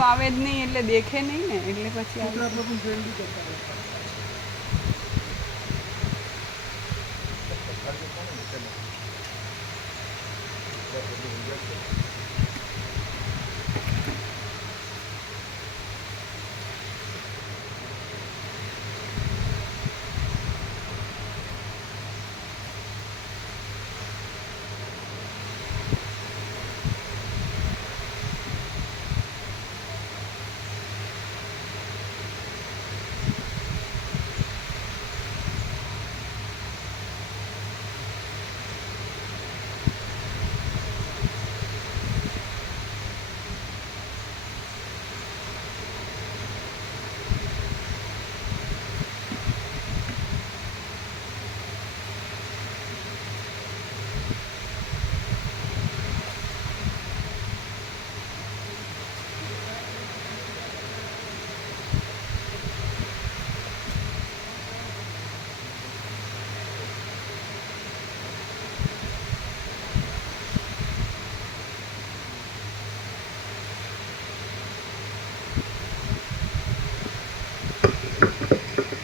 આવે જ નહીં એટલે દેખે નહીં ને એટલે પછી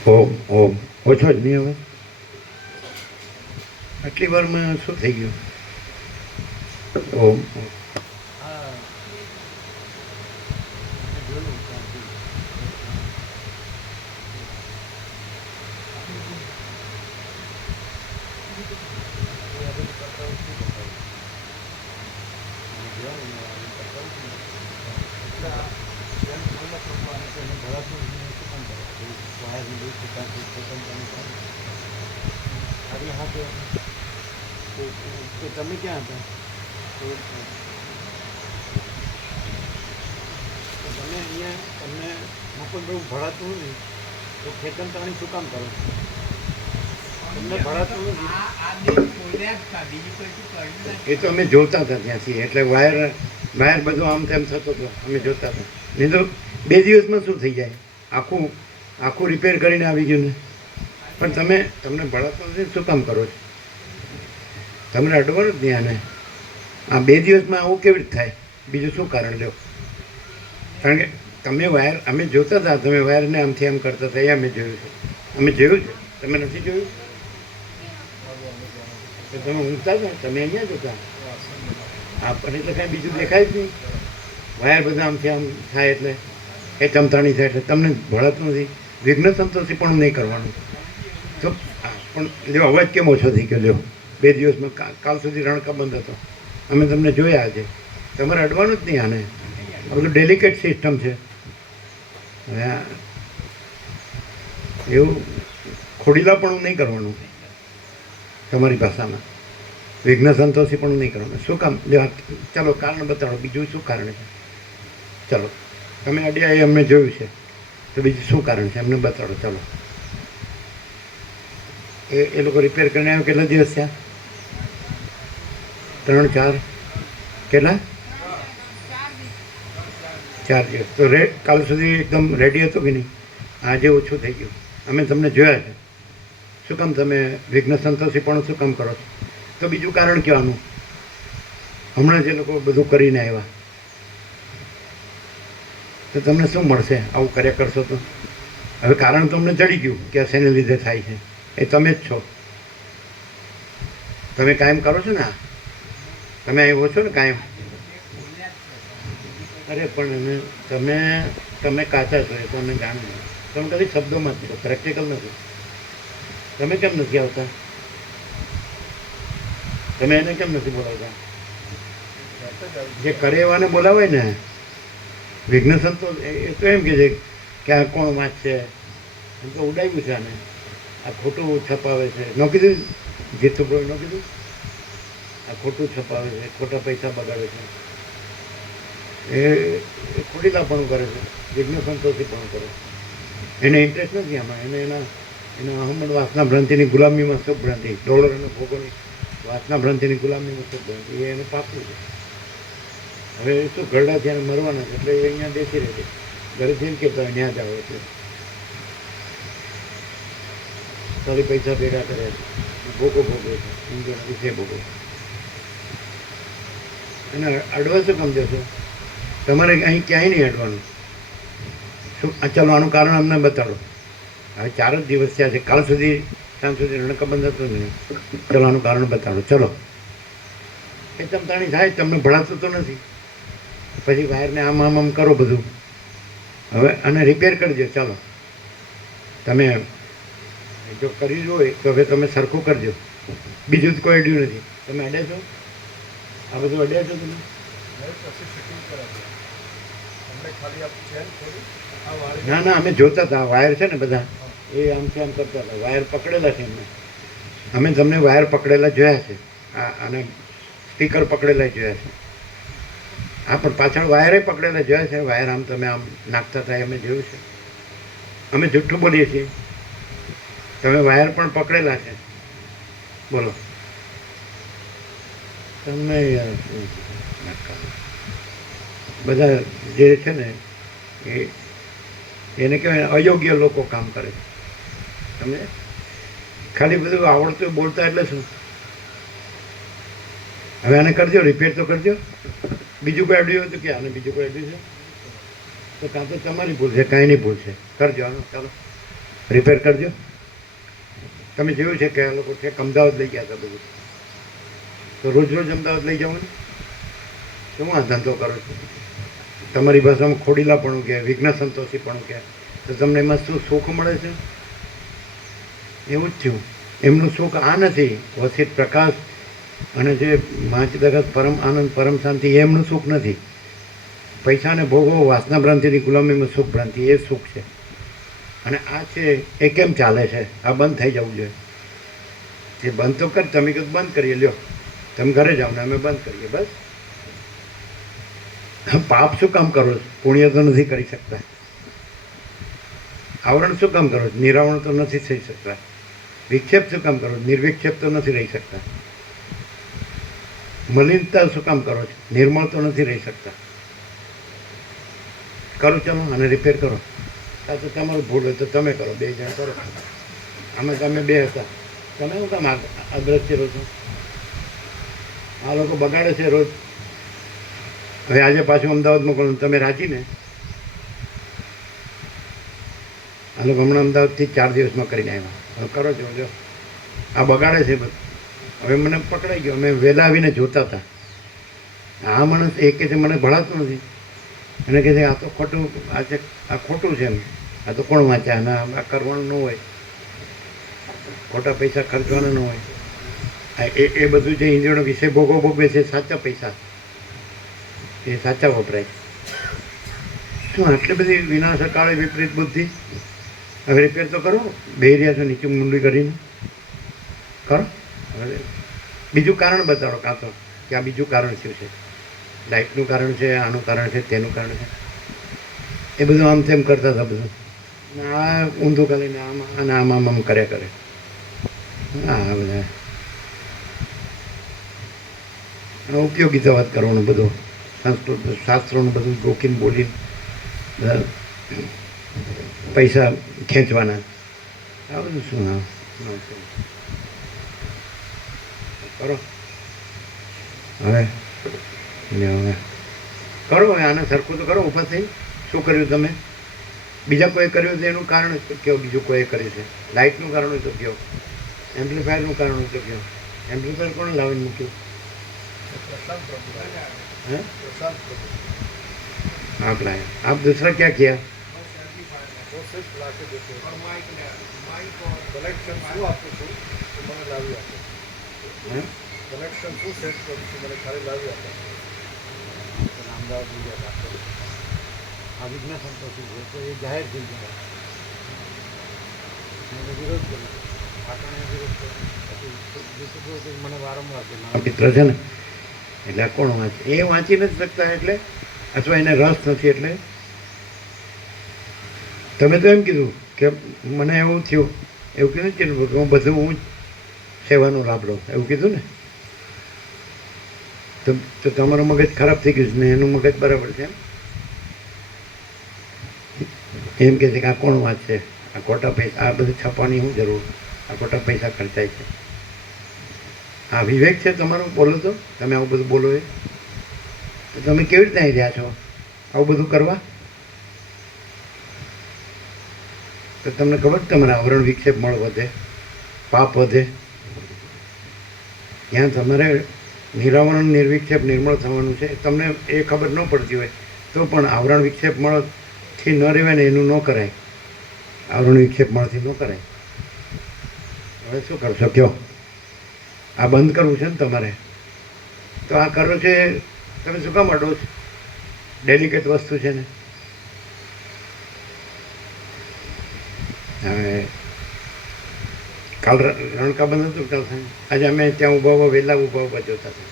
ઓમ ઓમ ઓછો જ નહીં હવે આટલી વારમાં શું થઈ ગયું ઓમ તમે ક્યાં હતા તમે અહીંયા તમને મફત ભરાતું હોય ને તો ખેતમ તાણી શું કામ કરો તમને ભરાતું એ તો અમે જોતા હતા ત્યાંથી એટલે વાયર બધું આમ તેમ થતો હતો અમે જોતા હતા નહીં તો 2 દિવસમાં શું થઈ જાય આખું રિપેર કરીને આવી ગયું ને પણ તમને ભરાતું નથી શું કામ કરો છો તમને અડવાનું જ નહીં આને આ 2 દિવસમાં આવું કેવી રીતે થાય બીજું શું કારણ લો કારણ કે તમે વાયર અમે જોતા હતા તમે વાયરને આમથી આમ કરતા હતા એ અમે જોયું છે અમે જોયું છે તમે નથી જોયું તો તમે ઊંઘતા હતા તમે અહીંયા જોતા આપણને એટલે કાંઈ બીજું દેખાય જ નહીં વાયર બધા આમથી આમ થાય એટલે એ ચમતાણી થાય એટલે તમને ભળાતું નથી વિઘ્ન સંતોષી પણ નહીં કરવાનું તો પણ લ્યો અવાજ કેમ ઓછો થઈ ગયો લ્યો 2 દિવસમાં કાલ સુધી રણકા બંધ હતો અમે તમને જોયા આજે તમારે અડવાનું જ નહીં આને આ બધું ડેલિકેટ સિસ્ટમ છે હવે એવું ખોડીલા પણ નહીં કરવાનું તમારી ભાષામાં વિઘ્ન સંતોષી પણ નહીં કરવાનું શું કામ ચાલો કારણ બતાડો બીજું શું કારણ છે ચાલો તમે અડ્યા એ અમને જોયું છે તો બીજું શું કારણ છે અમને બતાડો ચાલો એ લોકો રિપેર કરીને આવ્યા કેટલા દિવસ થયા 3 4 કેટલા 4 દિવસ તો કાલ સુધી એકદમ રેડી હતો કે નહીં આજે ઓછું થઈ ગયું અમે તમને જોયા છે શું કામ તમે વિઘ્ન સંતોષી પણ શું કામ કરો છો તો બીજું કારણ કહેવાનું હમણાં જે લોકો બધું કરીને આવ્યા તો તમને શું મળશે આવું કર્યા કરશો તો હવે કારણ તમને જડી ગયું કે આ શેને લીધે થાય છે એ તમે જ છો તમે કાયમ કરો છો ને તમે આવ્યો છો ને કાયમ અરે પણ તમે કાચા છો એ તો અમને જાણ નહીં તમે કદી શબ્દોમાં જ છો પ્રેક્ટિકલ નથી તમે કેમ નથી આવતા તમે એને કેમ નથી બોલાવતા જે કરે એવાને બોલાવાય ને વિઘ્ન સંતોષ એ તો એમ કે છે કે આ કોણ વાંચશે એમ તો ઉડાવ્યું છે આને આ ખોટું છપાવે છે ન કીધું જીતુભાઈ ન કીધું આ ખોટું છપાવે છે ખોટા પૈસા બગાડે છે એ ખોટીલાપણું કરે છે વિઘ્ન સંતોષી પણ કરે એને ઇન્ટરેસ્ટ નથી આમાં એના અહમદ વાસના ભ્રાંતિની ગુલામીમાં સુખ ભ્રાંતિ ડોલર અને ભોગોની વાસના ભ્રાંતિની ગુલામીમાં સુખ ભ્રાંતિ એ એને પાપું છે હવે શું ઘરડા થયા મરવાના છે એટલે એ અહીંયા બેસી રહે છે ઘરેથી એમ કહેતા હોય ત્યાં જ આવે છે ખાલી પૈસા ભેગા કરે છે ભોગો ભોગવે છે ઇન્ડિયન વિશે ભોગવે એને અડવા શું કામ દેશો તમારે અહીં ક્યાંય નહીં હટવાનું. શું ચાલો આનું કારણ અમને બતાડો. હવે 4 જ દિવસ થયા છે, કાલ સુધી સાંજ સુધી રણક બંધ હતું ને. ચલો આનું કારણ બતાડો. ચલો એ તમતાણી થાય, તમને ભણાતું તો નથી. પછી વાયરને આમ કરો બધું. હવે આને રિપેર કરજો. ચાલો તમે જો કર્યું હોય તો હવે તમે સરખું કરજો. બીજું જ કોઈ અડ્યું નથી. તમે અડ્યા છો? આ બધું અડ્યા છો તમે? ના ના, અમે જોતા હતા વાયર છે ને બધા એ આમથી આમ કરતા હતા. વાયર પકડેલા છે એમને. અમે તમને વાયર પકડેલા જોયા છે. અને સ્પીકર પકડેલા જોયા છે. હા, પણ પાછળ વાયરે પકડેલા જોયા છે. વાયર આમ તમે આમ નાખતા હતા અમે જોયું છે. અમે જુઠ્ઠું બોલીએ છીએ. તમે વાયર પણ પકડેલા છે. બોલો તમને યાર બધા જે છે ને એને કહેવાય અયોગ્ય લોકો કામ કરે છે. તમે ખાલી બધું આવડતું બોલતા એટલે શું? હવે આને કરજો, રિપેર તો કરજો. બીજું કોઈ અડ્યું હોય તો કે આને બીજું કોઈ અડ્યું છે તો કાં તો તમારી ભૂલ છે, કાંઈ નહીં ભૂલ છે. કરજો આનો, ચાલો રિપેર કરજો. તમે જોયું છે કે આ લોકો છે અમદાવાદ લઈ ગયા હતા બધું, તો રોજ રોજ અમદાવાદ લઈ જવાનું. શું આ ધંધો કરો છો? તમારી ભાષામાં ખોડીલાપણું કહે, વિઘ્ન સંતોષીપણું કહે, તો તમને એમાં શું સુખ મળે છે? એવું જ થયું. એમનું સુખ આ નથી. વસિત પ્રકાશ અને જે પાંચ જગત પરમ આનંદ પરમ શાંતિ એમનું સુખ નથી. પૈસાને ભોગવો, વાસના ભ્રાંતિની ગુલામીમાં સુખ ભ્રાંતિ, એ સુખ છે. અને આ છે એ કેમ ચાલે છે? આ બંધ થઈ જવું જોઈએ. એ બંધ તો કર, તમે કીધું બંધ કરીએ, લ્યો તમે ઘરે જાઓ ને અમે બંધ કરીએ, બસ. પાપ શું કામ કરો છો? પુણ્ય તો નથી કરી શકતા. આવરણ શું કામ કરો છો? નિરાવરણ તો નથી થઈ શકતા. વિક્ષેપ શું કામ કરો છો? નિર્વિક્ષેપ તો નથી રહી શકતા. મલિનતા શું કામ કરો છો? નિર્મળ તો નથી રહી શકતા. કરો, ચાલો અને રિપેર કરો. કાં તો તમારું ભૂલ હોય તો તમે કરો, 2 જણ કરો. આમાં તમે 2 હતા, તમે શું કામ અદ્રશ્ય રહો છો? આ લોકો બગાડે છે રોજ. હવે આજે પાછું અમદાવાદ મોકલો, તમે રાજી ને? આ લોકો હમણાં અમદાવાદથી 4 દિવસમાં કરીને આવ્યા. હવે કરો છો, જો આ બગાડે છે બધું. હવે મને પકડાઈ ગયો. અમે વહેલા આવીને જોતા હતા. આ માણસ એ કહે છે મને ભણાતું નથી. એને કહે છે આ તો ખોટું, આ ખોટું છે એમ. આ તો કોણ વાંચે? આના આ કરવાનું ન હોય, ખોટા પૈસા ખર્ચવાના ન હોય. એ બધું જે ઇન્દ્રિયોનો વિષય ભોગવે છે સાચા પૈસા, એ સાચા વપરાય. શું આટલી બધી વિનાશકાળે વિપરીત બુદ્ધિ? હવે રિપેર તો કરો. બે રહ્યા છો નીચે મુંડી કરીને, કરો. હવે બીજું કારણ બતાડો, કાં તો કે આ બીજું કારણ શું છે? લાઇટનું કારણ છે, આનું કારણ છે, તેનું કારણ છે. એ બધું આમ તેમ કરતા હતા બધું. આ ઊંધું કરીને આમ કર્યા કરે. હા, બધા ઉપયોગીતા વાત કરવાનું બધું, સંસ્કૃત શાસ્ત્રોનું બધું રોકીને બોલીને બધા પૈસા ખેંચવાના. આ બધું શું? હા, કરો હવે કરો. હવે આને સરખું તો કરો. ઊભા થઈ શું કર્યું તમે? બીજા કોઈ કર્યું તો એનું કારણ કહો. બીજું કોઈ કર્યું છે? લાઇટનું કારણ હોય તો કહો. એમ્પ્લીફાયરનું કારણ હોય તો કહો. એમ્પ્લીફાયર કોણે લાવીને મૂક્યું? आप लाए. आप दूसरा क्या किया? જાહેર થઈ ગયા. વિરોધ કર્યો. મને વારંવાર મિત્ર છે ને, એટલે આ કોણ વાંચે? એ વાંચી નથી શકતા એટલે, અથવા એને રસ નથી એટલે. તમે તો એમ કીધું કે મને એવું થયું, એવું કીધું કે હું બધું હું સેવાનો લાભ લઉં, એવું કીધું ને. તો તમારું મગજ ખરાબ થઈ ગયું છે ને એનું મગજ બરાબર છે એમ કહે છે કે આ કોણ વાંચશે? આ ખોટા પૈસા, આ બધું છાપવાની શું જરૂર? આ ખોટા પૈસા ખર્ચાય છે. આ વિવેક છે તમારો? બોલો તો તમે આવું બધું બોલો. એ તો તમે કેવી રીતે અહીં રહ્યા છો? આવું બધું કરવા? તો તમને ખબર તમારા આવરણ વિક્ષેપ મળ વધે, પાપ વધે. ત્યાં તમારે નિરાવરણ નિર્વિક્ષેપ નિર્મળ થવાનું છે. તમને એ ખબર ન પડતી હોય તો પણ આવરણ વિક્ષેપ મળથી ન રહેવાય ને એનું ન કરાય. આવરણ વિક્ષેપ મળથી ન કરાય. હવે શું કરશો કહો? આ બંધ કરવું છે ને તમારે, તો આ કરો છે તમે શું કામ અડો છો? ડેલિકેટ વસ્તુ છે ને. હવે કાલ રણકા બંધ હતું કાલ સાંજે. આજે અમે ત્યાં ઊભા વહેલા ઊભા જોતા હતા.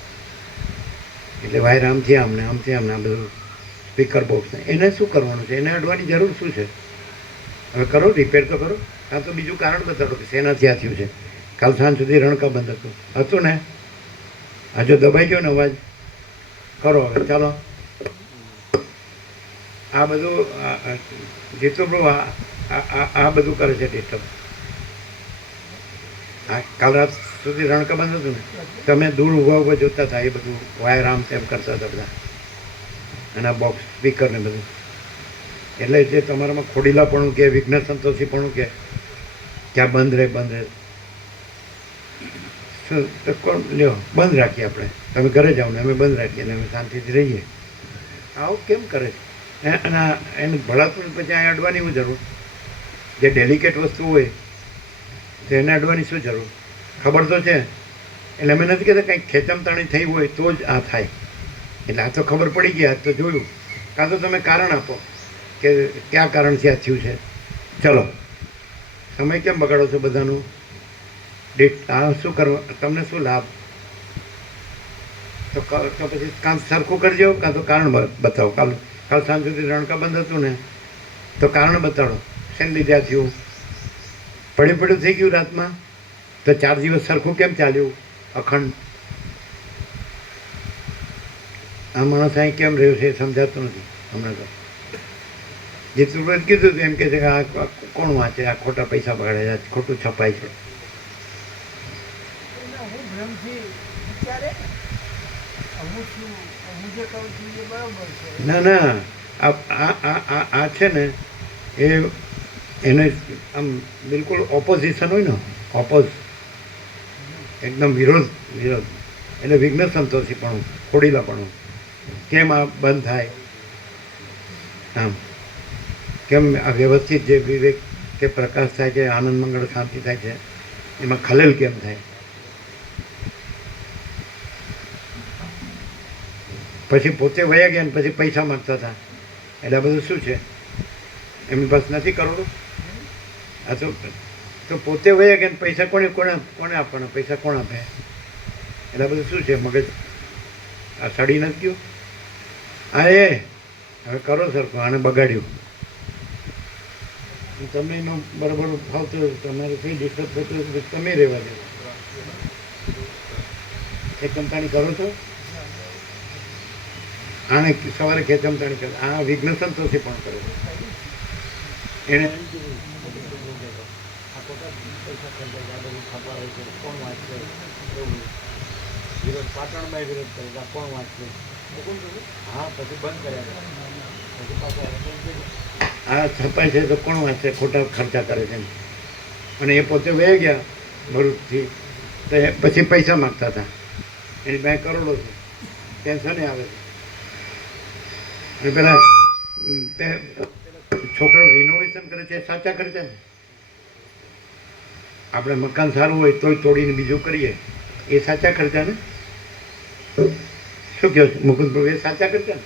એટલે વાયર આમથી આમને આ બધું સ્પીકર બોક્સ એને શું કરવાનું છે? એને અડવાની જરૂર શું છે? હવે કરો, રિપેર તો કરો. કાં તો બીજું કારણ બતાડો કે શેનાથી આ થયું છે. કાલ સાંજ સુધી રણકા બંધ હતું ને? આ જો દબાઈ ગયો ને અવાજ, કરો હવે ચાલો. આ બધું જેટલું બધું આ બધું કરે છે ડિસ્ટર્બ. કાલ રાત સુધી રણકા બંધ હતું ને, તમે દૂર ઊભા જોતા હતા. એ બધું વાયર આમ તેમ કરતા હતા બધા, અને આ બોક્સ સ્પીકર ને બધું. એટલે જે તમારામાં ખોડીલાપણું કે વિઘ્ન સંતોષીપણું કે ક્યાં બંધ રહે શું તો કોણ લ્યો બંધ રાખીએ આપણે. તમે ઘરે જાઓ ને અમે બંધ રાખીએ ને અમે શાંતિથી રહીએ. આવું કેમ કરે છે? અને એને ભળાતું પછી અહીંયા અડવાની શું જરૂર? જે ડેલિકેટ વસ્તુ હોય તો એને અડવાની શું જરૂર? ખબર તો છે. એટલે અમે નથી કહેતા કંઈક ખેંચમતાણી થઈ હોય તો જ આ થાય. એટલે આ તો ખબર પડી ગઈ, આ તો જોયું. કાં તો તમે કારણ આપો કે કયા કારણથી આ થયું છે. ચલો, સમય કેમ બગાડો છો બધાનું? આ શું કરવા? તમને શું લાભ? તો પછી કામ સરખું કરજો, કાં તો કારણ બતાવો. કાલ સાંજ સુધી રણકા બંધ હતું ને, તો કારણ બતાડો શેને લીધે આ થયું. પડ્યું થઈ ગયું રાતમાં, તો 4 દિવસ સરખું કેમ ચાલ્યું અખંડ? આ માણસ અહીં કેમ રહ્યો છે એ સમજાતું નથી હમણાં તો. જેટલું રોજ કીધું હતું એમ કહે છે કે આ કોણ વાંચે, આ ખોટા પૈસા બગાડે છે, ખોટું છપાય છે. ના આ છે ને એને આમ બિલકુલ ઓપોઝિશન હોય ને, એકદમ વિરોધ. એટલે વિઘ્ન સંતોષીપણું, ખોડીલાપણું. કેમ આ બંધ થાય? આમ કેમ આ વ્યવસ્થિત જે વિવેક કે પ્રકાશ થાય છે, આનંદ મંગળ શાંતિ થાય છે, એમાં ખલેલ કેમ થાય? પછી પોતે વયા ગયા ને પછી પૈસા માગતા હતા. એટલે આ બધું શું છે? એમની પાસે નથી કરોડો? આ તો પોતે વયા ગયા ને પૈસા કોને આપવાના? પૈસા કોણ આપે? એટલે આ બધું શું છે? મગજ આ સડી નથી ગયું? હા હવે કરો સરખું. આને બગાડ્યું. તમને એનો બરાબર ફાવતું તમારે કંઈ ડિસ્ટર્બ થતું તમે રહેવા દો. એ કંપની કરો છો. આને સવારે ખેંચમતાણી કરે. આ વિઘ્ન સંતોષી પણ કરે. એને પાટણમાં વિરોધ કરે કોણ વાંચશે? હા, પછી બંધ કર્યા. પછી પાછા આ છપાય છે તો કોણ વાંચે? ખોટા ખર્ચા કરે છે. અને એ પોતે વહી ગયા ભરૂચથી, તો પછી પૈસા માગતા હતા. એની પાસે કરોડો છે, ટેન્શન આવે છે. અને પેલા છોકરો રિનોવેશન કરે છે, સાચા કરે છે ને. આપણે મકાન સારું હોય તોય તોડીને બીજું કરીએ, એ સાચા ખર્ચા ને. શું કહો છો મુકુંદ? એ સાચા ખર્ચા ને.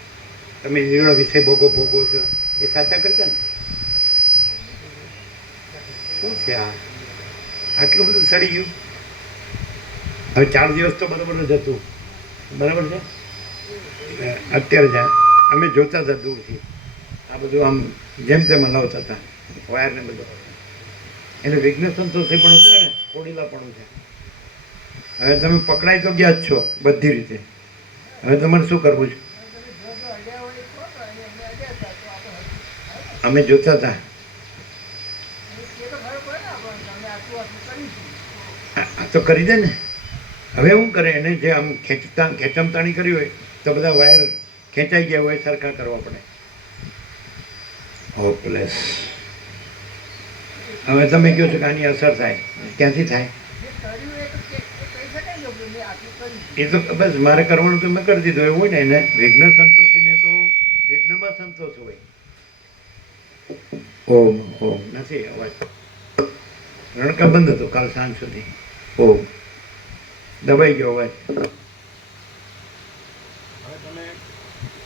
તમે એવડા વિષય ભોગવો છો, એ સાચા ખર્ચા ને. શું છે આ? આટલું બધું સડી ગયું. હવે 4 દિવસ તો બરાબર જ હતું. બરાબર છે. અત્યારે જ અમે જોતા હતા દૂરથી, આ બધું આમ જેમ તેમ હલાવતા હતા વાયરને બધું. એટલે વિઘ્ન સંતોષી પણ છે ને, ખોડીલા પણ છે. હવે તમે પકડાઈ તો ગયા જ છો બધી રીતે. હવે તમારે શું કરવું છે? અમે જોતા હતા. તો કરી દે ને. હવે શું કરે? એને જે આમ ખેંચમતાણી કરી હોય તો બધા વાયર ખેંચાઈ ગયા હોય સરખા કરવા પડે. હોપલેસ. હવે તમે કહો છો કે આની અસર થાય, ક્યાંથી થાય? એ તો બસ મારે કરવાનું તો મેં કરી દીધું એવું હોય ને. એને વિઘ્ન સંતોષીને તો વિઘ્નમાં સંતોષ હોય. ઓમ ઓમ નથી અવાજ. રણકા બંધ હતો કાલ સાંજ સુધી. ઓમ દબાઈ ગયો અવાજ. હવે તમે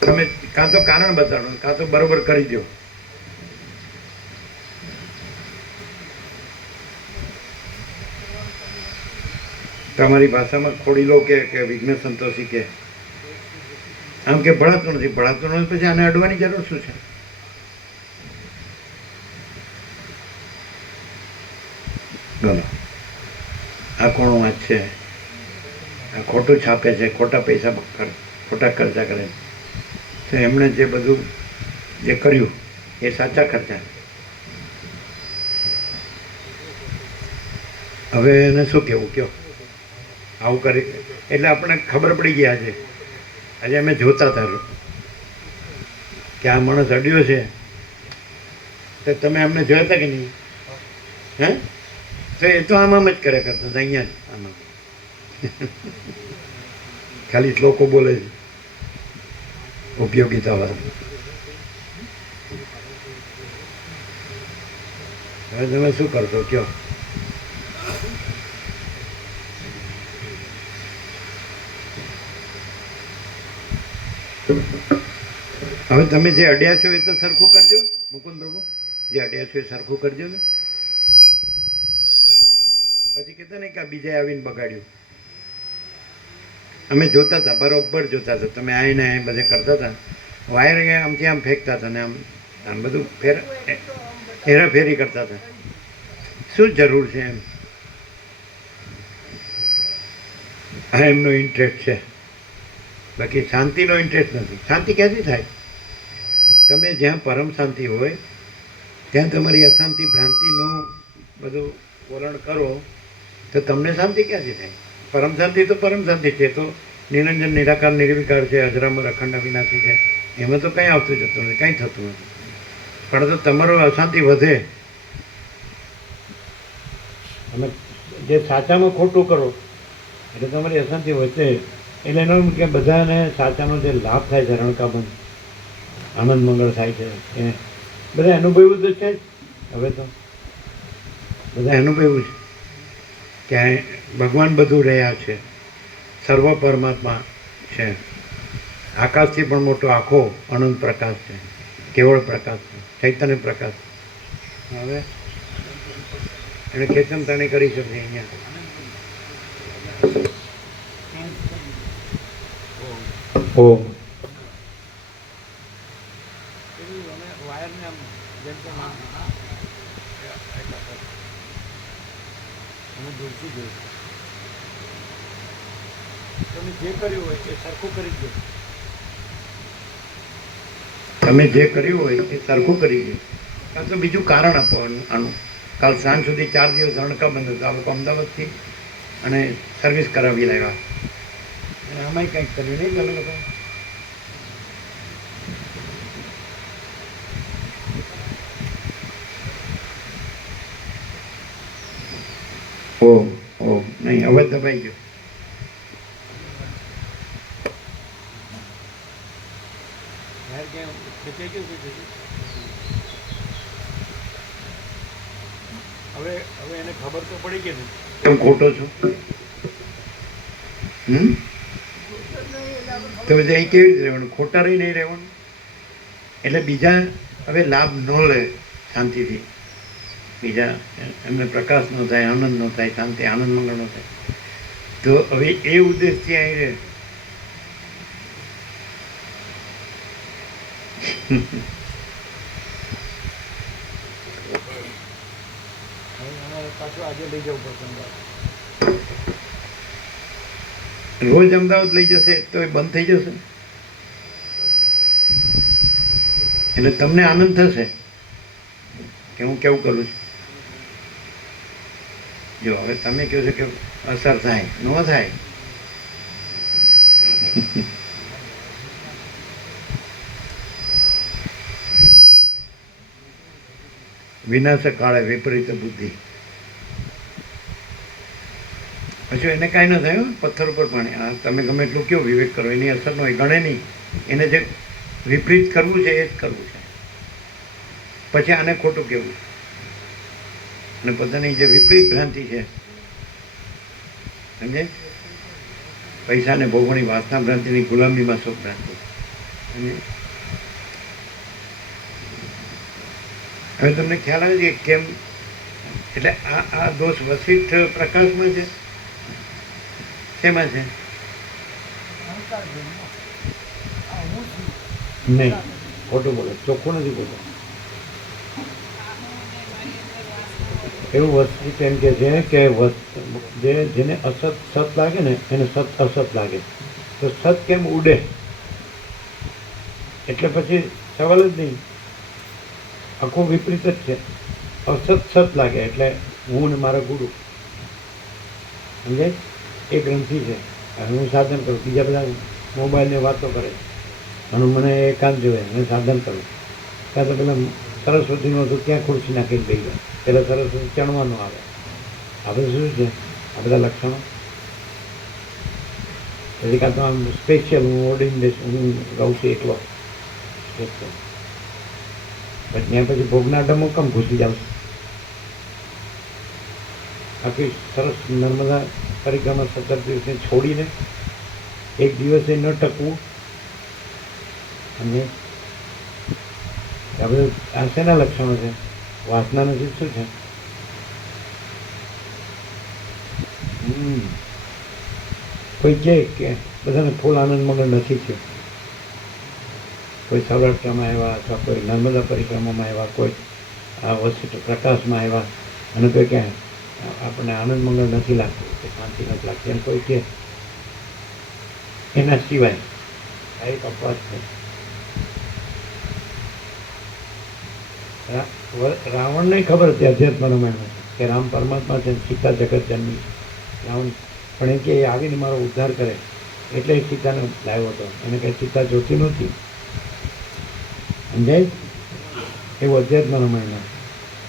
તમે કાં તો કારણ બતાડો, કાં તો બરોબર કરી દો. તમારી ભાષામાં ખોડીલો કે વિઘ્ન સંતોષી કે આમ કે ભણાતું નથી, ભણાતું નથી, પછી આને અડવાની જરૂર શું છે? બોલો, આ કોણ વાત છે? આ ખોટું છાપે છે, ખોટા પૈસા ખોટા ખર્ચા કરે છે. તો એમણે જે બધું જે કર્યું એ સાચા ખર્ચા. હવે એને શું કહેવું કયો? આવું કરી એટલે આપણે ખબર પડી ગઈ. આજે અમે જોતા હતા કે આ માણસ અડ્યો છે. તો તમે અમને જોયા હતા કે નહીં? હે? તો એ તો આમ જ કર્યા કરતા હતા, અહીંયા જ આમાં. ખાલી શ્લોકો બોલે છે ઉપયોગીતા વાળા. હવે તમે શું કરશો કયો? હવે તમે જે અડ્યા છો એ તો સરખું કરજો મુકુંદ પ્રભુ. જે અડ્યા છો એ સરખું કરજો ને. પછી કહેતા ને કે આ બીજાએ આવીને બગાડ્યું. અમે જોતા હતા, બરોબર જોતા હતા. તમે આવીને બધે કરતા હતા, વાયર આમથી આમ ફેંકતા હતા ને આમ બધું હેરાફેરી કરતા હતા. શું જરૂર છે એમ? હા, એમનો ઇન્ટરેસ્ટ છે, બાકી શાંતિનો ઇન્ટરેસ્ટ નથી. શાંતિ ક્યાંથી થાય? તમે જ્યાં પરમ શાંતિ હોય ત્યાં તમારી અશાંતિ ભ્રાંતિનું બધું વલણ કરો તો તમને શાંતિ ક્યાંથી થાય? પરમ શાંતિ તો પરમ શાંતિ છે, તો નિરંજન નિરાકાર નિર્વિકાર છે, અજરામર અખંડ અવિનાશી છે. એમાં તો કંઈ આવતું જતું નથી, કંઈ થતું નથી. પણ તો તમારો અશાંતિ વધે. તમે જે સાચામાં ખોટું કરો એટલે તમારી અશાંતિ વધે. એટલે એનો કે બધાને સાચાનો જે લાભ થાય છે, રણકાબંધ આનંદ મંગળ થાય છે, એ બધા અનુભવ્યું તો છે જ. હવે તો બધા અનુભવ્યું છે કે ભગવાન બધું રહ્યા છે, સર્વ પરમાત્મા છે. આકાશથી પણ મોટો આખો અનંત પ્રકાશ છે, કેવળ પ્રકાશ છે, ચૈતન્ય પ્રકાશ. હવે એને ખેતમ તાણી કરી શકે અહીંયા. ઓમ વાયરને આમ જેમ કે અમે દૂરથી જોયું. તમે જે કર્યું હોય એ સરખું કરી દો. તમે જે કર્યું હોય એ સરખું કરી દો. કાં તો બીજું કારણ આપો આનું. કાલ સાંજ સુધી 4 દિવસ રણકા બંધ હતું. આ લોકો અમદાવાદથી અને સર્વિસ કરાવી લાવ્યા અને આમાંય કંઈક કર્યું નહીં તમે લોકો. ઓમ ઓમ નહીં, અવાજ દબાઈ ગયો. વાયર ક્યાં ખેંચાઈ ગયું છે? હવે એને ખબર તો પડી ગઈ ને તમે ખોટો છો. તો પછી અહીં કેવી રીતે રહેવાનું? ખોટા રહી નહીં રહેવાનું. એટલે બીજા હવે લાભ ન લે શાંતિથી. બીજા એમને પ્રકાશ ન થાય, આનંદ ન થાય, શાંતિ આનંદ મંગળ ન થાય. તો હવે એ ઉદ્દેશથી અહીં રહે. પાછું આજે લઈ જવું પડશે અમદાવાદ. રોજ અમદાવાદ લઈ જશે તો એ બંધ થઈ જશે. એટલે તમને આનંદ થશે કે હું કેવું કરું છું. જો હવે તમે કહો છો કે અસર થાય, ન થાય. વિનાશ કાળે વિપરીત બુદ્ધિ. પછી એને કાંઈ ન થાય હો, પથ્થર ઉપર પાણી. આ તમે ગમે એટલું કયો વિવેક કરો, એની અસર ન હોય, ગણે નહીં. એને જે વિપરીત કરવું છે એ જ કરવું છે. પછી આને ખોટું કહેવું. અને પોતાની જે વિપરીત ભ્રાંતિ છે, સમજે, પૈસાને ભોગવણી વાસના ભ્રાંતિની ગુલામીમાં સુખ ભ્રાંતિ. સમજે? હવે તમને ખ્યાલ આવે છે કેમ? એટલે આ દોષ વસિષ્ઠ પ્રકાશમાં છે, શેમાં છે? નહીં, ખોટું બોલો, ચોખ્ખું નથી બોલો. એવું વસ્તુ એમ કે છે કે જેને અસત સત લાગે ને એને સત અસત લાગે. તો સત કેમ ઉડે? એટલે પછી સવાલ જ નહીં, આખું વિપરીત જ છે. અસત સત લાગે એટલે હું ને મારા ગુરુ, સમજાય? એ ગ્રંથિ છે. હું સાધન કરું, બીજા બધા મોબાઈલની વાતો કરે અને મને એકાંત જોઈએ, હું સાધન કરું. કાં તો પેલા સરસ્વતીનું હતું ત્યાં ખુરશી નાખીને બેસી જાય, પહેલાં સરસ્વતી ચણવાનું આવે. આ બધું શું છે? આ બધા લક્ષણો. એટલે કાં તો આમ સ્પેશિયલ હું ઓડીને બેસું, હું રહું છું એકલો સ્પેશિયલ. પણ ત્યાં પછી ભોગના ડમો કેમ ઘૂસી જાવ છું? આખી સરસ નર્મદા પરિક્રમા 17 દિવસને છોડીને એક દિવસે ન ટકવું. અને આ બધું આ શેના લક્ષણો છે? વાસના નથી. શું છે? કોઈ કહે કે બધાને ફૂલ આનંદ મગન નથી થયો, કોઈ સૌરાષ્ટ્રમાં આવ્યા અથવા કોઈ નર્મદા પરિક્રમામાં આવ્યા, કોઈ આ વસિષ્ઠ પ્રકાશમાં આવ્યા અને કોઈ ક્યાં આપણને આનંદ મંગળ નથી લાગતું, કે શાંતિ નથી લાગતી એમ કોઈ કહે, એના સિવાય આ એક અપવાદ છે. રાવણને ખબર હતી અધ્યાત્મ રામાયણમાં કે રામ પરમાત્મા છે, સીતા જગત જન્મી. રાવણ પણ એ કે એ આવીને મારો ઉદ્ધાર કરે એટલે એ સીતાને લાવ્યો હતો. એને કંઈ સીતા જોતી નહોતી, સમજાય? એવું અધ્યાત્મ રામાયણમાં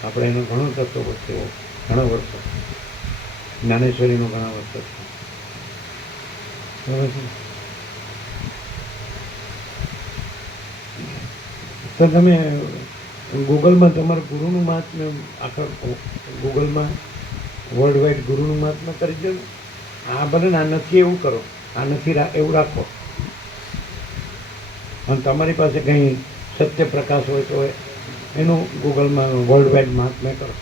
આપણે એનો ઘણો તત્વ વધ્યો, ઘણા વર્ષો. જ્ઞાનેશ્વરીનો ઘણા વર્ષો છે. બરાબર છે? તો તમે ગૂગલમાં તમારા ગુરુનું મહાત્મ્ય, આખા ગૂગલમાં વર્લ્ડ વાઇડ ગુરુનું મહાત્મ્ય કરી દો ને. આ ભલે ને આ નથી એવું કરો, આ નથી એવું રાખો. અને તમારી પાસે કંઈ સત્ય પ્રકાશ હોય તો એનું ગૂગલમાં વર્લ્ડ વાઇડ મહાત્મ્ય કરો.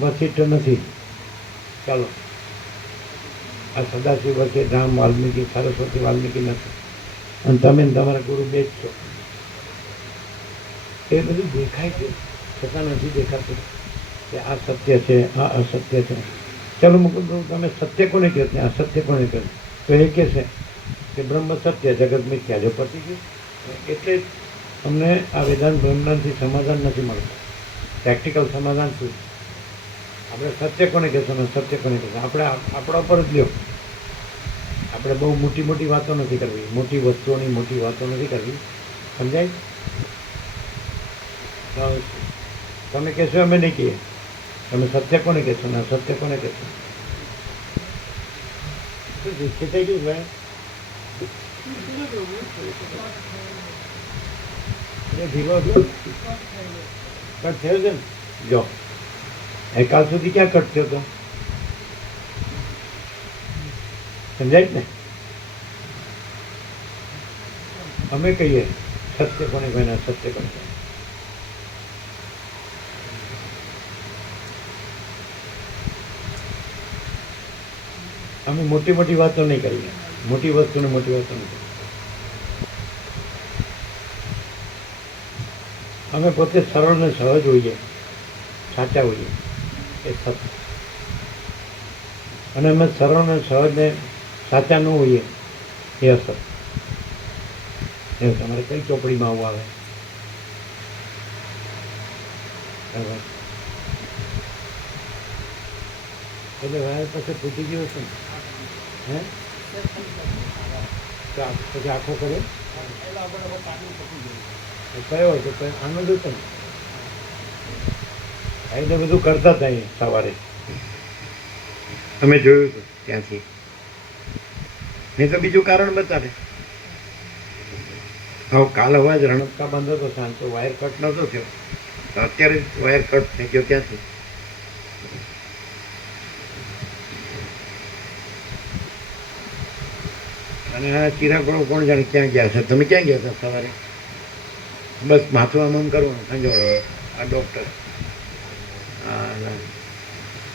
વસિષ્ઠ નથી, ચાલો આ સદાશિવ વચ્ચે રામ વાલ્મીકી, સરસ્વતી વાલ્મીકી નથી, અને તમે તમારા ગુરુ બે જ છો. એ બધું દેખાય છે છતાં નથી દેખાતું કે આ સત્ય છે, આ અસત્ય છે. ચાલો મુકુદ પ્રભુ, તમે સત્ય કોને કહો? ત્યાં અસત્ય કોને કહો? તો એ કહે છે કે બ્રહ્મ સત્ય, જગત મિથ્યા. જો પતી ગયું એટલે જ અમને આ વેદાંત બ્રહ્માંડથી સમાધાન નથી મળતું. પ્રેક્ટિકલ સમાધાન શું? આપણે સત્ય કોને કહેશું ને સત્ય કોને કહેશું? આપણે આપણા પર જ લ્યો. આપણે બહુ મોટી મોટી વાતો નથી કરવી, મોટી વસ્તુઓની મોટી વાતો નથી કરવી, સમજાય? તમે કહેશો અમે નહીં કહીએ. તમે સત્ય કોને કહેશો ને સત્ય કોને કહેશો? શું થઈ ગયું ભાઈ? એ ઢીલો કટ થયો છે ને? જો કાલ સુધી ક્યાં કટ થયો હતો? સમજાય ને? અમે કહીએ સત્ય કોને કહે, સત્ય કોને કહે. અમે મોટી મોટી વાતો નહીં કરીએ, મોટી વસ્તુને મોટી વાતો નહીં કરીએ. અમે પોતે સરળ ને સહજ હોઈએ, સાચા હોઈએ, એ સત્ય. અને અમે સરળ ને સહજ ને સાચા ન હોઈએ એ અસત્ય. એ તમારે કઈ ચોપડીમાં આવું આવે? બરાબર. એટલે વાય પાસે તૂટી ગયો છે ને? હે? તો પછી આખો કર્યો કયો હતો? આનંદ હતો ને? એટલે બધું કરતા હતા અહીં સવારે અમે જોયું હતું ત્યાંથી. નહીં તો બીજું કારણ બતાડે. હવે કાલ અવાજ રણપકા બંધ હતો સાંજ તો વાયર કટ નહોતો થયો, તો અત્યારે વાયર કટ થઈ ગયો ક્યાંથી? અને આ ચિરાગોળો કોણ જાણે ક્યાં ગયા છે? તમે ક્યાં ગયા હતા સવારે? બસ માથું આમ કરવાનું સંજોડવાનું. આ ડૉક્ટર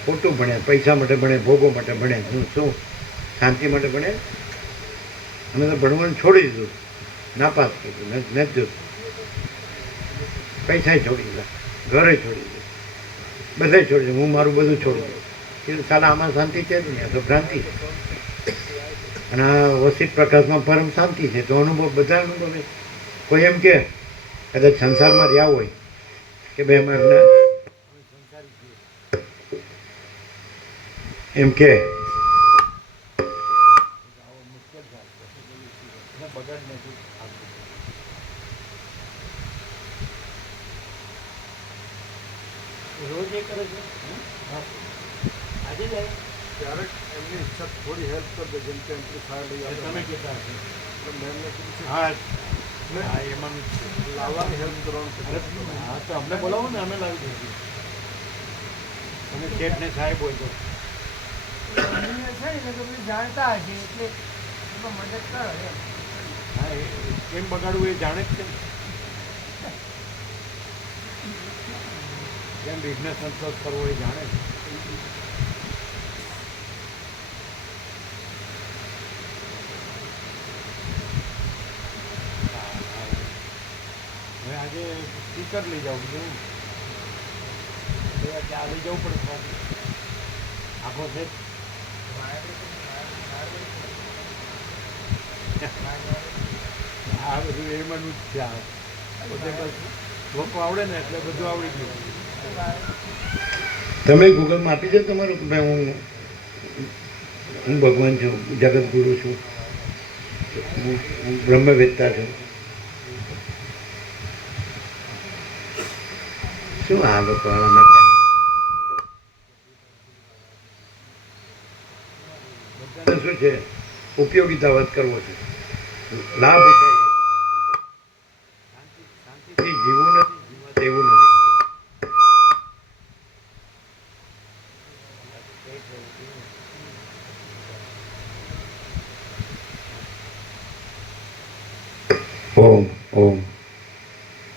ખોટું ભણ્યા, પૈસા માટે ભણે, ભોગો માટે ભણે, શું શાંતિ માટે ભણે? અમે તો ભણવાનું છોડી દીધું, નાપાસ કર્યું, નથી જોતું. પૈસા છોડી દીધા, ઘરે છોડી દીધું, બધે છોડી દીધું. હું મારું બધું છોડી દઉં. એ સાલા આમાં શાંતિ છે જ નહીં, આ તો ભ્રાંતિ છે. અને આ વસિત પ્રકાશમાં પરમ શાંતિ છે. તો અનુભવ બધા અનુભવે. કોઈ એમ કે કદાચ સંસારમાં રહ્યા હોય કે ભાઈ એમાં એમ કે રોજ એ કરે છે. આજે જાય ક્યારેક એમની ઈચ્છા થોડી હેલ્પ કરી દે, જેમ કે એમ્પ્લીફાયર લઈ આવે. તમે કહેતા હશે મેં એમને કીધું હા એમાં લાવવાની હેલ્પ કરવાનું. હા તો અમને બોલાવો ને, અમે લાવી દઈશું. તમે શેઠને સાહેબ હોય તો જાણતા હશે એટલે મદદ કરો. હા એ કેમ બગાડવું એ જાણે જ છે. કેમ બિઝનેસ સંતોષ કરવો એ જાણે છે. હવે આજે સ્પીકર લઈ જાઉં બધું ત્યાં લઈ જવું પડે. આખો છે આ બધું એમાંનું જ છે. પોતે બસ લોકો આવડે ને એટલે બધું આવડી ગયું. તમે ગૂગલમાં આપી દો તમારું કે ભાઈ હું ભગવાન છું, જગતગુરુ છું, હું બ્રહ્મવેત્તા છું. શું આ લોકો બધાને શું છે? ઉપયોગિતાવાદ કરવો છે, લાભ ઉઠાવવો છે. શાંતિથી જીવવું નથી, જીવવા દેવું નથી. ઓમ ઓમ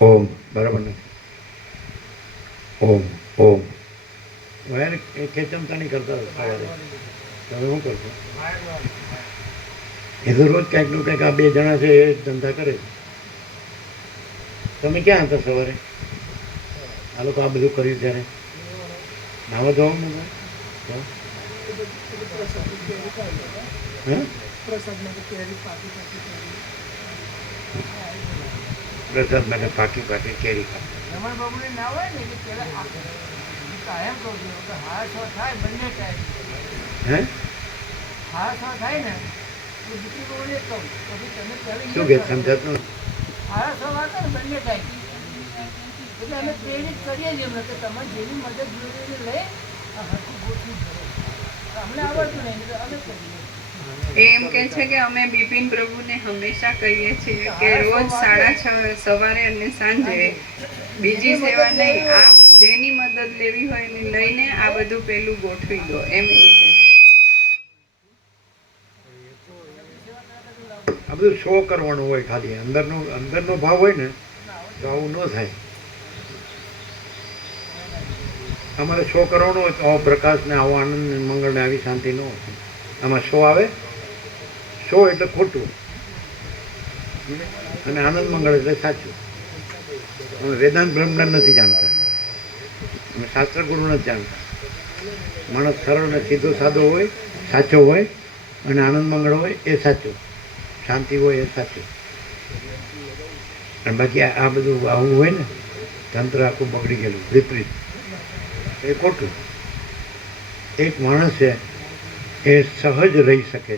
ઓમ બરાબર નથી. ઓમ ઓમ વાયર એ ખેંચમતાણી કરતા સવારે. તમે શું કરશો? એ તો રોજ ક્યાંકનું ક્યાંક આ બે જણા છે એ ધંધા કરે છે. તમે ક્યાં હતા સવારે? આ લોકો આ બધું કર્યું ત્યારે નાવા ધોવાનું નતું? હા પ્રસાદ માટે પાકી પાકી કેરી ખાધી. રમણ બાબુને ના હોય ને કે પેલા કાયમ કહું છું કે હા છ થાય બંને ટાઈમ. હે હા છ થાય ને તો દીકરી બાબુને કહું પછી તમે શું કે સમજાતું? હા છ વાગે ને બંને ટાઈમ એટલે અમે પ્રેરિત કરીએ છીએ એમને કે તમે જેની મદદ જોઈએ લઈ આ હરખું ગોઠવી કરો. અમને આવડતું નહીં તો અમે કરીએ. એમ કે છે કે અમે બિપિન પ્રભુને હંમેશા કહીએ છીએ કે રોજ 6:30 સવારે અને સાંજે બીજી સેવા નહીં, આ જેની મદદ લેવી હોય એને લઈને આ બધું પેલું ગોઠવી દો એમ એ કહે છે. આ બધું શો કરવાનું હોય, ખાલી અંદરનો ભાવ હોય ને તો આવું ન થાય. અમારે શો કરવાનો હોય તો આવો પ્રકાશ ને આવો આનંદ ને મંગળ ને આવી શાંતિ ન હોય. આમાં શો આવે, શો એટલે ખોટું અને આનંદ મંગળ એટલે સાચું. અમે વેદાંત બ્રહ્મજ્ઞાન નથી જાણતા, અમે શાસ્ત્ર ગુરુ નથી જાણતા. માણસ સરળ ને સીધો સાદો હોય, સાચો હોય અને આનંદ મંગળ હોય એ સાચું, શાંતિ હોય એ સાચું. અને બાકી આ બધું આવું હોય ને તંત્ર આખું બગડી ગયેલું વિપરીત એ ખોટું. એક માણસ છે એ સહજ રહી શકે છે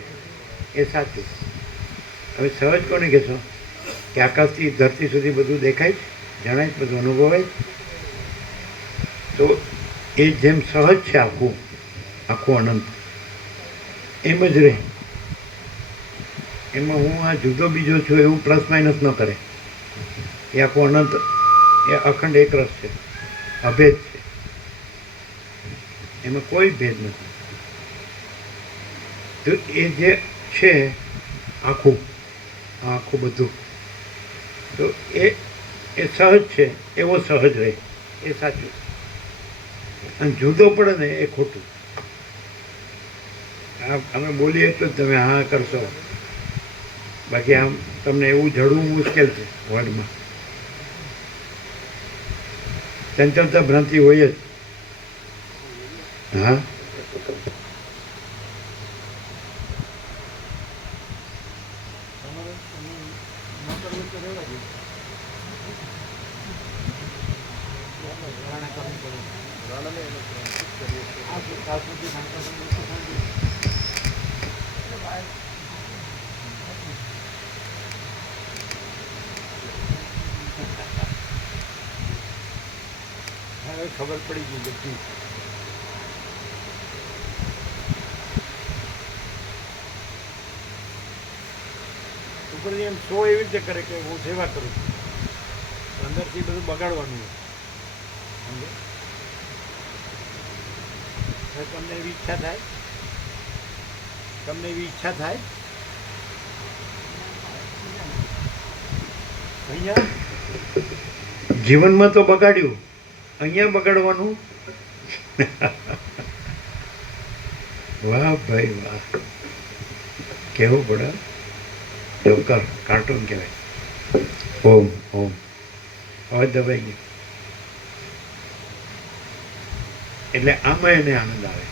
એ સાચું. હવે સહજ કોને કહેશો? કે આકાશથી ધરતી સુધી બધું દેખાય જ, જણાય જ, બધું અનુભવાય જ. તો એ જેમ સહજ છે આખું આખું અનંત એમ જ રહે. એમાં હું આ જુદો બીજો છું એવું પ્લસ માઇનસ ન કરે. એ આખું અનંત એ અખંડ એક રસ છે, અભેદ છે, એમાં કોઈ ભેદ નથી. તો એ જે છે આખું આખું બધું, તો એ સહજ છે એવો સહજ રહે, એ સાચું. અને જુદો પડે ને એ ખોટું. અમે બોલીએ એટલે જ તમે હા કરશો, બાકી આમ તમને એવું જડવું મુશ્કેલ છે વર્ડમાં. ચંચળતા ભ્રાંતિ હોય જ. હા, હવે ખબર પડી ગઈ બધી. ઉપરથી એમ શો એવી રીતે કરે કે હું સેવા કરું છું, અંદરથી બધું બગાડવાનું હોય. સમજે? હવે તમને એવી ઈચ્છા થાય, તમને એવી ઈચ્છા થાય અહીંયા જીવનમાં તો બગાડ્યું, અહીંયા બગાડવાનું. વાહ ભાઈ વાહ, કેવું પડે. જોકર કાર્ટૂન કહેવાય. ઓમ ઓમ હવે દબાઈ ગયું. એટલે આમાં એને આનંદ આવે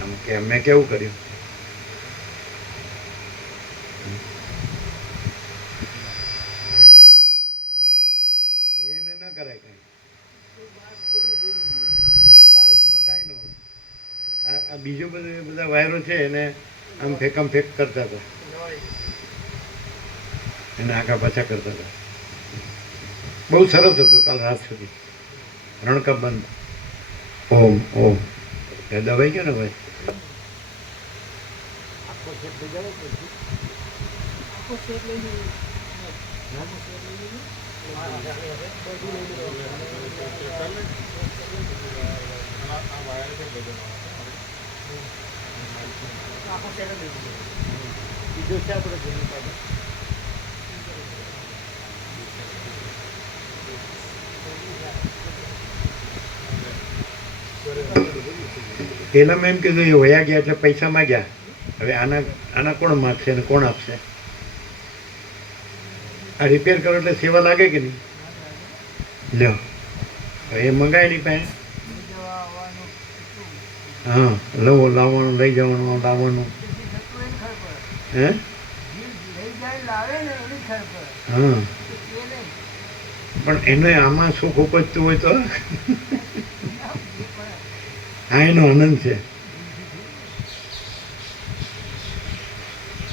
આમ કે મેં કેવું કર્યું. એને ન કરાય કઈ, બાસમાં કાંઈ ન હોય. આ બીજું બધું બધા વાયરો છે એને આમ ફેકમ ફેક કરતા હતા, એને આગા પાછા કરતા હતા. બહુ સરસ હતું કાલ રાત સુધી. રણકા બંધ. ઓમ ઓમ એ દવાઈ ગયો ને ભાઈ. આખો સેટ થઈ જાય આખો સેટ લઈ લઈએ. બીજો છે આપણે જેની પાસે પેલા મેં એમ કીધું એ વયા ગયા એટલે પૈસા માંગ્યા. હવે આના કોણ માગશે અને કોણ આપશે? આ રિપેર કરો એટલે સેવા લાગે કે નહીં? લ્યો હવે એ મંગાય નહીં પાસે. હા, લાવવાનું, લઈ જવાનું, લાવવાનું. હે? હા, પણ એને આમાં સુખ ઉપજતું હોય તો આ એનો આનંદ છે.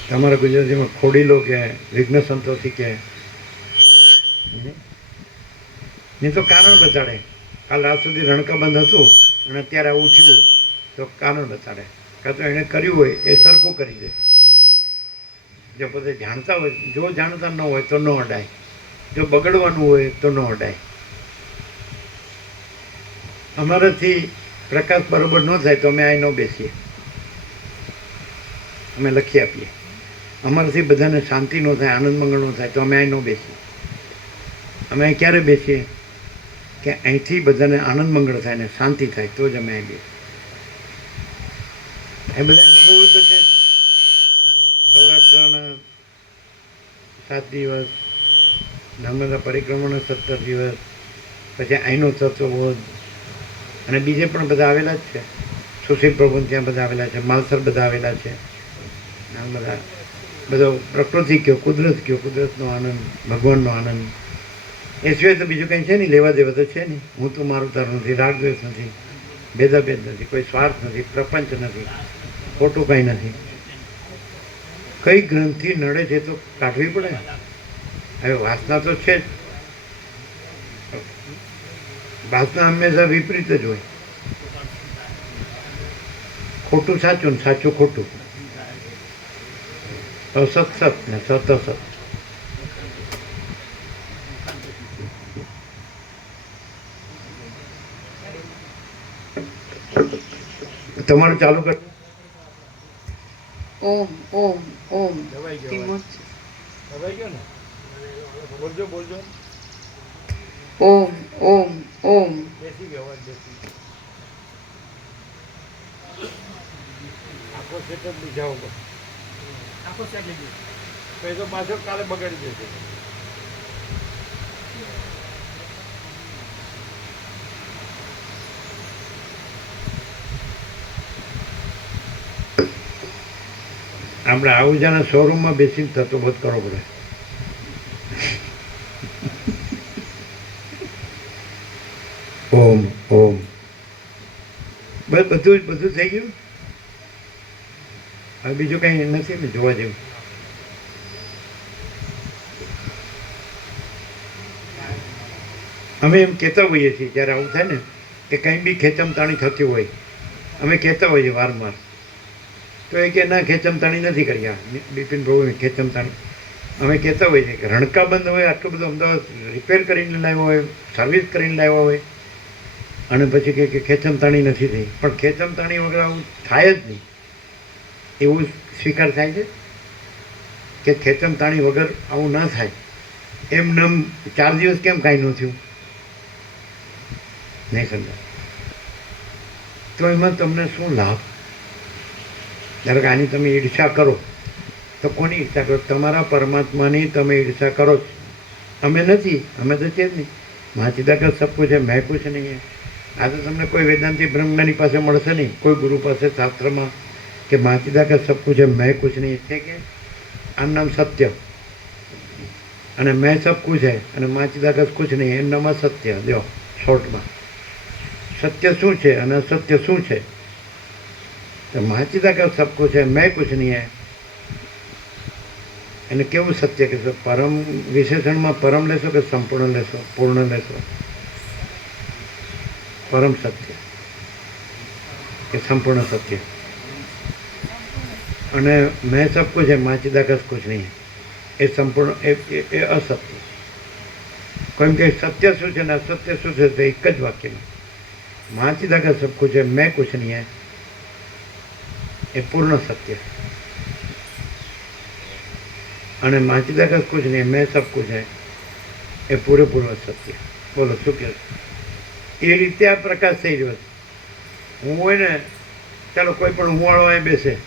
તમારા ગુજરાતીમાં ખોડીલો કે વિઘ્ન સંતોષી કે નહીં તો કારણ બતાડે. કાલ રાત સુધી રણકા બંધ હતું અને અત્યારે આવું થયું તો કારણ બતાડે. કાં તો એણે કર્યું હોય એ સરખું કરી દે. જો પોતે જાણતા હોય, જો જાણતા ન હોય તો ન અડાય, જો બગડવાનું હોય તો ન અડાય. અમારાથી પ્રકાશ બરોબર ન થાય તો અમે અહીં ન બેસીએ, અમે લખી આપીએ. અમારાથી બધાને શાંતિ ન થાય, આનંદ મંગળ ન થાય તો અમે અહીં ન બેસીએ. અમે અહીં ક્યારે બેસીએ કે અહીંથી બધાને આનંદ મંગળ થાય ને શાંતિ થાય તો જ અમે અહીં બેસીએ. એ બધા અનુભવો તો છે. સૌરાષ્ટ્રના 7 દિવસ, નર્મદા પરિક્રમાના 17 દિવસ, પછી અહીંનો તત્વબોધ, અને બીજે પણ બધા આવેલા જ છે. સુશીલ પ્રભુ ત્યાં બધા આવેલા છે, માલસર બધા આવેલા છે. બધા બધો પ્રકૃતિ કયો, કુદરત કયો, કુદરતનો આનંદ, ભગવાનનો આનંદ. એ સિવાય તો બીજું કંઈ છે નહીં, લેવા દેવા તો છે નહીં. હું તો મારું તારું નથી, રાગદ્વેષ નથી, ભેદાભેદ નથી, કોઈ સ્વાર્થ નથી, પ્રપંચ નથી, ખોટું કંઈ નથી. કઈ ગ્રંથિ નડે છે તો કાઢવી પડે. હવે વાસના તો છે જ, વાસના હંમેશા વિપરીત જ હોય. ખોટું સાચું ને સાચું ખોટું, અસત સત ને સત અસત. તમારું ચાલુ કર. ઓમ ઓમ ઓમ. દવાઈ ગયો. ધીમો જ. દવાઈ ગયો ને બોલજો બોલજો. ઓમ ઓમ ઓમ. બેસી ગયો અવાજ બેસી. આખો સેટઅપ લીધા ઉપર આખો સેટ લઈ ગયો. તો એ તો પાછો કાલે બગાડી દેશે. આપણે આવુજાના શોરૂમમાં બેસીને થતો બધું કરવો પડે. ઓમ ઓમ. બસ બધું થઈ ગયું. હવે બીજું કંઈ નથી ને જોવા જેવું. અમે એમ કહેતા હોઈએ છીએ જ્યારે આવું થાય ને કે કંઈ બી ખેંચમતાણી થતી હોય, અમે કહેતા હોઈએ વારંવાર. તો એ કે ના ખેંચમતાણી નથી કરી. આ બિપિન પ્રભુ ખેંચમતાણી અમે કહેતા હોઈએ છીએ કે રણકા બંધ હોય, આટલું બધું અમદાવાદ રિપેર કરીને લાવ્યા હોય, સર્વિસ કરીને લાવ્યા હોય, અને પછી કે ખેંચમતાણી નથી થઈ. પણ ખેંચમતાણી વગર આવું થાય જ નહીં એવું સ્વીકાર થાય છે કે ખેંચમતાણી વગર આવું ન થાય. એમ 4 દિવસ કેમ કાંઈ ન થયું નહીં સમજાય. તો એમાં તમને શું લાભ? ધારો કે આની તમે ઈર્ષા કરો તો કોની ઈર્ષા કરો? તમારા પરમાત્માની તમે ઈર્ષા કરો છો. અમે નથી, અમે તો છે જ નહીં. માચિદાકર સબ કુછ છે, મેં કુછ નહીં હે. આ તો તમને કોઈ વેદાંતિ બ્રહ્મજ્ઞાની પાસે મળશે નહીં, કોઈ ગુરુ પાસે શાસ્ત્રમાં કે માચિદાકર સબ કુછ છે, મેં કુછ નહીં છે. કે આનું નામ સત્ય, અને મેં સબ કુછ છે અને માચિદાકર કુછ નહીં, એનું નામ સત્ય. લ્યો શોર્ટમાં સત્ય શું છે અને અસત્ય શું છે? તો માચિદાકર સબ કુછ છે, મેં કુછ નહીં હે. એને કેવું સત્ય કહેશો? પરમ વિશેષણમાં પરમ લેશો કે સંપૂર્ણ લેશો, પૂર્ણ લેશો? પરમ સત્ય કે સંપૂર્ણ સત્ય. અને મેં સબ કુછ છે, માચિદાકર કુછ નહીં, એ સંપૂર્ણ એ અસત્ય. કેમ કે સત્ય શું છે ને અસત્ય શું છે? તો એક જ વાક્યમાં માચિદાકર સબ કુછ છે, મેં કુછ નહીં હે, એ પૂર્ણ સત્ય. અને માચિદાકર કુછ નહીં, મેં સબ કુછ હે, એ પૂરેપૂરું સત્ય. બોલો શું કહે? એ રીતે આ પ્રકાશ થઈ રહ્યો છે. હું હોય ને, ચાલો કોઈ પણ હુંવાળો અહીં બેસે,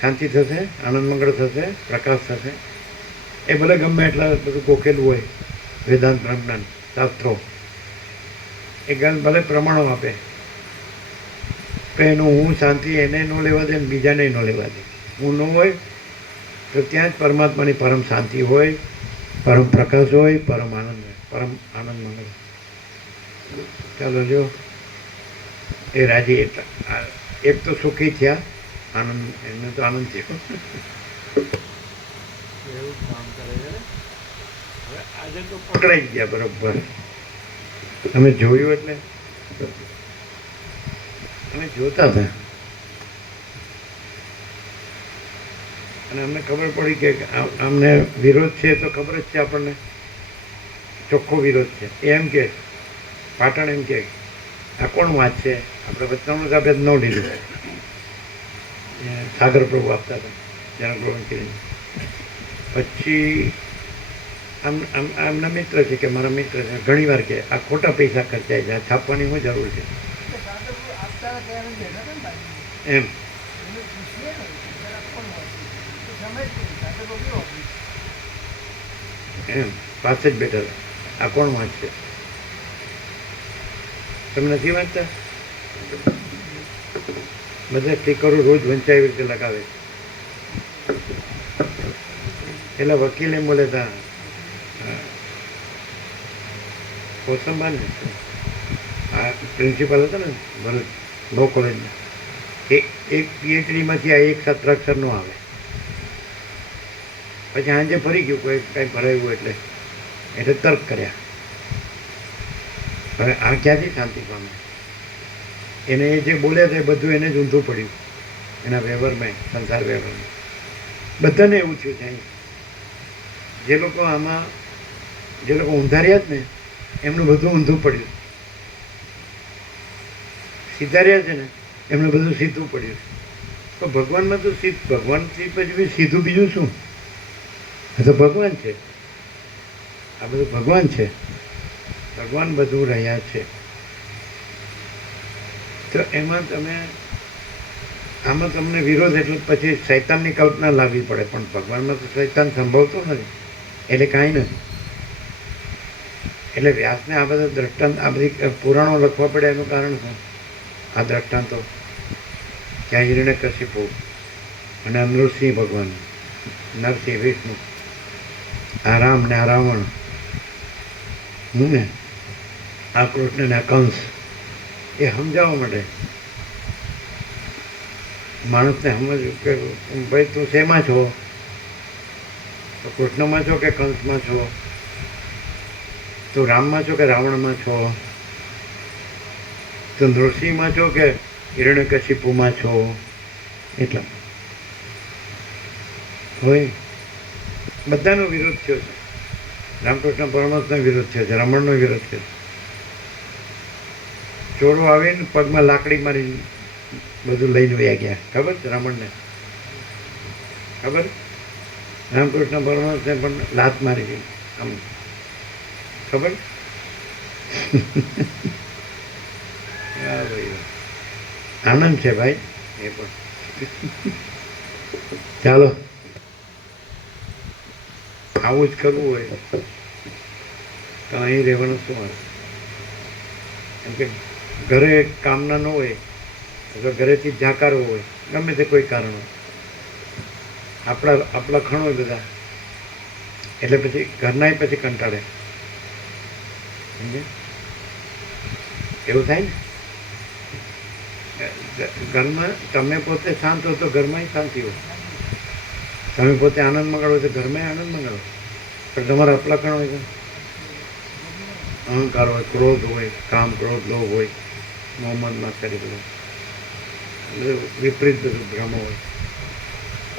શાંતિ થશે, આનંદ મંગળ થશે, પ્રકાશ થશે. એ ભલે ગમે એટલા બધું ગોખેલું હોય વેદાંત બ્રહ્મજ્ઞાન શાસ્ત્રો, એ ભલે પ્રમાણો આપે, પણ એનું હું શાંતિ એને ન લેવા દે ને બીજાને ન લેવા દે. હું ન હોય તો ત્યાં જ પરમાત્માની પરમ શાંતિ હોય, પરમ પ્રકાશ હોય, પરમ આનંદ હોય, પરમ આનંદ મંગળ. ચાલો જો એ રાજી એક તો સુખી થયા, આનંદ, એમને તો આનંદ થયો. એવું જ કામ કરે છે ને. હવે આજે તો પકડાઈ ગયા બરોબર. અમે જોયું એટલે અમે જોતા હતા અને અમને ખબર પડી કે અમને વિરોધ છે તો ખબર જ છે આપણને, ચોખ્ખો વિરોધ છે. એમ કે પાટણ એમ કે આ કોણ વાંચશે? આપણે વચનામૃત આપે ન લીધું, સાગર પ્રભુ આપતા હતા જનક પ્રવંચી. પછી આમના મિત્ર છે કે મારા મિત્ર છે, ઘણી વાર કે આ ખોટા પૈસા ખર્ચાય છે, આ છાપવાની શું જરૂર છે આપતા ત્યારે બેઠા હતા ને ભાઈ, એમ. એને પૂછીએ ને જરા કોણ વાંચે તો સમય જ નહીં, સાથે બગડ્યો એમ પાસે જ બેઠા હતા. આ કોણ વાંચશે? તમે નથી વાંચતા? બધા સ્ટીકરો રોજ વંચાઈ રીતે લગાવે. એટલે વકીલ એમ બોલે હતા કોસંબા ને, આ પ્રિન્સિપાલ હતા ને ભરૂચ લો કોલેજના, એક PhDમાંથી આ એક સત્રાક્ષર નો આવે. પછી સાંજે ફરી ગયું કોઈ કંઈ ભરાયું એટલે તર્ક કર્યા હવે આ ક્યાંથી શાંતિ પામે? એને એ જે બોલ્યા હતા એ બધું એને જ ઊંધું પડ્યું એના વ્યવહારમાં, સંસાર વ્યવહારમાં. બધાને એવું થયું છે અહીં. જે લોકો આમાં જે લોકો ઊંધા રહ્યા જ ને એમનું બધું ઊંધું પડ્યું. સીધા રહ્યા છે ને એમને બધું સીધું પડ્યું. તો ભગવાનમાં તો ભગવાનથી પછી સીધું બીજું શું? આ તો ભગવાન છે, આ બધું ભગવાન છે, ભગવાન બધું રહ્યા છે. તો એમાં આમાં તમને વિરોધ એટલે પછી શૈતાનની કલ્પના લાવવી પડે, પણ ભગવાનમાં તો શૈતાન સંભવતો નથી, એટલે કાંઈ નથી. એટલે વ્યાસને આ બધા દ્રષ્ટાંત, આ બધી પુરાણો લખવા પડે એનું કારણ શું? આ દ્રષ્ટાંતો કે હિરણ્યકશિપુ અને નૃસિંહ ભગવાન, નરસિંહ વિષ્ણુ, આ રામ ને આ રાવણ, ને આ કૃષ્ણ ને આ કંસ, એ સમજાવવા માટે માણસને સમજવું કે ભાઈ તું શેમાં છો? તો કૃષ્ણમાં છો કે કંસમાં છો? તું રામમાં છો કે રાવણમાં છો? તું નૃસિંહમાં છો કે હિરણ્યકશિપુમાં છો? એટલા હોય બધાનો વિરોધ થયો છે. રામકૃષ્ણ પરમહંસનો વિરોધ થયો છે, રમણનો વિરોધ થયો છે. ચોરો આવીને પગમાં લાકડી મારી બધું લઈને વયા ગયા, ખબર છે રમણને? ખબર? રામકૃષ્ણ પરમહંસને પણ લાત મારી ગઈ આમ, ખબર? હા ભાઈ, આનંદ છે ભાઈ એ પણ. ચાલો, આવું જ કરવું હોય તો અહીં રહેવાનું શું આવે? કેમ કે ઘરે કામના ન હોય તો ઘરેથી જાકારો હોય, ગમે તે કોઈ કારણ હોય, આપણા ખણ હોય બધા, એટલે પછી ઘરનાય પછી કંટાળે. સમજે? એવું થાય ને? ઘરમાં તમે પોતે શાંત હો તો ઘરમાં શાંતિ હોય, તમે પોતે આનંદ મંગાડો તો ઘરમાં આનંદ મંગાડો. પણ તમારા અપલાખણ હોય તો અહંકાર હોય, ક્રોધ હોય, કામ, ક્રોધ, લોભ હોય, મોહમ્મદ માસ્ટરી બધું વિપરીત બધું ભ્રમ હોય,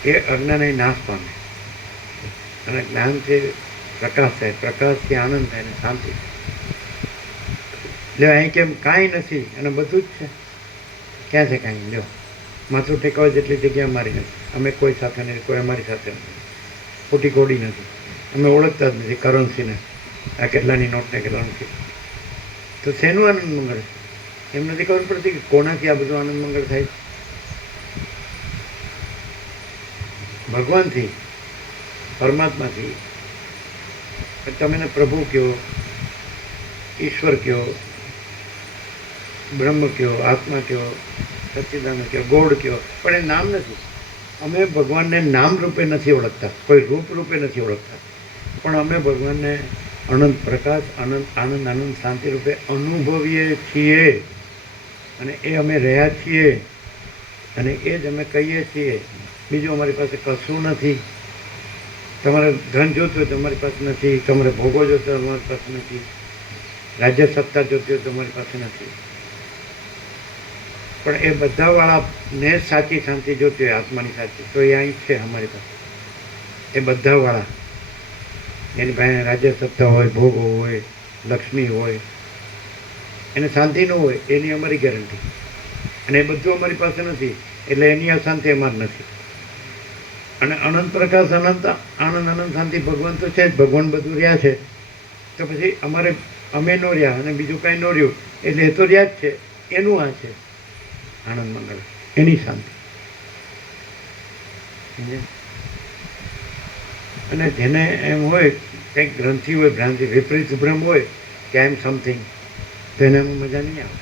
એ અજ્ઞાન એ નાશ પામે. અને જ્ઞાનથી પ્રકાશ થાય, પ્રકાશથી આનંદ થાય ને શાંતિ. લ્યો અહીં કેમ કાંઈ નથી અને બધું જ છે. ક્યાં છે કાંઈ? લ્યો, માથું ટેકવા જેટલી જગ્યા અમારી નથી. અમે કોઈ સાથે નથી, કોઈ અમારી સાથે નથી, ખોટી કોડી નથી, અમે ઓળખતા જ નથી કરન્સીને, આ કેટલાની નોટને કેટલાની. તો શેનું આનંદ મંગળ? એમ નથી ખબર પડતી કે કોનાથી આ બધું આનંદ મંગળ થાય? ભગવાનથી, પરમાત્માથી. તમે એને પ્રભુ કહો, ઈશ્વર કહો, બ્રહ્મ કહો, આત્મા કહો, સચ્ચિદાનંદ કહો, ગોડ કહો, પણ એ નામ નથી. અમે ભગવાનને નામ રૂપે નથી ઓળખતા, કોઈ રૂપ રૂપે નથી ઓળખતા, પણ અમે ભગવાનને અનંત પ્રકાશ, આનંદ, શાંતિ રૂપે અનુભવીએ છીએ. અને એ અમે રહ્યા છીએ અને એ જ અમે કહીએ છીએ. બીજું અમારી પાસે કશું નથી. તમારે ધન જોતું હોય તો અમારી પાસે નથી, તમારે ભોગો જોતો હોય અમારી પાસે નથી, રાજ્ય સત્તા જોતી હોય તો અમારી પાસે નથી. પણ એ બધાવાળાને સાચી શાંતિ જોતી હોય, આત્માની સાચી, તો એ અહીં છે અમારી પાસે. એ બધાવાળા, એની પાસે રાજ્ય સત્તા હોય, ભોગો હોય, લક્ષ્મી હોય, એને શાંતિ ન હોય એની અમારી ગેરંટી. અને એ બધું અમારી પાસે નથી એટલે એની અશાંતિ અમારી નથી. અને અનંત પ્રકાશ, આનંદ, શાંતિ ભગવાન તો છે જ. ભગવાન બધું રહ્યા છે તો પછી અમે ન રહ્યા અને બીજું કાંઈ ન રહ્યું એટલે એ તો રહ્યા જ છે. એનું આ છે આનંદ મંગળ, એની શાંતિ. અને જેને એમ હોય કંઈક ગ્રંથિ હોય, ભ્રાંતિ, વિપરીત ભ્રમ હોય કે આઈ એમ સમથિંગ, તો એને એમાં મજા નહીં આવે.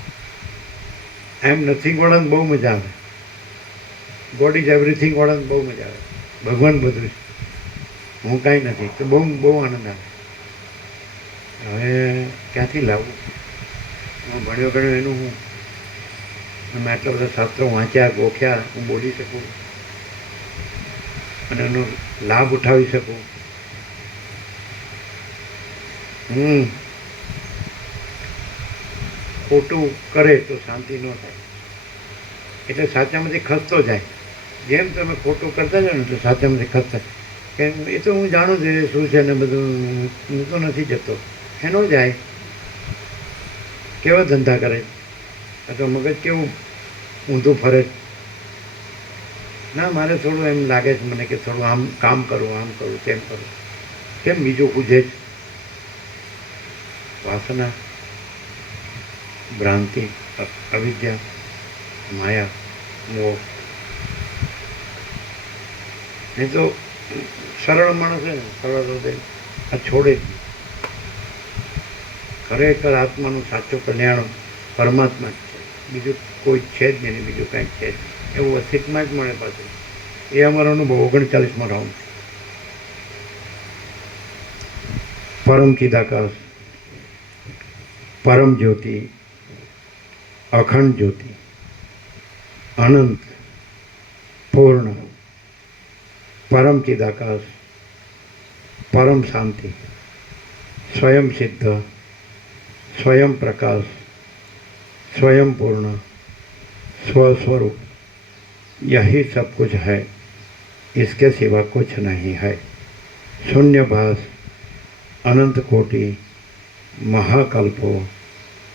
આઈ એમ નથિંગ વાળાને બહુ મજા આવે, ગોડ ઇઝ એવરીથિંગ વાળાને બહુ મજા આવે. ભગવાન બધું છે, હું કાંઈ નથી, તો બહુ આનંદ આવે. હવે ક્યાંથી લાવવું? હું ભણ્યો ગણ્યો એનું હું, અમે આટલા બધા શાસ્ત્રો વાંચ્યા, ગોખ્યા, હું બોલી શકું અને એનો લાભ ઉઠાવી શકું. ખોટું કરે તો શાંતિ ન થાય. એટલે સાચામાંથી ખસતો જાય. જેમ તમે ખોટું કરતા જાઓ ને તો સાચામાંથી ખસતા. કેમ એ તો હું જાણું છું એ શું છે ને બધું, હું તો નથી જતો. એનો જાય કેવા ધંધા કરે, આ તો મગજ કેવું ઊંધું ફરે. ના, મારે થોડું એમ લાગે છે મને કે થોડું આમ કામ કરું, આમ કરું, તેમ કરું. કેમ બીજું પૂછે જ? વાસના, ભ્રાંતિ, અવિદ્યા, માયા, મોહ. એ તો સરળ માણસ છે ને, સરળ હૃદય આ છોડે જ નહીં. ખરેખર આત્માનું સાચું કલ્યાણ પરમાત્મા જ છે, બીજું કોઈ છે જ નહીં, બીજું કાંઈ છે જ નહીં. એવું અસ્તિત્વમાં જ મળે પાછું. એ અમારો અનુભવ 39માં રાઉન્ડ. પરમ ચિદાકાશ, પરમ જ્યોતિ, અખંડ જ્યોતિ, અનંત, પૂર્ણ, પરમ ચિદાકાશ, પરમ શાંતિ, स्वयं सिद्ध, स्वयं प्रकाश, स्वयं पूर्ण, स्वस्वरूप, यही सब कुछ है, इसके सिवा कुछ नहीं है. शून्यभास, अनंत कोटि, महाकल्पो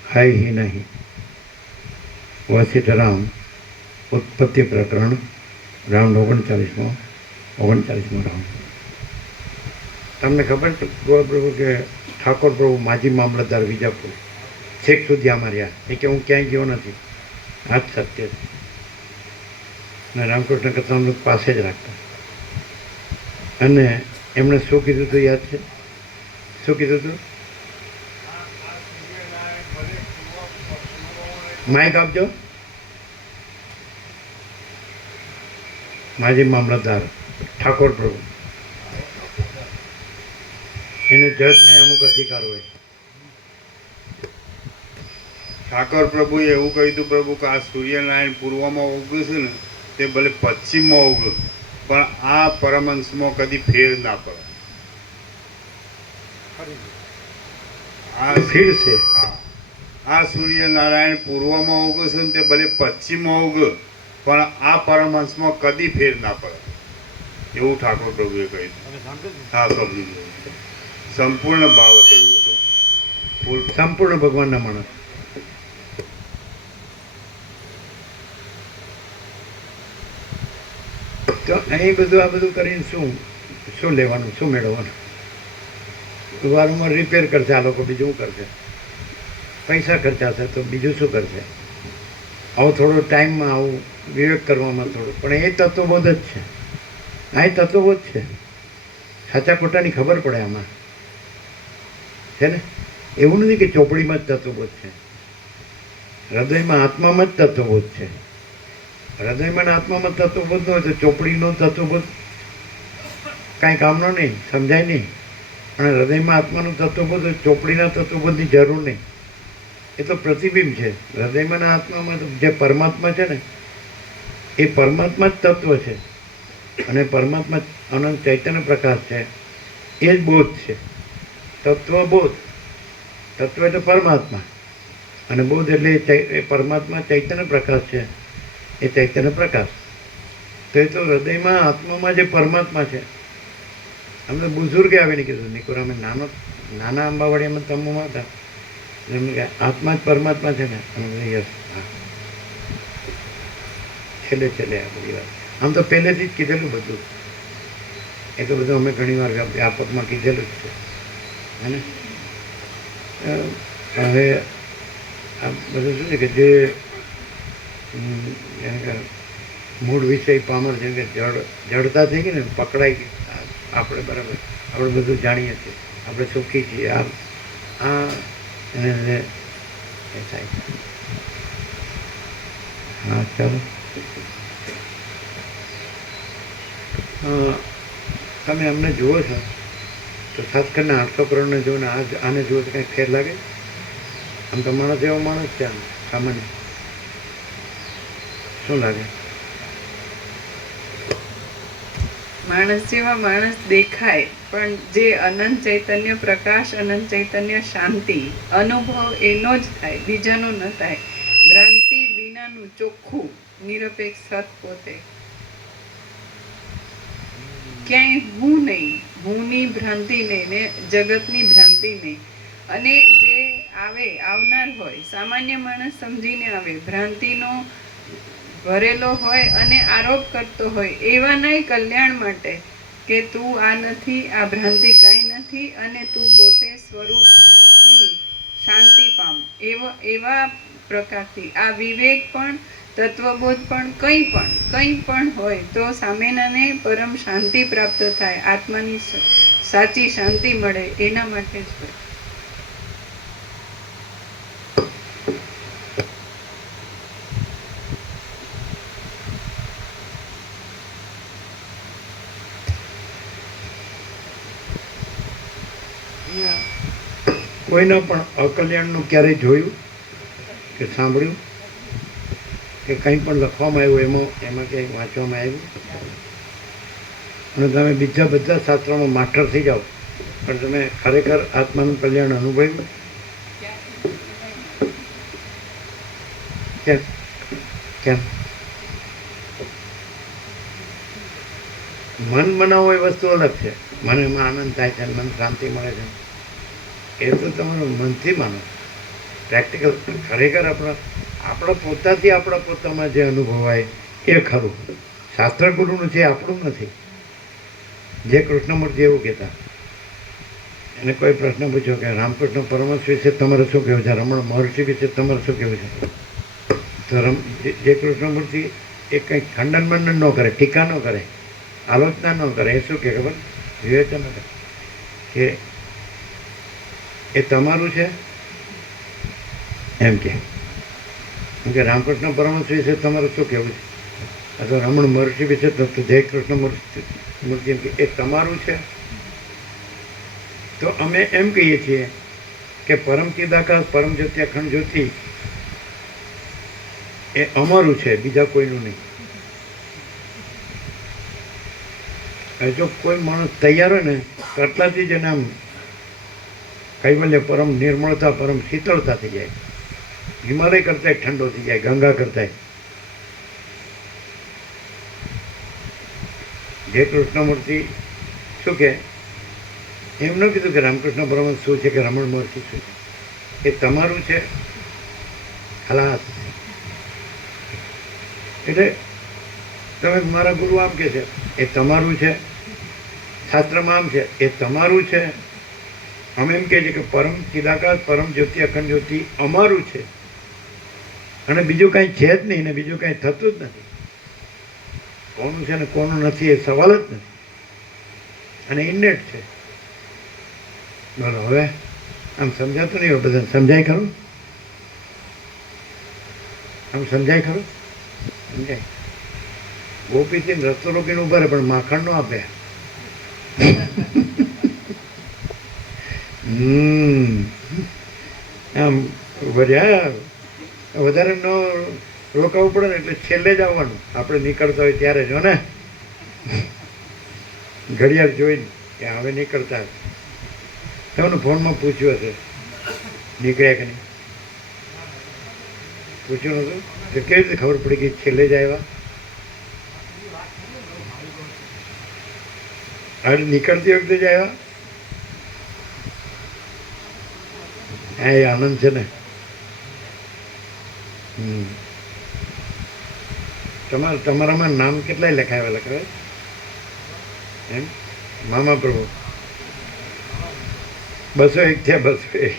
है ही नहीं. वशिष्ठ राम उत्पत्ति प्रकरण राउंड 39માં રાઉન્ડ. તમને ખબર છે ગોળ પ્રભુ કે ઠાકોર પ્રભુ માજી મામલતદાર વિજાપુર છેક સુધી આમાં રહ્યા. એ કે હું ક્યાંય ગયો નથી, આ જ સત્ય છે. અને રામકૃષ્ણ કથામૃત પાસે જ રાખતા. અને એમણે શું કીધું હતું યાદ છે? શું કીધું હતું? માઇક આપજો. માજી મામલતદાર ઠાકોર પ્રભુ, એને જજને અમુક અધિકાર હોય. ઠાકોર પ્રભુએ એવું કહ્યું હતું પ્રભુ કે આ સૂર્યનારાયણ પૂર્વમાં ઉગ્યું છે ને તે ભલે પશ્ચિમમાં ઉગ્યું, પણ આ પરમહંસમાં કદી ફેર ના પડે. આ ફીર છે. હા, આ સૂર્યનારાયણ પૂર્વમાં ઉગ્યું છે ને તે ભલે પશ્ચિમમાં ઉગ્યું, પણ આ પરમહંસમાં કદી ફેર ના પડે, એવું ઠાકોર પ્રભુએ કહ્યું. હા, સમજી ગયો. સંપૂર્ણ ભાવ થયું હતો. સંપૂર્ણ ભગવાનના માણસ. તો અહીં બધું આ બધું કરીને શું લેવાનું, શું મેળવવાનું? વારંવાર રિપેર કરશે આ લોકો, બીજું શું કરશે? પૈસા ખર્ચાશે તો બીજું શું કરશે? આવું થોડો ટાઈમમાં આવું વિવેક કરવામાં થોડું, પણ એ તત્વબોધ જ છે. આ એ તત્વબોધ છે. સાચા ખોટાની ખબર પડે આમાં છે ને. એવું નથી કે ચોપડીમાં જ તત્વબોધ છે. હૃદયમાં આત્મામાં જ તત્વબોધ છે. હૃદયમાં આત્મામાં તત્વબોધ ન હોય તો ચોપડીનો તત્વબોધ કાંઈ કામનો નહીં, સમજાય નહીં. અને હૃદયમાં આત્માનું તત્વબોધ હોય, ચોપડીના તત્વબોધની જરૂર નહીં. એ તો પ્રતિબિંબ છે. હૃદયમાં આત્મામાં જે પરમાત્મા છે ને એ પરમાત્મા જ તત્વ છે. અને પરમાત્મા અનંત ચૈતન્ય પ્રકાશ છે. એ જ બોધ છે. તત્વબોધ. તત્વ એટલે પરમાત્મા અને બોધ એટલે એ પરમાત્મા ચૈતન્ય પ્રકાશ છે. એ ચૈતન્ય પ્રકાશ તો એ તો હૃદયમાં આત્મામાં જે પરમાત્મા છે. અમને બુઝુર્ગે આવીને કીધું, નિકોર અમે નાના અંબાવાડીમાં તંબુમાં હતા, એમને કે આત્મા જ પરમાત્મા છે ને. અમે યસ, હા. છેલ્લે આ બધી વાત આમ તો પહેલેથી જ કીધેલું બધું. એ તો બધું અમે ઘણી વાર વ્યાપકમાં કીધેલું જ છે. હે ને. હવે આ બધું શું છે કે જે જેમ કે મૂળ વિષય પામર, જેમ કે જડતા થઈ ગઈ ને, પકડાઈ ગઈ. આપણે બરાબર આપણે બધું જાણીએ છીએ, આપણે સુખી છીએ. આ એને લીધે એ થાય. હા, ચાલો. તમે અમને જુઓ છો તો ખાસ કરીને 800 કરોડને જુઓ ને આને જુઓ તો કંઈ ફેર લાગે? આમ તો માણસ એવો માણસ છે, આમ સામાન્ય. શું લાગે? માણસ જેવા માણસ દેખાય પણ જે અનંત ચૈતન્ય પ્રકાશ, અનંત ચૈતન્ય શાંતિ અનુભવ એનો જ થાય, બીજાનો ન થાય. ભ્રાંતિ વિનાનું ચોખ્ખું નિરપેક્ષ સત પોતે. ક્યાંય હું નહીં, હુંની ભ્રાંતિ નહીં ને જગતની ભ્રાંતિ નહીં. અને જે આવે, આવનાર હોય, સામાન્ય માણસ સમજીને આવે, ભ્રાંતિનો ભરેલો હોય અને આરોપ કરતો હોય, એવાનાય કલ્યાણ માટે કે તું આ નથી, આ ભ્રાંતિ કાંઈ નથી અને તું પોતે સ્વરૂપથી શાંતિ પામ, એવા પ્રકારથી આ વિવેક પણ, તત્વબોધ પણ, કંઈ પણ હોય તો સામેનાને પરમ શાંતિ પ્રાપ્ત થાય, આત્માની સાચી શાંતિ મળે, એના માટે જ હોય. કોઈના પણ અકલ્યાણનું ક્યારેય જોયું કે સાંભળ્યું કે કંઈ પણ લખવામાં આવ્યું એમાં ક્યાંય વાંચવામાં આવ્યું? અને તમે બીજા બધા શાસ્ત્રોમાં માસ્ટર થઈ જાઓ પણ તમે ખરેખર આત્માનું કલ્યાણ અનુભવ્યું? કેમ? મન બનાવવું એ વસ્તુ અલગ છે. મને એમાં આનંદ થાય છે, મન શાંતિ મળે છે, એ તો તમારું મનથી માનો. પ્રેક્ટિકલ ખરેખર આપણા પોતાથી આપણા પોતામાં જે અનુભવાય એ ખરું. શાસ્ત્ર ગુરુનું છે, આપણું નથી. જે કૃષ્ણમૂર્તિ એવું કહેતા, એને કોઈ પ્રશ્ન પૂછ્યો કે રામકૃષ્ણ પરમહંસ વિશે તમારે શું કહેવું છે, રમણ મહર્ષિ વિશે તમારે શું કહેવું છે? તો જે કૃષ્ણમૂર્તિ એ કંઈ ખંડન મંડન ન કરે, ટીકા ન કરે, આલોચના ન કરે, એ શું કહે ખબર? વિવેચન કે એ તમારું છે એમ કે રામકૃષ્ણ પરમહંસ વિશે તમારે શું કહેવું છે, અથવા રમણ મહર્ષિ વિશે જય કૃષ્ણ મૂર્તિ એમ કે એ તમારું છે. તો અમે એમ કહીએ છીએ કે પરમ ચિદાકાશ, પરમ જ્યોતિ, અખંડ જ્યોતિ એ અમારું છે, બીજા કોઈનું નહીં. જો કોઈ માણસ તૈયાર હોય ને કરતાથી જ એને આમ કૈવલ્ય, પરમ નિર્મળતા, પરમ શીતળતા થઈ જાય. હિમાલય કરતાંય ઠંડો થઈ જાય, ગંગા કરતાંય. જે કૃષ્ણમૂર્તિ શું કે એમ ન કીધું કે રામકૃષ્ણ પરમહંસ શું છે કે રમણ મહર્ષિ શું છે, એ તમારું છે, ખલાસ. એટલે તમે મારા ગુરુ આમ કે છે એ તમારું છે, શાસ્ત્રમાં આમ છે એ તમારું છે. અમે એમ કહીએ છીએ કે પરમ ચિદાકાશ, પરમ જ્યોતિ, અખંડ જ્યોતિ અમારું છે અને બીજું કાંઈ છે જ નહીં ને બીજું કાંઈ થતું જ નથી. કોનું છે ને કોનું નથી એ સવાલ જ નથી, અને ઇન્નેટ છે. બોલો હવે આમ સમજાતું નહીં હોય બધાને? સમજાય ખરું? આમ સમજાય ખરું? સમજાય. ગોપીથી રસ્તો રોકીને ઉભા રહે પણ માખણ નો આપે. આમ ભર્યા વધારે ન રોકાવું પડે ને એટલે છેલ્લે જ આવવાનું. આપણે નીકળતા હોય ત્યારે જો ને ઘડિયાળ જોઈને કે હવે નીકળતા. તમને ફોનમાં પૂછ્યું હશે નીકળ્યા કે નહીં? પૂછ્યું નતું તો કેવી રીતે ખબર પડી કે છેલ્લે જ આવ્યા? આજે નીકળતી વખતે જ આવ્યા. હા, એ આનંદ છે ને. તમારામાં નામ કેટલાય લખાવેલા લખાવે એમ? મામા પ્રભુ 201 થયા, 201.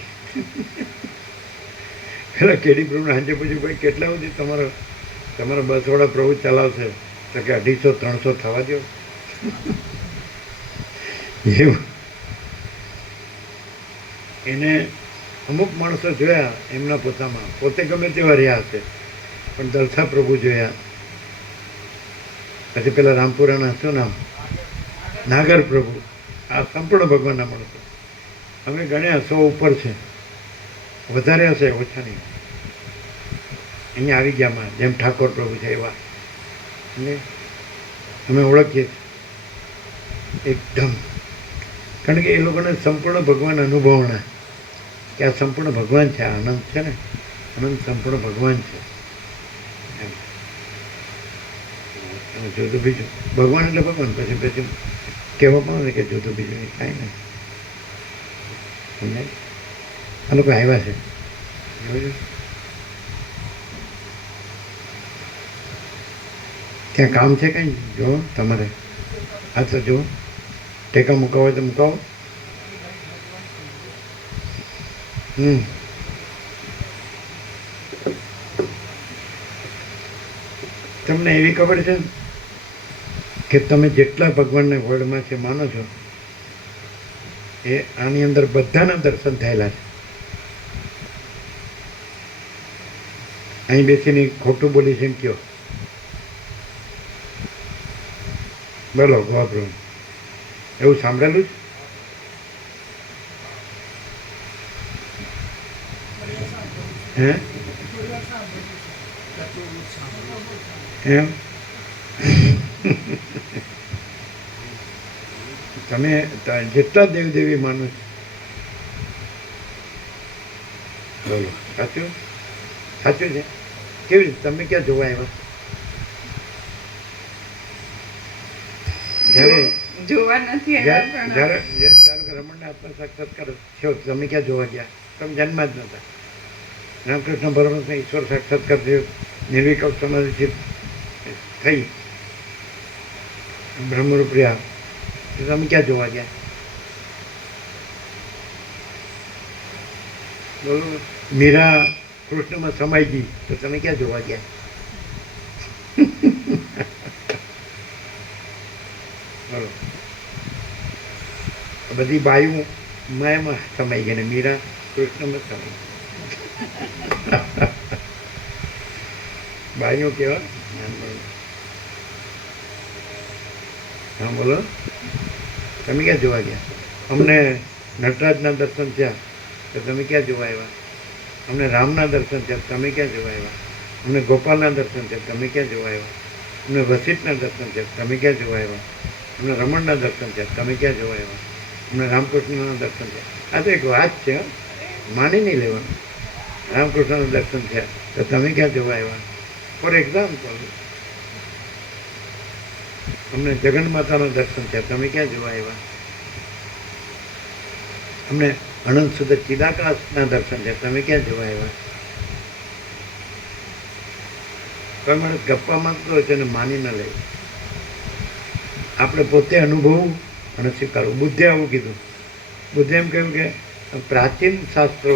પેલા કેડી પ્રભુને સાંજે પૂછ્યું ભાઈ કેટલા સુધી તમારા બસવાળા પ્રભુ ચલાવશે? તો કે 250-300 થવા દો. એવું એને અમુક માણસો જોયા એમના પોતામાં, પોતે ગમે તેવા રહ્યા હશે પણ દલસા પ્રભુ જોયા. પછી પેલા રામપુરાના શું નામ, નાગર પ્રભુ, આ સંપૂર્ણ ભગવાનના માણસો. અમે ગણ્યા 100 ઉપર છે, વધારે હશે, ઓછા નહીં. અહીંયા આવી ગયામાં જેમ ઠાકોર પ્રભુ છે એવા એટલે અમે ઓળખીએ એકદમ કારણ કે એ લોકોને સંપૂર્ણ ભગવાન અનુભવણા કે આ સંપૂર્ણ ભગવાન છે, આ આનંદ છે ને, આનંદ સંપૂર્ણ ભગવાન છે એમ. અને જુદું બીજું ભગવાન એટલે ભગવાન, પછી પછી કહેવા પણ ને કે જુદું બીજું એ કાંઈ નહીં. સમજાય? આ લોકો આવ્યા છે જોયું? ત્યાં કામ છે કંઈ જુઓ તમારે? હા તો જુઓ, ટેકા મુકાવો હોય તો મુકાવો. તમને એવી ખબર છે કે તમે જેટલા ભગવાનને વર્લ્ડમાં છે માનો છો એ આની અંદર બધાના દર્શન થયેલા છે. અહીં બેસીને ખોટું બોલી છે એમ કયો? બોલો ગોપ્રો, એવું સાંભળેલું છે? હે એમ? તમે જેટલા દેવદેવી માનો છો, બોલો સાચું સાચું છે? કેવી રીતે તમે ક્યાં જોવા આવ્યા? જોવા નથી આવ્યા પણ જ્યારે રમણને આત્મા સાક્ષાત્કાર થયો તમે ક્યાં જોવા ગયા? તમે જન્મ જ નહોતા. રામકૃષ્ણ પરમહંસને ઈશ્વર સાક્ષાત્કાર થયો, નિર્વિકલ્પ સમાધિ થઈ, બ્રહ્મરૂપ રહ્યા, તો તમે ક્યાં જોવા ગયા? બોલો. મીરા કૃષ્ણમાં સમાઈ ગઈ તો તમે ક્યાં જોવા ગયા? બોલો. બધી બાયું માયામાં સમાઈ ગઈ ને મીરા કૃષ્ણમાં સમાઈ ગઈ. બાયું કેવા? હા બોલો, તમે ક્યાં જોવા ગયા? અમને નટરાજના દર્શન થયા તો તમે ક્યાં જોવા આવ્યા? અમને રામના દર્શન થયા તમે ક્યાં જોવા આવ્યા? અમને ગોપાલના દર્શન થયા તમે ક્યાં જોવા આવ્યા? અમને વસિષ્ઠના દર્શન થયા તમે ક્યાં જોવા આવ્યા? અમને રમણના દર્શન થયા તમે ક્યાં જોવા આવ્યા? અમને રામકૃષ્ણના દર્શન થયા. આ તો એક વાત છે, માની નહીં લેવાનું. રામકૃષ્ણના દર્શન થયા તો તમે ક્યાં જોવા આવ્યા? ફોર એક્ઝામ્પલ, અમને જગન માતાના દર્શન થયા તમે ક્યાં જોવા આવ્યા? અમને અનંત સુધ ચિદાકાશના દર્શન થયા તમે ક્યાં જોવા આવ્યા? કોઈ માણસ ગપ્પા માંગતો હોય તેને માની ન લે. આપણે પોતે અનુભવવું અને સ્વીકારવું. બુદ્ધે આવું કીધું. બુદ્ધે એમ કહ્યું કે પ્રાચીન શાસ્ત્રો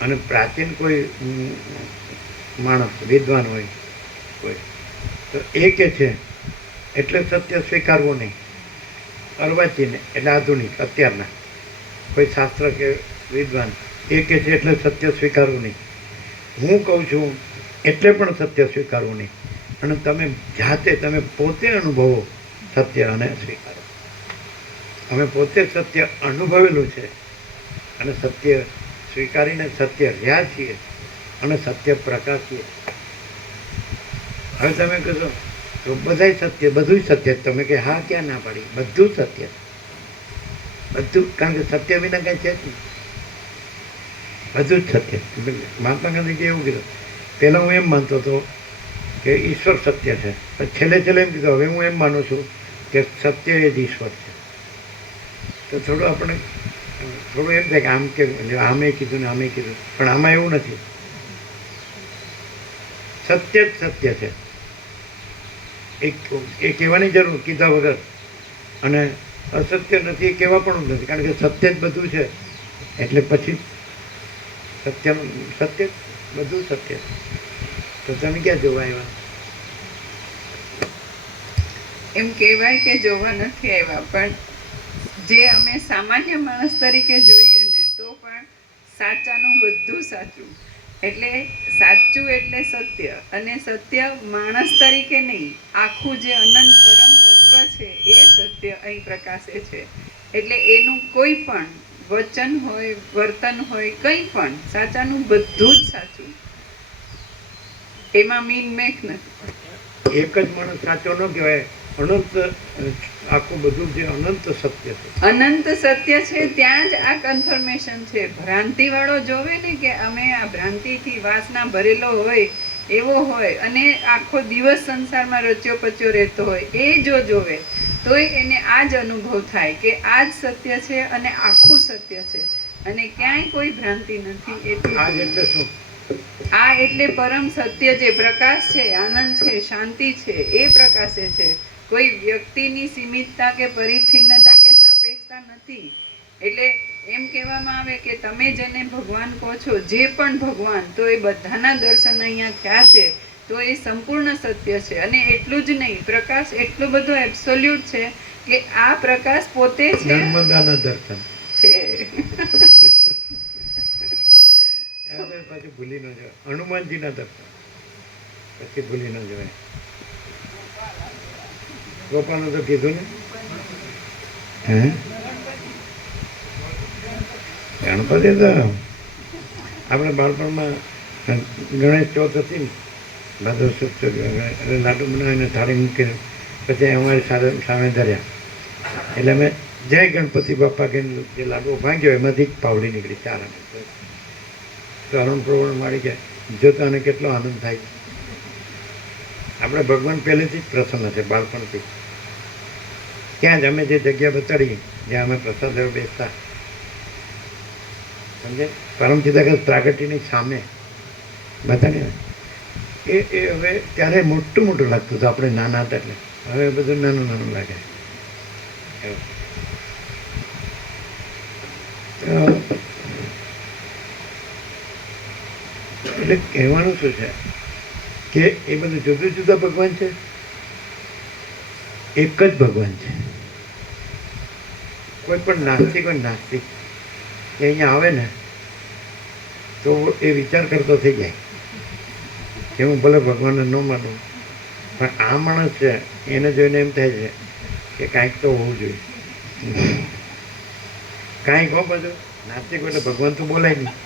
અને પ્રાચીન કોઈ માણસ વિદ્વાન હોય કોઈ તો એ કે છે એટલે સત્ય સ્વીકારવું નહીં. અર્વાચીને એટલે આધુનિક અત્યારના કોઈ શાસ્ત્ર કે વિદ્વાન એ કે છે એટલે સત્ય સ્વીકારવું નહીં. હું કહું છું એટલે પણ સત્ય સ્વીકારવું નહીં. અને તમે જાતે તમે પોતે અનુભવો સત્ય અને સ્વીકારો. અમે પોતે સત્ય અનુભવેલું છે અને સત્ય સ્વીકારીને સત્ય રહ્યા છીએ અને સત્ય પ્રકાશીએ. હવે તમે કહેશો તો બધાય સત્ય, બધું સત્ય. તમે કે હા ક્યાં ના પાડી? બધું સત્ય, બધું. કારણ કે સત્ય વિના કાંઈ છે જ નહીં, બધું જ સત્ય. મહાત્મા ગાંધીજી એવું કીધું, પહેલાં હું એમ માનતો હતો કે ઈશ્વર સત્ય છે, પણ છેલ્લે એમ કીધું હવે હું એમ માનું છું કે સત્ય એ જ ઈશ્વર છે. તો થોડું આપણે થોડું એમ થાય કે આમ કે આમે કીધું ને આમે કીધું, પણ આમાં એવું નથી. સત્ય જ સત્ય છે. એ કહેવાની જરૂર કીધા વગર. અને અસત્ય નથી એ કહેવા પણ નથી, કારણ કે સત્ય જ બધું છે. એટલે પછી સત્યનું સત્ય બધું સત્ય. તો તમે ક્યાં જોવા આવ્યા? એમ કહેવાય કે જોવા નથી આવ્યા, પણ જે અમે સામાન્ય માણસ તરીકે જોઈએ ને તો પણ સાચાનું બધું સાચું. એટલે સાચું એટલે સત્ય, અને સત્ય માણસ તરીકે નહીં, આખું જે અનંત પરમ તત્વ છે એ સત્ય અહીં પ્રકાશે છે. એટલે એનું કોઈ પણ વચન હોય, વર્તન હોય, કંઈ પણ સાચાનું બધું જ સાચું. એમાં મીન મેક નથી. એક જ માણસ સાચો ન કહેવાય, અનંત આખું બધું જે અનંત સત્ય છે, અનંત સત્ય છે, ત્યાં જ આ કન્ફર્મેશન છે. ભ્રાંતિ વાળો જોવે ને કે અમે આ ભ્રાંતિથી વાસના ભરેલો હોય એવો હોય અને આખો દિવસ સંસારમાં રચ્યો પચ્યો રહેતો હોય, એ જો જોવે તોય એને આ જ અનુભવ થાય કે આ જ સત્ય છે અને આખું સત્ય છે અને ક્યાંય કોઈ ભ્રાંતિ નથી. એટલું આ જ એટલે શું? આ એટલે પરમ સત્ય જે પ્રકાશ છે, આનંદ છે, શાંતિ છે, એ પ્રકાશે છે. કોઈ વ્યક્તિની સીમિતતા કે પરિચ્છિન્નતા કે સાપેક્ષતા નથી. એટલે એમ કહેવામાં આવે કે તમે જેને ભગવાન કહો છો, જે પણ ભગવાન, તો એ બધાના દર્શન અહીંયા થયા છે, તો એ સંપૂર્ણ સત્ય છે. અને એટલું જ નહીં, પ્રકાશ એટલો બધો એબ્સોલ્યુટ છે કે આ પ્રકાશ પોતે છે નર્મદાના દર્શન છે. પાછું ભૂલી ન જવાય. હનુમાનજીના દર્શન પછી ભૂલી ન જવાય. ગોપાલનું તો કીધું ને, હે ગણપતિ તો આપણે બાળપણમાં ગણેશ ચોથ હતી ને, ભાદરવા સુદ એટલે લાડુ બનાવીને થાળી મૂકીને પછી અમારી સામે ધર્યા. એટલે અમે જય ગણપતિ બાપા કે જે લાડુ ભાંગ્યો એમાંથી જ પાવડી નીકળી 4 આને. તો અરુણ પ્રવણ મારી ગયા, જોતા અને કેટલો આનંદ થાય. આપણે ભગવાન પહેલેથી જ પ્રસન્ન છે બાળપણથી. ત્યાં જ અમે જે જગ્યા બતાડી જ્યાં અમે પ્રસાદ લેવા બેસતા, સમજે, પરમચિદાકાશ પ્રાગટ્યની સામે બતાડી એ હવે ત્યારે મોટું મોટું લાગતું હતું. આપણે નાના હતા એટલે હવે બધું નાનું નાનું લાગે. એટલે કહેવાનું શું છે કે એ બધું જુદા જુદા ભગવાન છે, એક જ ભગવાન છે. કોઈ પણ નાસ્તિક હોય, નાસ્તિક એ અહીંયા આવે ને તો એ વિચાર કરતો થઈ જાય કે હું ભલે ભગવાનને ન માનું, પણ આ માણસ છે એને જોઈને એમ થાય છે કે કાંઈક તો હોવું જોઈએ. કાંઈક હો બધું નાસ્તિક એટલે ભગવાન તો બોલાય નહીં.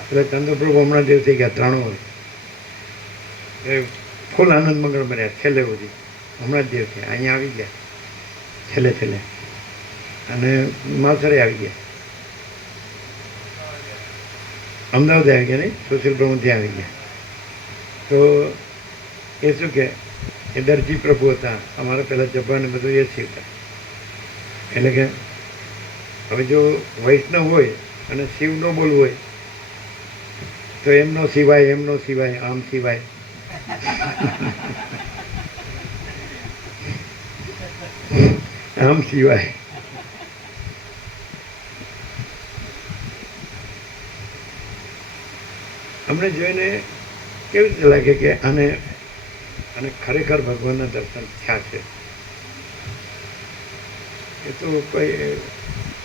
એટલે ચંદ્રપ્રભુ હમણાં દેવ થઈ ગયા 3 વર્ષ, એ ફૂલ આનંદ મંગળમાં રહ્યા છેલ્લે સુધી. હમણાં જ દેવ છે, અહીંયા આવી ગયા છેલ્લે અને માવસરે આવી ગયા, અમદાવાદ આવી ગયા નહીં, સુશીલ પ્રભુ ત્યાં આવી ગયા. તો એ શું કે એ દરજી પ્રભુ હતા અમારા, પહેલાં જબ્બાને બધું એ સીવતા. એટલે કે હવે જો વૈષ્ણવ હોય અને શિવ ન બોલવું હોય તો એમનો સિવાય, એમનો સિવાય, આમ સિવાય. આમ સિવાય. અમને જોઈને કેવી રીતે લાગે કે આને ખરેખર ભગવાનના દર્શન થયા છે. એ તો કોઈ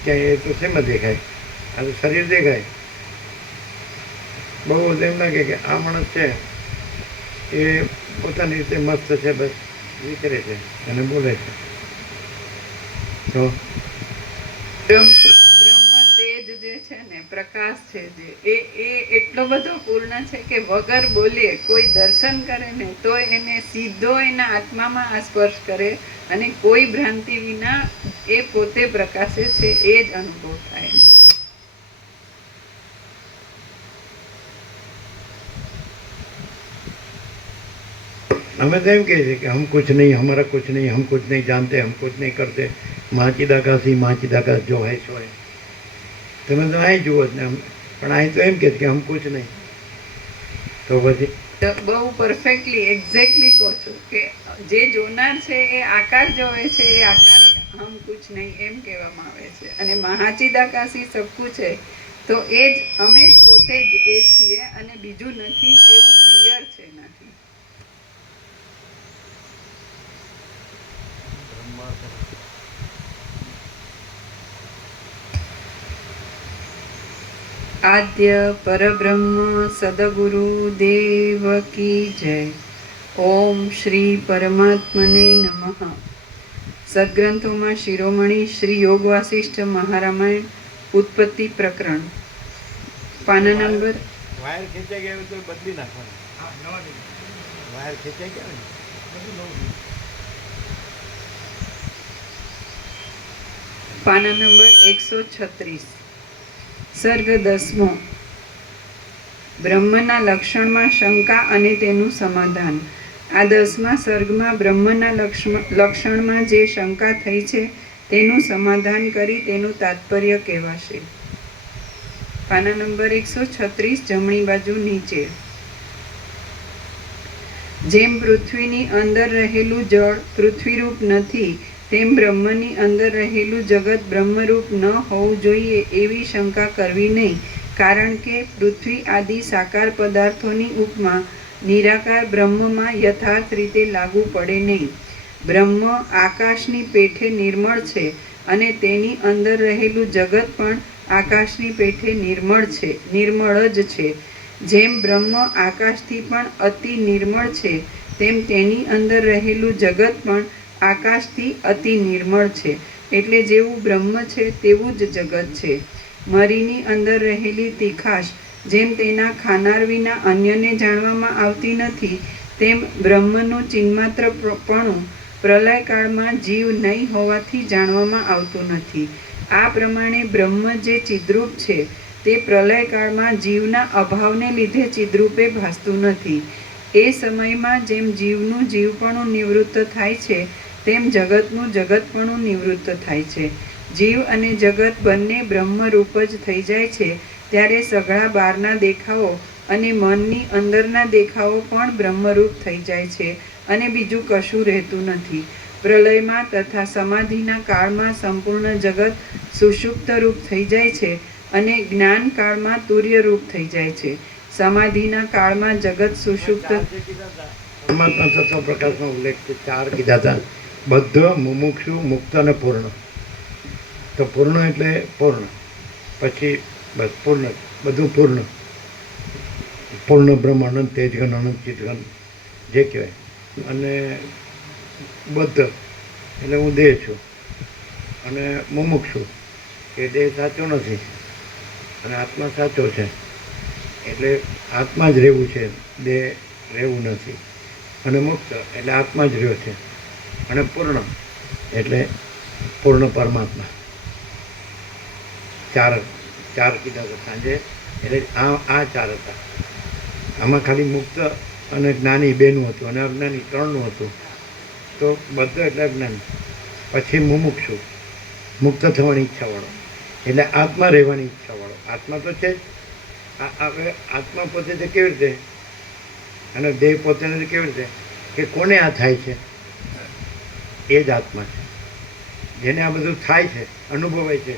ક્યાંય એ તો શેમાં દેખાય? આ તો શરીર દેખાય. બહુ એમ લાગે કે આ માણસ છે એ પોતાની રીતે મસ્ત છે, બસ વિચારે છે અને બોલે છે. તો બ્રહ્મ તેજ જે છે ને, પ્રકાશ છે જે, એ એટલો બધો પૂર્ણ છે કે વગર બોલે કોઈ દર્શન કરે ને તો એને સીધો એના આત્મામાં આ સ્પર્શ કરે અને કોઈ ભ્રાંતિ વિના એ પોતે પ્રકાશે છે, એ જ અનુભવ થાય. हमें तो एम कहे थे कि हम कुछ नहीं, हमारा कुछ नहीं, हम कुछ नहीं जानते, हम कुछ नहीं करते, माचिदाकाश जो है सो है. તમે તો અહીં જુઓ જ ને, પણ અહીં તો એમ કહે કે હમ કુછ નહીં. તો પછી બહુ પરફેક્ટલી એક્ઝેક્ટલી કહો છો કે જે જોનાર છે એ આકાર જોવે છે, એ આકાર હમ કુછ નહીં એમ કહેવામાં આવે છે. અને મહાચિદાકાશી સબકુછ છે, તો એ જ અમે પોતે જ એ છીએ અને બીજું નથી, એવું ક્લિયર છે નથી. આદ્ય પરબ્રહ્મ સદગુરુ દેવ કી જય. ઓમ શ્રી પરમાત્મને નમઃ. સદગ્રંથોમાં શિરોમણી શ્રી યોગ વાસિષ્ઠ મહારામાયણ ઉત્પત્તિ પ્રકરણ પાના નંબર વાયર ખેંચાઈ ગયા તો બદલી નાખવાનું. વાયર ખેંચાઈ ગયા ને પાના નંબર 136. સર્ગ 10મો. બ્રહ્મના લક્ષણમાં શંકા અને તેનું સમાધાન. આ 10મા સર્ગમાં બ્રહ્મના લક્ષણમાં જે શંકા થઈ છે તેનું સમાધાન કરી તેનું તાત્પર્ય કહેવાશે. પાના નંબર 136, જમણી બાજુ નીચે. જેમ પૃથ્વીની અંદર રહેલું જળ પૃથ્વીરૂપ નથી, તેમ બ્રહ્મની અંદર રહેલું જગત બ્રહ્મરૂપ ન હોવું જોઈએ એવી શંકા કરવી નહીં, કારણ કે પૃથ્વી આદિ સાકાર પદાર્થોની ઉપમા નિરાકાર બ્રહ્મમાં યથાર્થ રીતે લાગુ પડે નહીં. બ્રહ્મ આકાશની પેઠે નિર્મળ છે અને તેની અંદર રહેલું જગત પણ આકાશની પેઠે નિર્મળ જ છે. જેમ બ્રહ્મ આકાશથી પણ અતિ નિર્મળ છે, તેમ તેની અંદર રહેલું જગત પણ આકાશથી અતિ નિર્મળ છે. એટલે જેવું બ્રહ્મ છે તેવું જ જગત છે. મરીની અંદર રહેલી તીખાશ જેમ તેના ખાનાર વિના અન્યને જાણવામાં આવતી નથી, તેમ બ્રહ્મનું ચિન્માત્રપણું પ્રલયકાળમાં જીવ નહીં હોવાથી જાણવામાં આવતું નથી. આ પ્રમાણે બ્રહ્મ જે ચિદ્રૂપ છે તે પ્રલયકાળમાં જીવના અભાવને લીધે ચિદ્રૂપે ભાસતું નથી. એ સમયમાં જેમ જીવનું જીવપણું નિવૃત્ત થાય છે, તેમ જગતનું જગતપણું નિવૃત્ત થાય છે. જીવ અને જગત બંને બ્રહ્મરૂપ જ થઈ જાય છે, ત્યારે સઘળા બહારના દેખાવો અને મનની અંદરના દેખાવો પણ બ્રહ્મરૂપ થઈ જાય છે અને બીજું કશું રહેતું નથી. પ્રલયમાં તથા સમાધિના કાળમાં સંપૂર્ણ જગત સુષુપ્ત રૂપ થઈ જાય છે અને જ્ઞાન કાળમાં તુર્યરૂપ થઈ જાય છે. સમાધિના કાળમાં જગત સુષુપ્ત. પરમાત્મા તત્વ પ્રકાશનો ઉલ્લેખ 4 કીધા હતા. બધો મુમુક્ષુ, મુક્ત અને પૂર્ણ. તો પૂર્ણ એટલે પૂર્ણ, પછી બસ પૂર્ણ, બધું પૂર્ણ. પૂર્ણ બ્રહ્મ, અનંત તેજઘન, અનંત ચિતઘન જે કહેવાય. અને બદ્ધ એટલે હું દેહ છું, અને મુમુક્ષુ એ દેહ સાચો નથી અને આત્મા સાચો છે. એટલે આત્મા જ રહેવું છે, દેહ રહેવું નથી. અને મુક્ત એટલે આત્મા જ રહ્યો છે. અને પૂર્ણ એટલે પૂર્ણ પરમાત્મા. ચાર કીધા હતા સાંજે. એટલે આ 4 હતા. આમાં ખાલી મુક્ત અને જ્ઞાની 2નું હતું અને અજ્ઞાની 3નું હતું. તો બધું એટલે અજ્ઞાની. પછી મુમુક્ષુ, મુક્ત થવાની ઈચ્છાવાળો, એટલે આત્મા રહેવાની ઈચ્છાવાળો. આત્મા તો છે જ. હવે આત્મા પોતે છે કેવી રીતે, અને દેહ પોતે નથી કેવી રીતે, કે કોને આ થાય છે? એ જ આત્મા છે. જેને આ બધું થાય છે, અનુભવાય છે,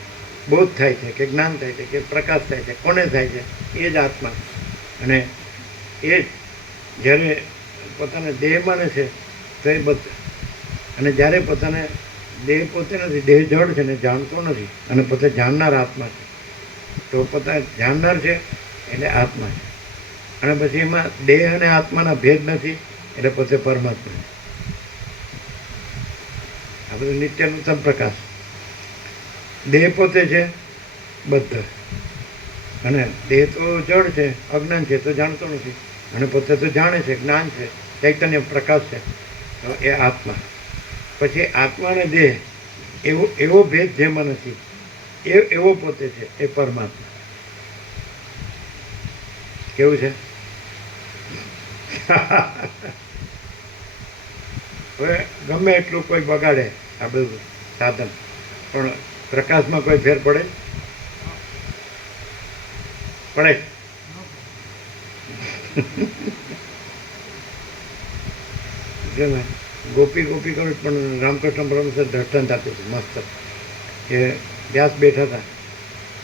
બોધ થાય છે, કે જ્ઞાન થાય છે, કે પ્રકાશ થાય છે, કોને થાય છે? એ જ આત્મા. અને એ જ જ્યારે પોતાના દેહ માને છે તો એ બધા, અને જ્યારે પોતાને દેહ પોતે નથી, દેહ જડ છે ને જાણતો નથી, અને પોતે જાણનાર આત્મા છે. તો પોતા જાણનાર છે એટલે આત્મા છે. અને પછી એમાં દેહ અને આત્માના ભેદ નથી, એટલે પોતે પરમાત્મા છે. આ બધું નિત્ય નૂતન પ્રકાશ. દેહ પોતે છે બદ્ધ, અને દેહ તો જડ છે, અજ્ઞાન છે, તો જાણતો નથી. અને પોતે તો જાણે છે, જ્ઞાન છે, ચૈતન્ય પ્રકાશ છે. તો એ આત્મા. પછી આત્મા અને દેહ એવો ભેદ જેમાં નથી, એવો પોતે છે, એ પરમાત્મા. કેવું છે? હવે ગમે એટલું કોઈ બગાડે આ બધું સાધન, પણ પ્રકાશમાં કોઈ ફેર પડે? ગોપી કરું, પણ રામકૃષ્ણ પરમહંસ દ્રષ્ટાંત આપ્યું હતું મસ્ત, કે વ્યાસ બેઠા હતા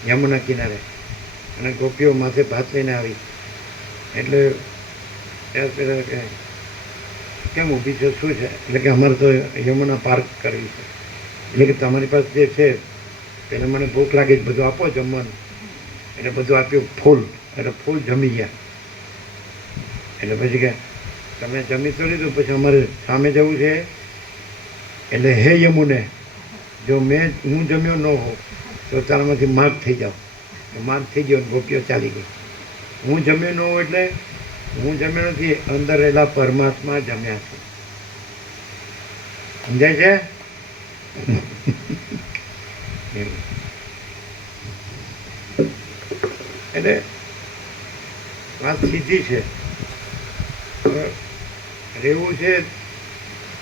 યમુના કિનારે, અને ગોપીઓ માથે ભાત લઈને આવી. એટલે વ્યાસ પહેલાં કે કેમ ઊભી છે, શું છે? એટલે કે અમારે તો યમુના પાર કરવી છે. એટલે કે તમારી પાસે જે છે એટલે મને ભૂખ લાગી, બધું આપો જમવાનું. એટલે બધું આપ્યું, ફૂલ. એટલે ફૂલ જમી ગયા. એટલે પછી કે તમે જમી તો લીધું, પછી અમારે સામે જવું છે. એટલે હે યમુને, જો હું જમ્યો ન હોઉં તો તારામાંથી માર્ગ થઈ જાઓ. માર્ગ થઈ ગયો, ગોપીઓ ચાલી ગઈ. હું જમ્યો ન હોઉં એટલે હું જમ્યો નથી, અંદર રહેલા પરમાત્મા જમ્યા છે. સમજાય છે? એમ. એટલે વાત સીધી છે. હવે રહેવું છે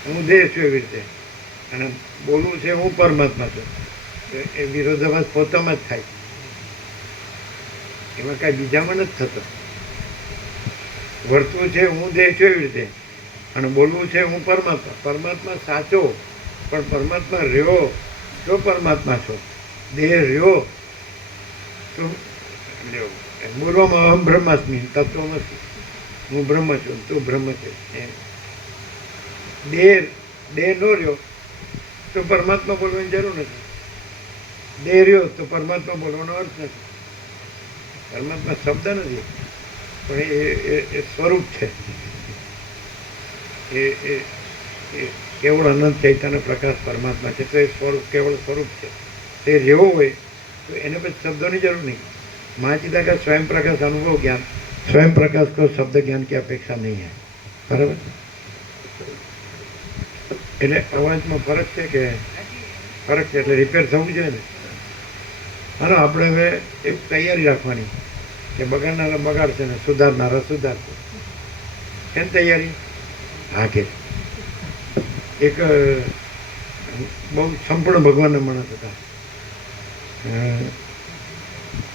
હું દેહ છું એવી રીતે, અને બોલવું છે હું પરમાત્મા છું, તો એ વિરોધાભાસ પોતામાં જ થાય, એમાં કાંઈ બીજામાં નથી થતો. વર્તવું છે હું દેહ છું એવી રીતે, અને બોલવું છે હું પરમાત્મા. પરમાત્મા સાચો, પણ પરમાત્મા રહ્યો તો પરમાત્મા છો, દેહ રહ્યો તો લ્યો. બોલવામાં અહમ બ્રહ્માસ્મિ તત્વ નથી, હું બ્રહ્મ છું તું બ્રહ્મ છે એમ. દેહ નો રહ્યો તો પરમાત્મા બોલવાની જરૂર નથી, દેહ રહ્યો તો પરમાત્મા બોલવાનો અર્થ નથી. પરમાત્મા શબ્દ નથી, પણ એ સ્વરૂપ છે. એ કેવળ અનંત ચૈતન્ય પ્રકાશ પરમાત્મા છે, તો એ સ્વરૂપ કેવળ સ્વરૂપ છે. તે રહેવો હોય તો એને પછી શબ્દોની જરૂર નહીં. महाचिता का स्वयं प्रकाश अनुभव ज्ञान, स्वयं प्रकाश को शब्द ज्ञान की अपेक्षा नहीं है. बराबर. એટલે અવાજમાં ફરક છે કે ફરક છે, એટલે રિપેર થવું જોઈએ ને. હાલો આપણે હવે એક તૈયારી રાખવાની કે બગાડનારા બગાડશે ને સુધારનારા સુધારશે. એમ તૈયારી? હા કે એક બહુ સંપૂર્ણ ભગવાનના માણસ હતા,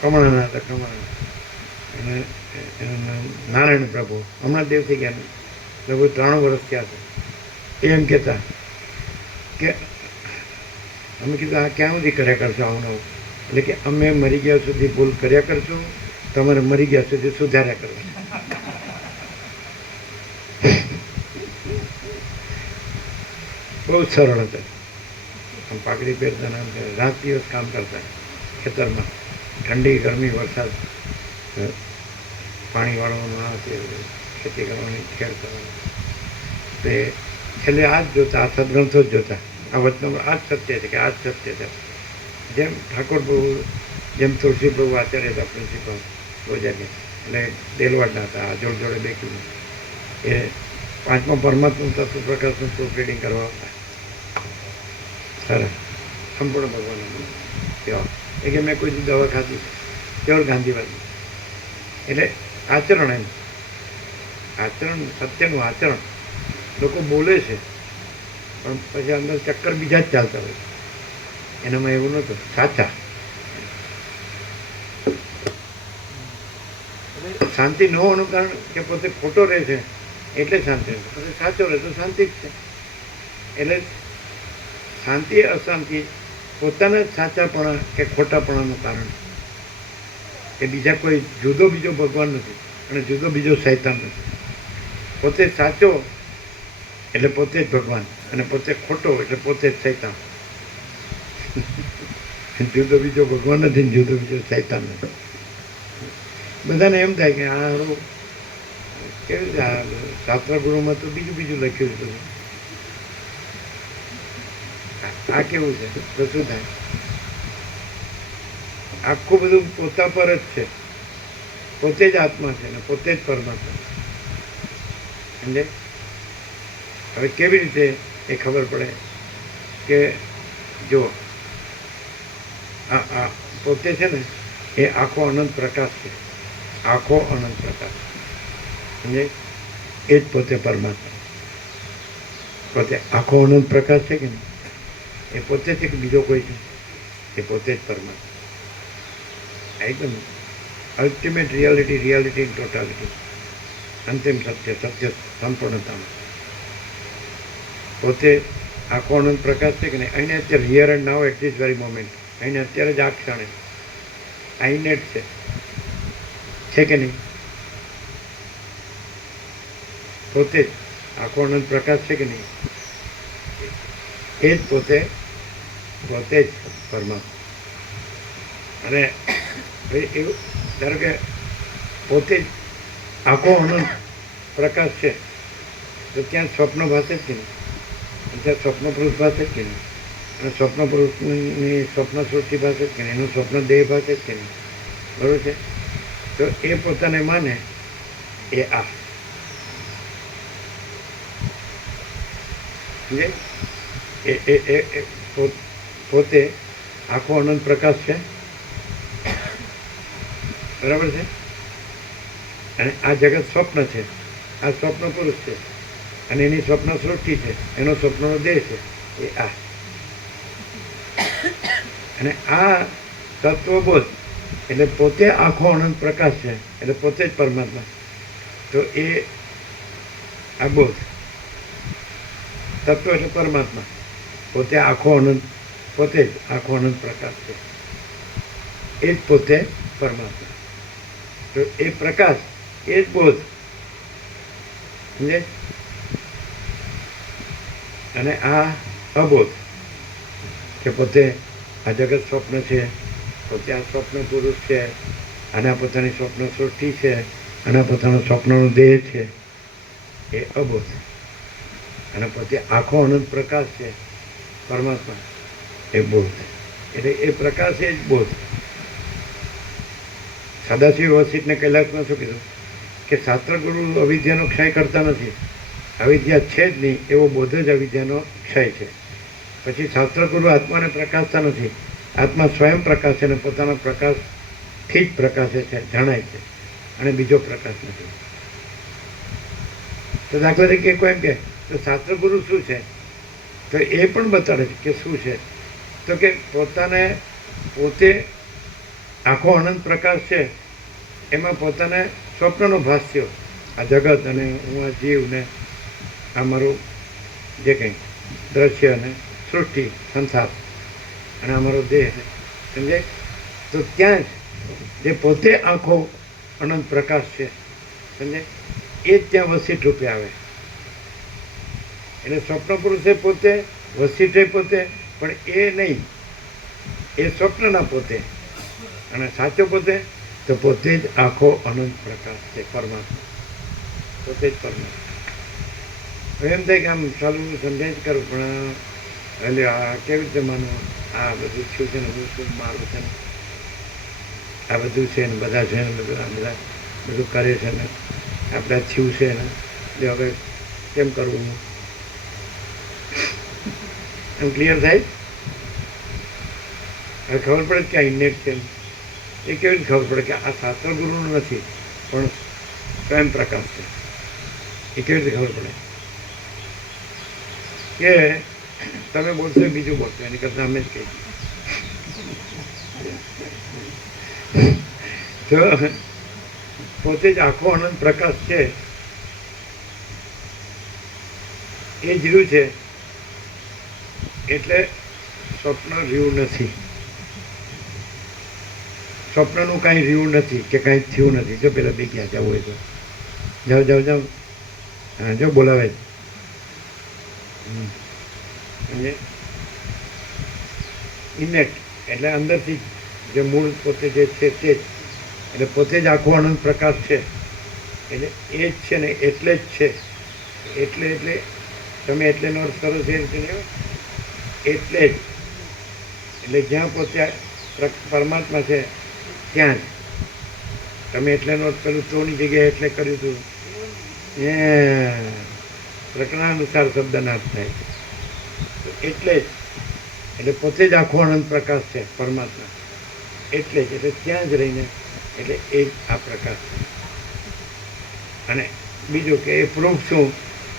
કમળાના હતા, કમળાના. અને એનું નામ નારાયણ પ્રભુ. હમણાં દેવ થઈ ગયા, લગભગ 3 વર્ષ થયા છે. એમ કહેતા કે અમે કીધું આ ક્યાં સુધી કર્યા કરશો આવવાનું? એટલે કે અમે મરી ગયા સુધી ભૂલ કર્યા કરશું, તમારે મરી ગયા સુધી સુધાર્યા કરવું. બહુ સરળ હતા. આમ પાઘડી પહેરતા નામ કરે, રાત દિવસ કામ કરતા ખેતરમાં, ઠંડી ગરમી વરસાદ, પાણી વાળવાનું આ તે, ખેતી કરવાની, ખેડ કરવાની. તે છેલ્લે આ જ જોતા, આ સદગ્રંથો જ જોતા. આ વચનમાં આ જ સત્ય છે કે આ જ સત્ય છે. જેમ ઠાકોર પ્રભુ, જેમ તુલસી પ્રભુ આચાર્ય હતા પ્રિન્સિપાલ રોજાની, એટલે દેલવાડના હતા, આ જોડે જોડે બેઠું એ 5મા પરમાત્મા તત્વ પ્રકાશનું પ્રૂફ રીડિંગ કરવા આવતા. સરસ સંપૂર્ણ ભગવાન કેવા એ કે મેં કોઈ દવા ખાધી પ્યોર ગાંધીવાદી. એટલે આચરણ, એમ આચરણ, સત્યનું આચરણ. લોકો બોલે છે પણ પછી અંદર ચક્કર બીજા જ ચાલતા હોય. એનામાં એવું નહોતું. સાચા શાંતિ ન હોવાનું કારણ કે પોતે ખોટો રહે છે એટલે શાંતિ, પછી સાચો રહે તો શાંતિ જ છે. એટલે શાંતિ અશાંતિ પોતાના જ સાચાપણા કે ખોટાપણાનું કારણ, કે બીજા કોઈ જુદો બીજો ભગવાન નથી અને જુદો બીજો શૈતાન નથી. પોતે સાચો એટલે પોતે જ ભગવાન, અને પોતે ખોટો એટલે પોતે જ શૈતાન. જુદો બીજો ભગવાન નથી ને જુદો બીજો શૈતાન નથી. બધાને એમ થાય કે આ હારું કેવી રીતે આ શાસ્ત્રગુરુમાં તો બીજું બીજું લખ્યું છે, આ કેવું છે તો શું થાય? આખું બધું પોતા પર જ છે. પોતે જ આત્મા છે ને પોતે જ પરમાત્મા. સમજે? હવે કેવી રીતે એ ખબર પડે કે જો આ પોતે છે ને એ આખો અનંત પ્રકાશ છે, આખો અનંત પ્રકાશ. સમજે? એ જ પોતે પરમાત્મા. પોતે આખો અનંત પ્રકાશ છે કે નહીં? એ પોતે છે કે બીજો કોઈ છે? એ પોતે જ પરમાત્મા. એકદમ ultimate reality, reality in totality, અંતિમ સત્ય, સત્ય સંપૂર્ણતામાં. પોતે આખો અનંત પ્રકાશ છે કે નહીં? અહીંને અત્યારે here and now at this very moment, અહીંને અત્યારે જ આ ક્ષણે આઈને જ છે કે નહીં? પોતે જ આખો અનંત પ્રકાશ છે કે નહીં? એ જ પોતે જ પરમાત્મા. અને એવું ધારો કે પોતે જ આખો અનંત પ્રકાશ છે તો ત્યાં સ્વપ્ન ભાષે જ કે નહીં? ત્યાં સ્વપ્ન પુરુષ ભાષે જ કે નહીં? અને સ્વપ્ન પુરુષની સ્વપ્ન સૃષ્ટિ ભાષે જ કે નહીં? એનું સ્વપ્ન દેહ ભાષે જ કે નહીં? બરાબર છે? તો એ પોતાને માને એ આ પોતે આખો અનંત પ્રકાશ છે, બરાબર છે. અને આ જગત સ્વપ્ન છે, આ સ્વપ્ન પુરુષ છે, અને એની સ્વપ્ન સૃષ્ટિ છે, એનો સ્વપ્નનો દેહ છે, એ આ. અને આ તત્વબોધ એટલે પોતે આખો અનંત પ્રકાશ છે, એટલે પોતે જ પરમાત્મા. તો એ આ બોધ તત્વ એટલે પરમાત્મા, પોતે આખો અનંત, પોતે જ આખો અનંત પ્રકાશ છે, એ જ પોતે પરમાત્મા. તો એ પ્રકાશ એ જ બોધ, સમજે. અને આ અબોધ કે પોતે આ જગત સ્વપ્ન છે, પોતે આ સ્વપ્ન પુરુષ છે, અને આ પોતાની સ્વપ્ન સૃષ્ટિ છે, અને આ પોતાનો સ્વપ્નનો દેહ છે, એ અબોધ. અને પોતે આખો અનંત પ્રકાશ છે, પરમાત્મા, એ બોધ. એટલે એ પ્રકાશ એ જ બોધ. સદાશિવ વસિષ્ઠને કૈલાસમાં શું કીધું કે શાસ્ત્રગુરુ અવિદ્યાનો ક્ષય કરતા નથી, અવિદ્યા છે જ નહીં એવો બોધ જ અવિદ્યાનો ક્ષય છે. પછી શાસ્ત્રગુરુ આત્માને પ્રકાશતા નથી, આત્મા સ્વયં પ્રકાશ છે અને પોતાના પ્રકાશથી જ પ્રકાશે છે, જણાય છે, અને બીજો પ્રકાશ નથી. તો દાખલા તરીકે કોઈ એમ કે તો શાસ્ત્રગુરુ શું છે, તો એ પણ બતાડે છે કે શું છે. તો કે પોતે આખો અનંત પ્રકાશ છે, એમાં પોતાને સ્વપ્નનો ભાસ થયો, આ જગત અને હું આ જીવ ને આ મારું જે કંઈ દ્રશ્ય અને સૃષ્ટિ સંસાર અને અમારો દેહ, સમજે. તો ત્યાં જ જે પોતે આખો અનંત પ્રકાશ છે, સમજે, એ જ ત્યાં વસિષ્ઠ રૂપે આવે. એટલે સ્વપ્ન પુરુષે પોતે, વસિષ્ઠે પોતે, પણ એ નહીં, એ સ્વપ્નના પોતે. અને સાચો પોતે તો પોતે જ આખો અનંત પ્રકાશ છે, પરમાત્મા, પોતે જ પરમાત્મા. એમ થાય કે આમ ચાલુ સમજાય જ કરું, પણ એટલે આ કેવી રીતે માનવું, આ બધું થયું છે ને હું શું મારું છે ને આ બધું છે ને બધા છે ને બધું આ બધા બધું કરે છે ને આપણે આ થયું છે ને એટલે હવે કેમ કરવું, એમ ક્લિયર થાય. હવે ખબર પડે કે આ ઇન્નેટ છે, એ કેવી રીતે ખબર પડે કે આ શાસ્ત્ર ગુરુનું નથી પણ સ્વયં પ્રકાશ છે, એ કેવી રીતે ખબર પડે કે તમે બોલશો બીજું બોલશો એની કરતાં અમે જ કહીએ. તો પોતે જ આખો અનંત પ્રકાશ છે, એ જ રહ્યું છે, એટલે સ્વપ્ન રહ્યું નથી, સ્વપ્નનું કાંઈ રહ્યું નથી કે કાંઈ થયું નથી. જો પેલા બે ક્યાં જવું હોય તો જાઓ જાઓ જાઓ, હા જો બોલાવે જ ઇનેટ એટલે અંદરથી જે મૂળ પોતે જે છે તે જ, એટલે પોતે જ આખો આનંદ પ્રકાશ છે, એટલે એ જ છે ને એટલે જ છે. એટલે તમે એટલે નો અર્થ કરો છો એ રીતે નહીં, એટલે જ, એટલે જ્યાં પોતે પરમાત્મા છે ત્યાં જ. તમે એટલે નો અર્થ પેલું તોની જગ્યાએ એટલે કર્યું હતું, એ પ્રકરણાનુસાર શબ્દના અર્થ થાય. એટલે જ, એટલે પોતે જ આખો અનંત પ્રકાશ છે પરમાત્મા, એટલે જ, એટલે ત્યાં જ રહીને, એટલે એ જ આ પ્રકાશ છે. અને બીજું કે એ પ્રૂફ શું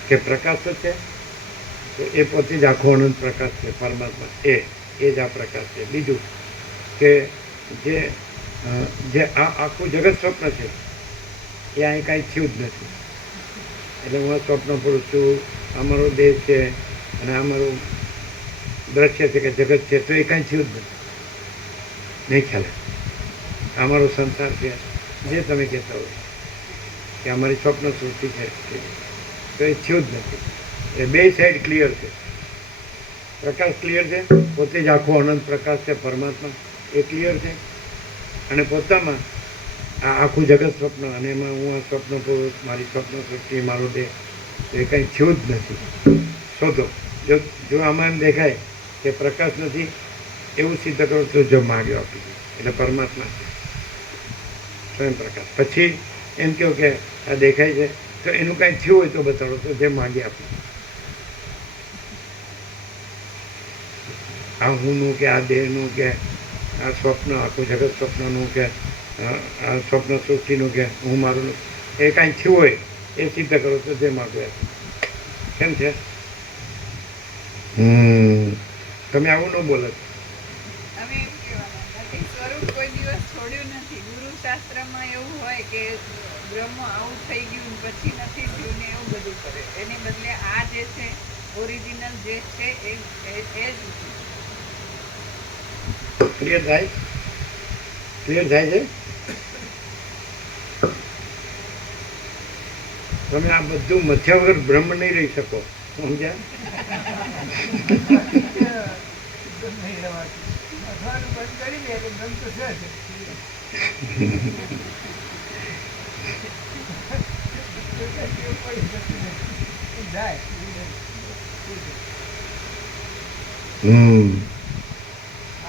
કે પ્રકાશ જ છે, તો એ પોતે જ આખો અનંત પ્રકાશ છે પરમાત્મા, એ જ આ પ્રકાશ છે. બીજું કે જે આ આખું જગત સ્વપ્ન છે એ અહીં કાંઈ થયું જ નથી. એટલે હું આ સ્વપ્ન પુરુષ છું, અમારો દેહ છે અને અમારું દ્રશ્ય છે કે જગત છે, તો એ કાંઈ થયું જ નથી, નહીં ખ્યાલ. અમારો સંસાર છે જે તમે કહેતા હોય કે અમારી સ્વપ્ન સૃષ્ટિ છે, તો એ થયું જ નથી. એ બે સાઈડ ક્લિયર છે. પ્રકાશ ક્લિયર છે, પોતે જ આખો અનંત પ્રકાશ છે પરમાત્મા, એ ક્લિયર છે. અને પોતામાં આ આખું જગત સ્વપ્ન, અને એમાં હું આ સ્વપ્ન પુરુષ, મારી સ્વપ્ન સૃષ્ટિ, મારો દેહ, એ કંઈ થયું જ નથી. શોધો, જો આમાં એમ દેખાય કે પ્રકાશ નથી એવું સિદ્ધ કરો તો જો માગ્યો આપી દે, એટલે પરમાત્મા છે સ્વયં પ્રકાશ. પછી એમ કહો કે આ દેખાય છે તો એનું કાંઈ થયું હોય તો બતાડો, તો જે માગે આપી. આ હુંનું કે આ દેહનું કે આ સ્વપ્ન આખું જગત સ્વપ્નનું કે આ સ્વપ્ન સૃષ્ટિનું કે હું મારું એ કાંઈ થયું હોય એ સિદ્ધ કરો તો જે માગું એમ. કેમ છે? તમે આવું ન બોલો. અમે એમ કહેવાના નથી, સ્વરૂપ કોઈ દિવસ છોડ્યું નથી. ગુરુ શાસ્ત્રમાં એવું હોય કે બ્રહ્મ આવું થઈ ગયું પછી નથી થયું ને એવું બધું કરે. એની બદલે આ જે છે ઓરિજિનલ જે છે એ જ ક્લિયર થાય? ક્લિયર થાય છે? તમે આ બધું મથ્યા વગર બ્રહ્મ નહીં રહી શકો. સમજ્યા? નહીં રહેવાતું. અથડાવાનું બંધ કરી દે એટલે ગમ તો છે જ. ટેવ પડી જતી નથી. જાય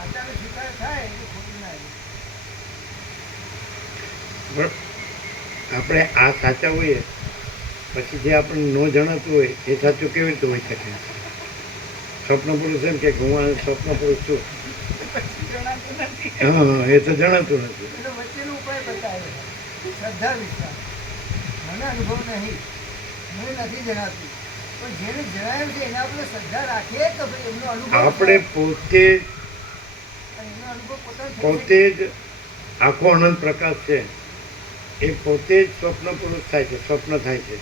આચાર્ય સ્વીકાર થાય એટલે ખોટું ના રહે. પણ આપણે આ સાચા હોઈએ પછી જે આપણને ન જણાતું હોય એ સાચું કેવી રીતે હોઈ શકે? સ્વપ્ન પુરુષ એમ કે હું આ સ્વપ્ન પુરુષ છું. જણાતું નથી. હા, એ તો જણાતું નથી. એનો વચ્ચેનો ઉપાય બતાવે શ્રદ્ધા વિશ્વાસ. મને અનુભવ નહીં, મને નથી જણાતું, પણ જેને જણાવ્યું છે એના આપણે શ્રદ્ધા રાખીએ તો ભાઈ એમનો અનુભવ આપણે પોતે એનો અનુભવ પોતાનો પોતે જ આખો અનંત પ્રકાશ છે. એ પોતે જ સ્વપ્ન પુરુષ થાય છે, સ્વપ્ન થાય છે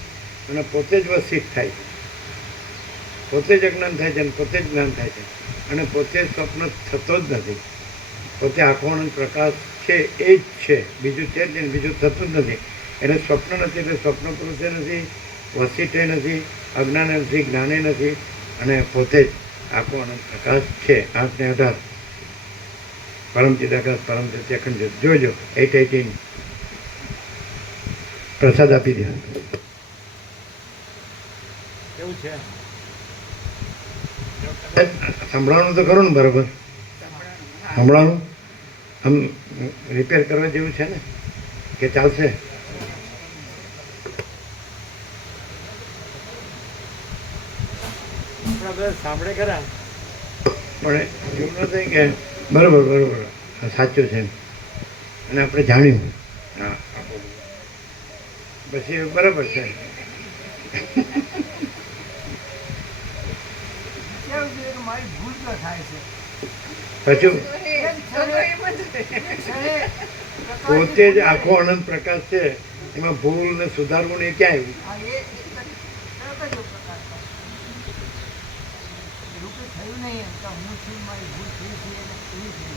અને પોતે જ વસિત થાય છે. પોતે જ અજ્ઞાન થાય છે અને પોતે જ જ્ઞાન થાય છે અને પોતે સ્વપ્ન થતો જ નથી. પોતે આખો અનંત પ્રકાશ છે એ જ છે, બીજું છે જ નહીં, બીજું થતું જ નથી. એને સ્વપ્ન નથી એટલે સ્વપ્ન પુરુષે નથી, વસિતે નથી, અજ્ઞાને નથી, જ્ઞાને નથી અને પોતે જ આખો અનંત પ્રકાશ છે. 8 ને 18 પરમ ચિદાકાશ પરમ સત્ય અખંડ જ્યોત. જોજો 8:18 પ્રસાદ આપી દે. કેવું છે? સંભળાવાનું તો ખરું ને બરાબર? સંભળાવાનું આમ રિપેર કરવા જેવું છે ને કે ચાલશે? આપણા બધા સાંભળે ખરા? પણ એવું ન થાય કે બરાબર બરાબર સાચું છે અને આપણે જાણ્યું હા પછી બરાબર છે. કેવું છે કે મારી ભૂલ તો થાય છે. પાછું તો એમ જ રહે. ક્ષણે પોતે જ આખો અનંત પ્રકાશ છે, એમાં ભૂલ ને સુધારવું ને એ ક્યાં આવ્યું? હા, એ તરત જ પ્રકાશ થાય. એવું કંઈ થયું નહીં એમ કે હું છું મારી ભૂલ થઈ છે અને એવી થઈ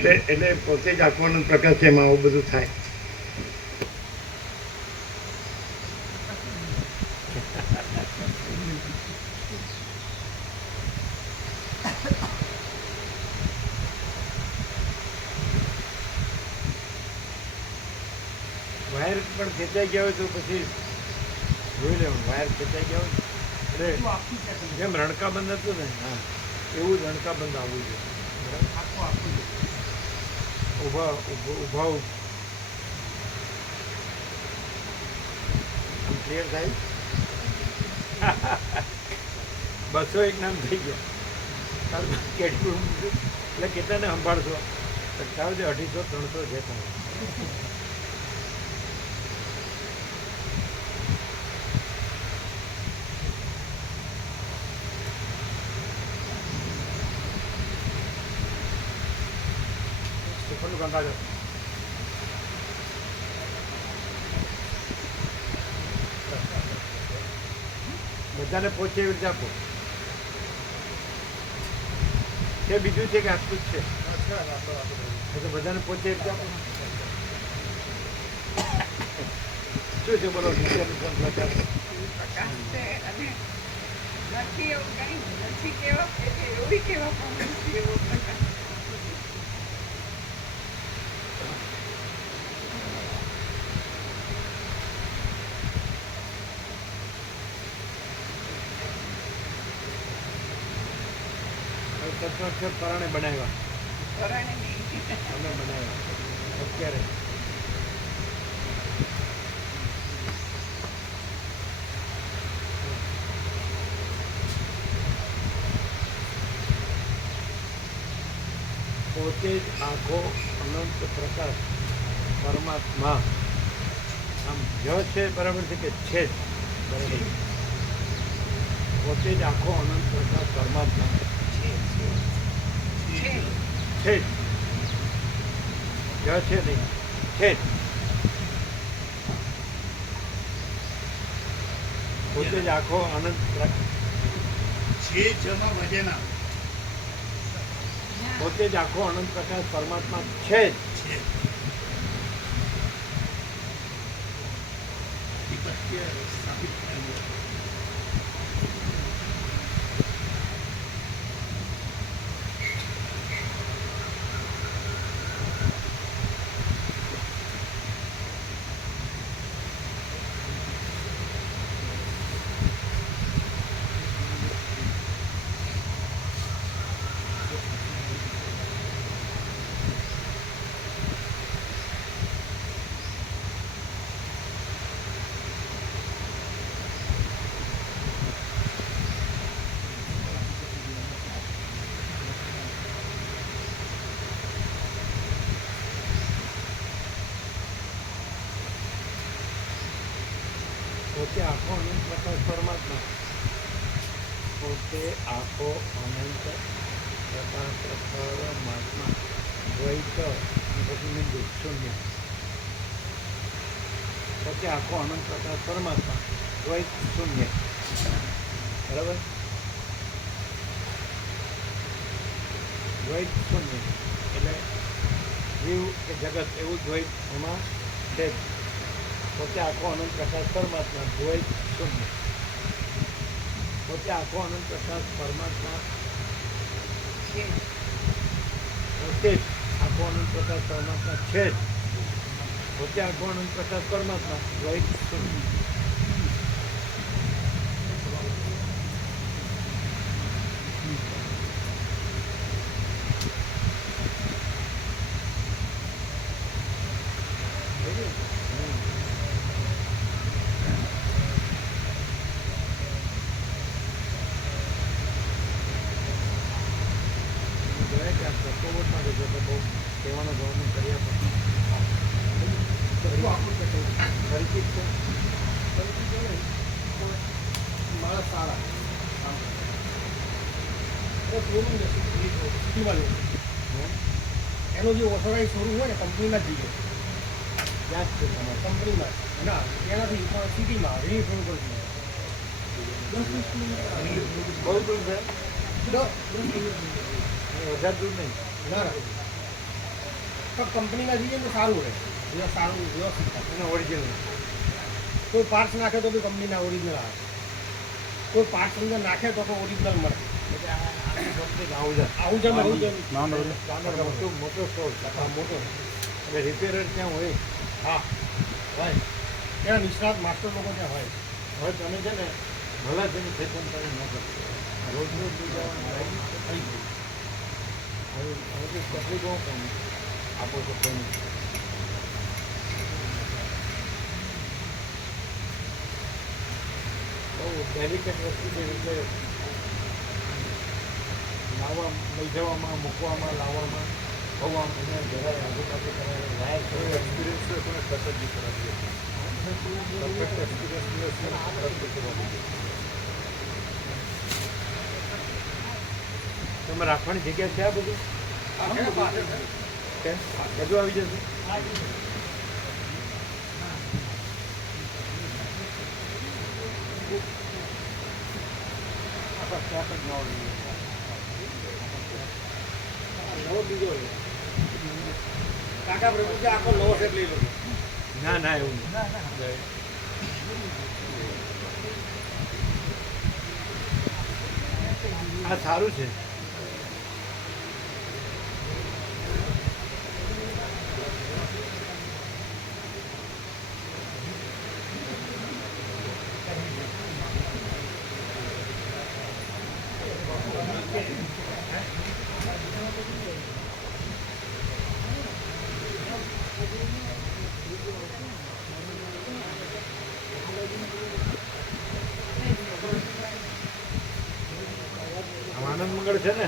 ગઈ. એટલે પોતે જ આખો અનંત પ્રકાશ છે, એમાં આવું બધું થાય. વાયર પણ ખેંચાઈ ગયા હોય તો પછી જોઈ લેવાનું. વાયર ખેંચાઈ ગયા હોય એટલે આખું આખું છે. જેમ રણકાબંધ હતું ને હા એવું જ રણકાબંધ આવવું જોઈએ. આખું આખું છે. ઊભા ક્લિયર થાય. 201 નામ થઈ ગયા કેટલું એટલે કેટલાને સંભાળશો? 250 300 છે તમે. સુખનું કંટાળો બધાને પહોંચે એવી રીતે આપો. તે બીજું છે કે આટલું જ છે? તો બધાને પહોંચે એવી રીતે આપો. શું છે બોલો? નીચેનું પણ પ્રચાર પ્રકાશ છે અને નથી એવું કંઈ નથી કેવા એટલે એવું કેવા પણ નથી એવો પ્રકાશ. તત્વાક્ષર પરાણે બનાવ્યા. પરાણે નહીં. અમે બનાવ્યા અત્યારે. પોતે જ આખો અનંત પ્રકાશ પરમાત્મા. આમ છે બરાબર છે કે છે જ બરાબર છે. પોતે જ આખો અનંત પ્રકાશ પરમાત્મા છે જ છે નહીં છે જ. પોતે જ આખો અનંત પોતે જ આખો અનંત પ્રકાશ પરમાત્મા છે જ. પોતે આખો અનંત પ્રકાશ પરમાત્મા. પોતે આખો અનંત પ્રકાશ પરમાત્મા. દ્વૈત પછી બિંદુ શૂન્ય. પોતે આખો અનંત પ્રકાશ પરમાત્મા. દ્વૈત શૂન્ય. બરાબર. દ્વૈત શૂન્ય એટલે જીવ કે જગત એવું દ્વૈત એમાં છે જ. પોતે આખો અનંત પ્રકાશ પરમાત્મા. દ્વૈત શૂન્ય. પોતે આખો અનંત પ્રકાશ પરમાત્મા. પોતે જ આખો અનંત પ્રકાશ પરમાત્મા છે જ. પોતે આખો અનંત પ્રકાશ પરમાત્મા. દ્વૈત શૂન્ય. કહેવાનો ગવર્મેન્ટ કરી આપે. પરિચિત છે માણસ સારા એનો જે ઓથોરાઇઝ શોરૂમ હોય ને કંપનીમાં જ જઈએ. ક્યાં જ છે તમારે? કંપનીમાં ના એનાથી સિટીમાં રિલીફ રોડ પર જઈએ. બહુ દૂર છે? 10 વધારે દૂર નહીં. ના ના પણ કંપનીમાં જઈએ ને તો સારું રહે. સારું વ્યવસ્થિત થાય. એને ઓરિજિનલ. કોઈ પાર્ટ્સ નાખે તો બી કંપનીના ઓરિજિનલ આવે. કોઈ પાર્ટ્સ અંદર નાખે તો ઓરિજિનલ મળે. એટલે આની કંપની આહુજા. મોટો સ્ટોર છે. હા મોટો. એટલે રિપેરર ત્યાં હોય. હા હોય ત્યાં નિષ્ણાત માસ્ટર લોકો ત્યાં હોય. હવે તમે છે ને ભલા તેની ખેતન તમે ન કરો. રોજ રોજ લઈ જવાનું થઈ ગયું. હવે તકલીફો પણ આપો છો કોઈ બહુ ડેલિકેટ વસ્તુ છે. એટલે લાવવા લઈ જવામાં મૂકવામાં લાવવામાં બહુ આમ એને જરાય આજુબાજુ કરાવે લાયક થયો એક્સપિરિયન્સ છે પણ કસર બી કરાવીએ. પરફેક્ટ એક્સપિરિયન્સ તમે રાખવાની જગ્યા છે આ બધું કે બધું આવી જશે. નવો બીજો કાકા પ્રભુ છે આખો નવો સેટ લઈ લો. ના ના એવું નહીં. આ સારું છે. આનંદ મંગળ છે ને.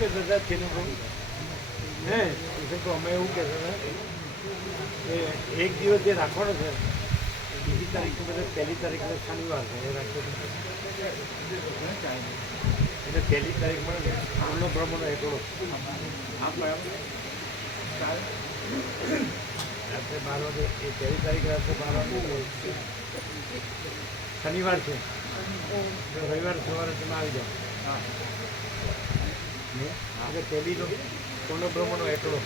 કહેતા હતા ચિન્નભાઈ હે કિશનભાઈ અમે એવું કહેતા હતા કે એક દિવસ જે રાખવાનો છે બીજી તારીખ બધા પહેલી તારીખે શનિવાર છે એ રાખજો એટલે પહેલી તારીખ મળે ને પૂર્ણ બ્રહ્મનો એકડો રાત્રે 12 વાગે એ પહેલી તારીખ રાત્રે 12 વાગે શનિવાર છે રવિવાર સવારે તમે આવી જાઓ એટલે પહેલીનો પૂર્ણ બ્રહ્મનો એકડો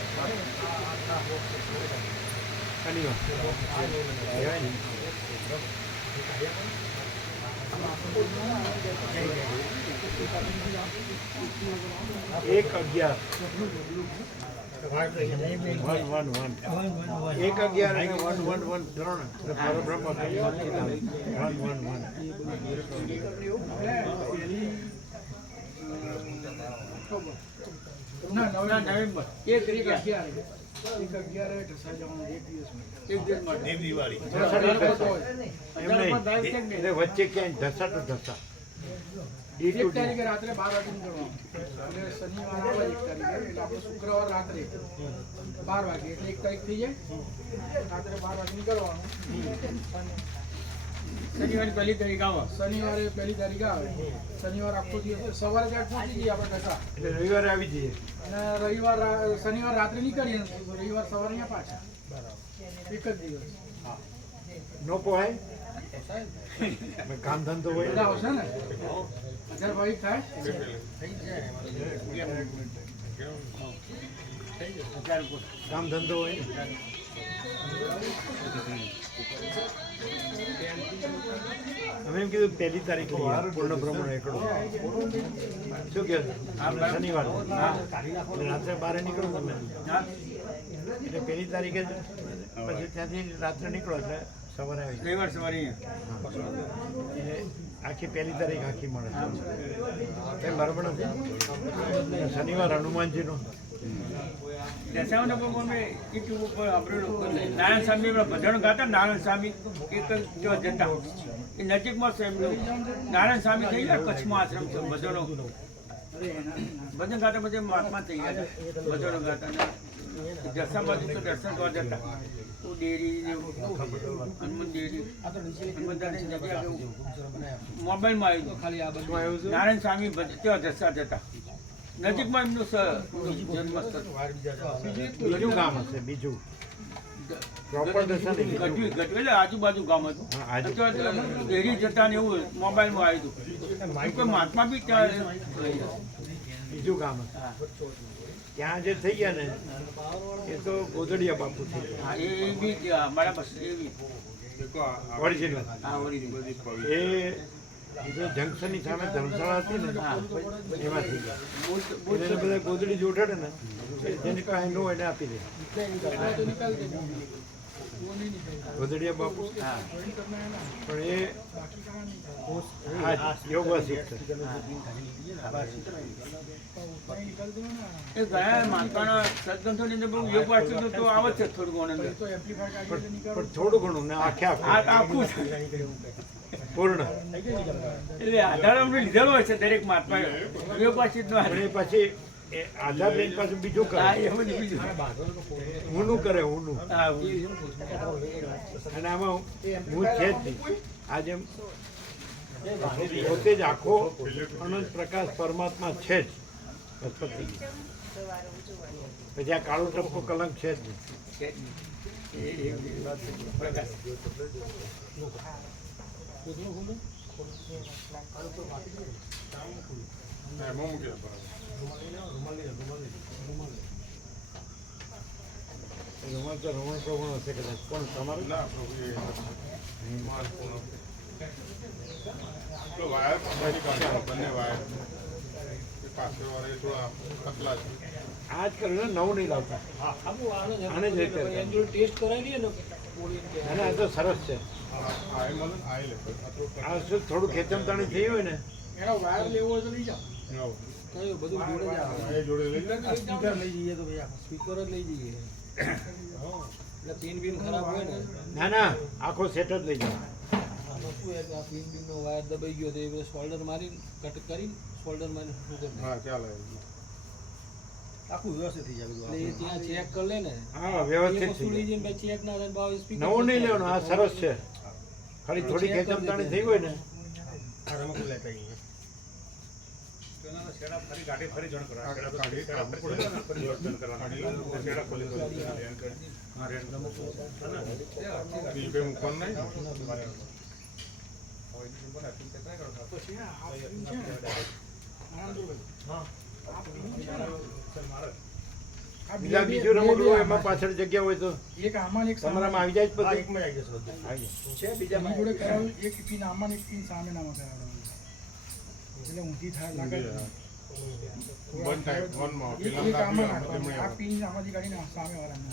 શનિવાર કહેવાય ને 1 વચ્ચે ક્યાંય ધસા તો ધસા એક તારીખે રાત્રે 12 વાગે નીકળવાનું એટલે શનિવાર આવે 1 તારીખે એટલે આપણે શુક્રવાર રાત્રે 12 વાગે એટલે 1 તારીખ થઈ જાય રાત્રે 12 વાગે નીકળવાનું શનિવારે પહેલી તારીખ આવે શનિવારે પહેલી તારીખ આવે શનિવાર આખો દિવસ સવારે ત્યાં પહોંચી જઈએ આપણે ઢસા એટલે રવિવારે આવી જઈએ અને શનિવાર રાત્રે નીકળીએ રવિવાર સવારે અહીંયા પાછા એક જ દિવસ નો પોહાય કામ ધંધો હોય બધા આવશે ને 1000 ભાઈ થાય કામ ધંધો હોય ને અમે એમ કીધું પહેલી તારીખ પૂર્ણ બ્રહ્મણ એકડો શું કે શનિવાર એટલે રાત્રે 12 નીકળો તમે એટલે પહેલી તારીખે જ પછી ત્યાંથી રાત્રે નીકળો એટલે સવારે આવી રવિવાર સવારે એટલે આખી પહેલી તારીખ આખી મળે એમ બરાબર નથી શનિવાર હનુમાનજીનો દશાવના ભગવાન યુટ્યુબ ઉપર આપણે નારાયણ સ્વામી ભજન ગાતા નારાયણ સ્વામી એક જો જતા એ નજીકમાં છે એમનું નારાયણ સ્વામી થઈ ગયા કચ્છમાં આશ્રમ છે ભજનો ભજન ગાતા બધે મહાત્મા થઈ ગયા ભજનો ગાતા દશા બાજુ તો દર્શન કરવા જતા ડેરી હનુમાન ડેરી હનુમાન દાદાની જગ્યા મોબાઈલમાં આવ્યું ખાલી આ બધું નારાયણ સ્વામી ત્યાં દશા જતા નજીકમાં એમનું જન્મસ્થળ બીજું ગામ હશે બીજું પ્રોપર દશા નહીં ગઢવી એટલે આજુબાજુ ગામ હતું ડેરી જતા ને એવું મોબાઈલમાં આવ્યું હતું કોઈ મહાત્મા બી ત્યાં બીજું ગામ હશે ત્યાં જે થઈ ગયા ને એ તો ગોદડિયા બાપુ થઈ ગયા હા એ બી બરાબર એ બી ઓરિજિનલ હા ઓરિજિનલ એ જે જંકશનની સામે ધર્મશાળા હતી ને એમાં થઈ ગયા એને બધા ગોદડી જોડાડે ને જેને કાંઈ ન હોય એને આપી દે ગોદડિયા બાપુ પણ એ યોગવાસિક છે એ ગયા માનકાના સદગ્રંથોની અંદર બહુ યોગ વાંચ્યું તો આવે છે થોડું ઘણું અંદર પણ થોડું ઘણું ને આખે આખું પૂર્ણ એટલે આધાર અમને લીધેલો હોય છે દરેક મહાત્મા યોગ વાંચિત નો પણ એ પછી એ આધાર લઈને પાછું બીજું કરે ઊનું કરે ઊનું અને આમાં હું છે જ નહીં આજે પોતે જ આખો અનંત પ્રકાશ પરમાત્મા છે જ ગણપતિ પછી આ કાળું ટપકો કલંક છે જ નહીં રૂમાલ તો રમણ પ્રમાણ હશે કદાચ પણ તમારું ના પ્રભુ એ તો વાયર બંને વાયર પાસે વાળે થોડા પતલા છે આ જ કર્યું ને નવું નહીં લાવતા આને જ રીતે ટેસ્ટ કરાવી ને અને આ તો સરસ છે આ મળે આ લે આ શું થોડું ખેંચમતાણી થઈ હોય ને એનો વાયર લેવો હોય તો લઈ જાઓ બધું જોડે જ આવે એ જોડે લઈ લે સ્પીકર લઈ જઈએ તો ભાઈ સ્પીકર જ લઈ જઈએ એટલે પિન બિન ખરાબ હોય ને ના ના આખો સેટ જ લઈ જાઓ આમાં શું આ પિન બિનનો વાયર દબાઈ ગયો તો એ શોલ્ડર મારી કટ કરી શોલ્ડર મારી શું કરી હા ચાલે આખું વ્યવસ્થિત થઈ જાય એટલે એ ત્યાં ચેક કરી લે ને હા વ્યવસ્થિત વસ્તુ લઈ જઈને પછી ચેક ના થાય ને ભાવ સ્પીકર નવું નહીં લેવાનું આ સરસ છે ખાલી થોડી ખેંચમતાણી થઈ હોય ને આ રમકડું લેતા આવીએ બીજા બીજું રમકડું હોય એમાં પાછળ જગ્યા હોય તો એક આમાં ને એક સામે તમારામાં આવી જાય જ પછી એકમાં આવી જશે બધું આવી જાય. છે બીજા એની જોડે કરાવું એક પિન આમાં ને એક પિન સામે નામાં કરાવવાનું એટલે ઊંધી થાય લાગે વન ટાઈમ વનમાં એક આમાં નાખવાનું આ પિન આમાંથી કાઢીને સામે વાળાને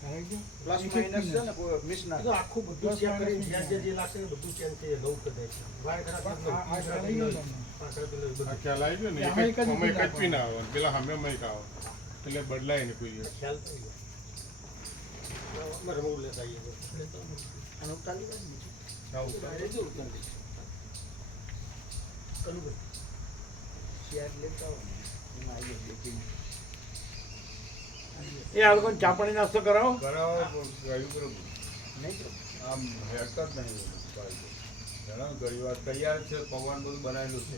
કરાવી દો પ્લસ માઇનસ છે ને કોઈ મિસ ના તો આખું બધું ચેક કરી જ્યાં જે લાગશે ને બધું ચેન્જ થઈ જાય નવું કરી દે છે વાય ખરાબ આ ખ્યાલ આવી ગયો તમને ખ્યાલ આવી ગયો ને આમાં એક જ અમે પિન એક જ પીન આવે પેલા સામે અમે એક આવે એટલે બદલાય ને કોઈ દિવસ ખ્યાલ થઈ ગયો અમે રમવું લેતા આવીએ અને ઉતારી દે ઉતારી દે ઉતારી કરું ભાઈ શેર લેતા આવો આવી જાય એ આ લોકોને ચા પાણી નાસ્તો કરાવો કરાવો ગયું બરોબર નહીં આમ હેરકટ નહીં ઘણા ગયું આ તૈયાર છે પૌવાન બધું બનાવેલું છે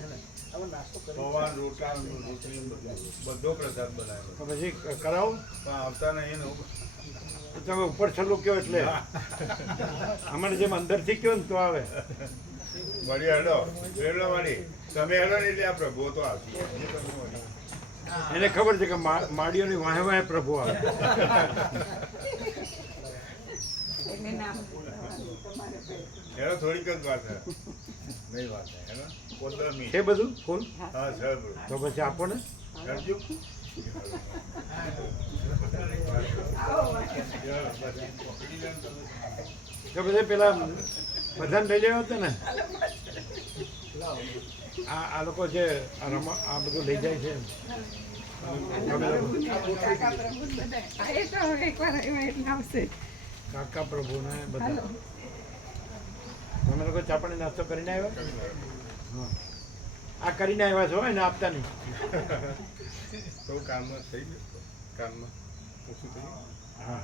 હવે નાસ્તો કરી પૌવાન રોટલા રોટલી બધો પ્રસાદ બનાવેલો તો પછી કરાવો પણ આવતા નહીં ને તમે ઉપર છેલ્લું કયો એટલે અમારે જેમ અંદરથી કયો ને તો આવે વળી હેડો રેડો વાળી તમે હેડો ને એટલે આ પ્રભુ તો આવશે એને ખબર છે કે માળીઓની વાહે વાહે પ્રભુ આવે એને નામ બોલાવવાનું તમારે પહેલા. હેડો થોડીક જ વાત છે નહીં વાત છે હેડો 15 મિનિટ છે બધું ફૂલ હા સર બરોબર તો પછી આપો ને હેડજો તો પછી પેલા બધાને લઈ લેવા હતા ને આ લોકો જે આ બધું લઈ જાય છે કાકા પ્રભુ બધા આ એ તો એકવાર આવ્યા એટલે આવશે. કાકા પ્રભુ ને બધા તમે લોકો ચા પાણી નાસ્તો કરીને આવ્યા હા આ કરીને આવ્યા છો એને આપતા નહીં તો કાનમાં થઈ ગયું કાનમાં ઓછું થઈ ગયું હા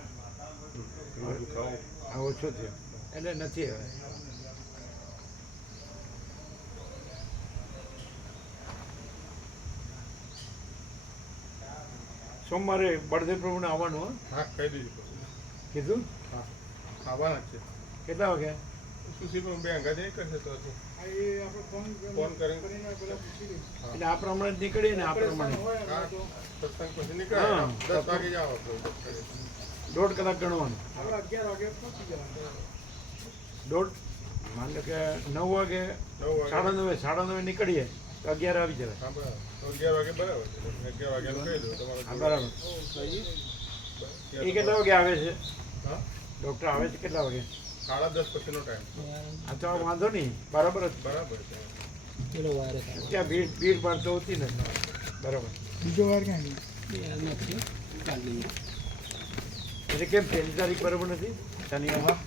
બધું ખાઓ આ ઓછું થયું એટલે નથી હવે સોમવારે બળદેવ પ્રભુને આવવાનું હો હા કહી દીધું પછી કીધું હા આવવાના જ છે કેટલા વાગે સુશી પણ બે અંગા જઈ કરશે તો હજી આ એ આપણે ફોન કરીને પેલા પૂછી લઈશું એટલે આ પ્રમાણે જ નીકળીએ ને આ પ્રમાણે હોય હા તો સત્સંગ પછી નીકળે હા. 10 વાગે જાઓ તો 1.5 કલાક ગણવાનું આપણે 11 વાગે પહોંચી જવાનું દોઢ માન લો કે 9 વાગે 9:30 9:30 નીકળીએ તો 11 આવી જવાય હા બરાબર તો 11 વાગે બરાબર છે 11 વાગ્યાનું કહી દો તમારે હા બરાબર એ કેટલા વાગે આવે છે હા ડૉક્ટર આવે છે કેટલા વાગે 10:30 પછીનો ટાઈમ આ તો વાંધો નહીં બરાબર જ બરાબર છે ત્યાં ભીડ ભાડ તો હોતી ને બરાબર બીજો વાર ક્યાં એટલે કેમ પહેલી તારીખ બરાબર નથી શનિવાર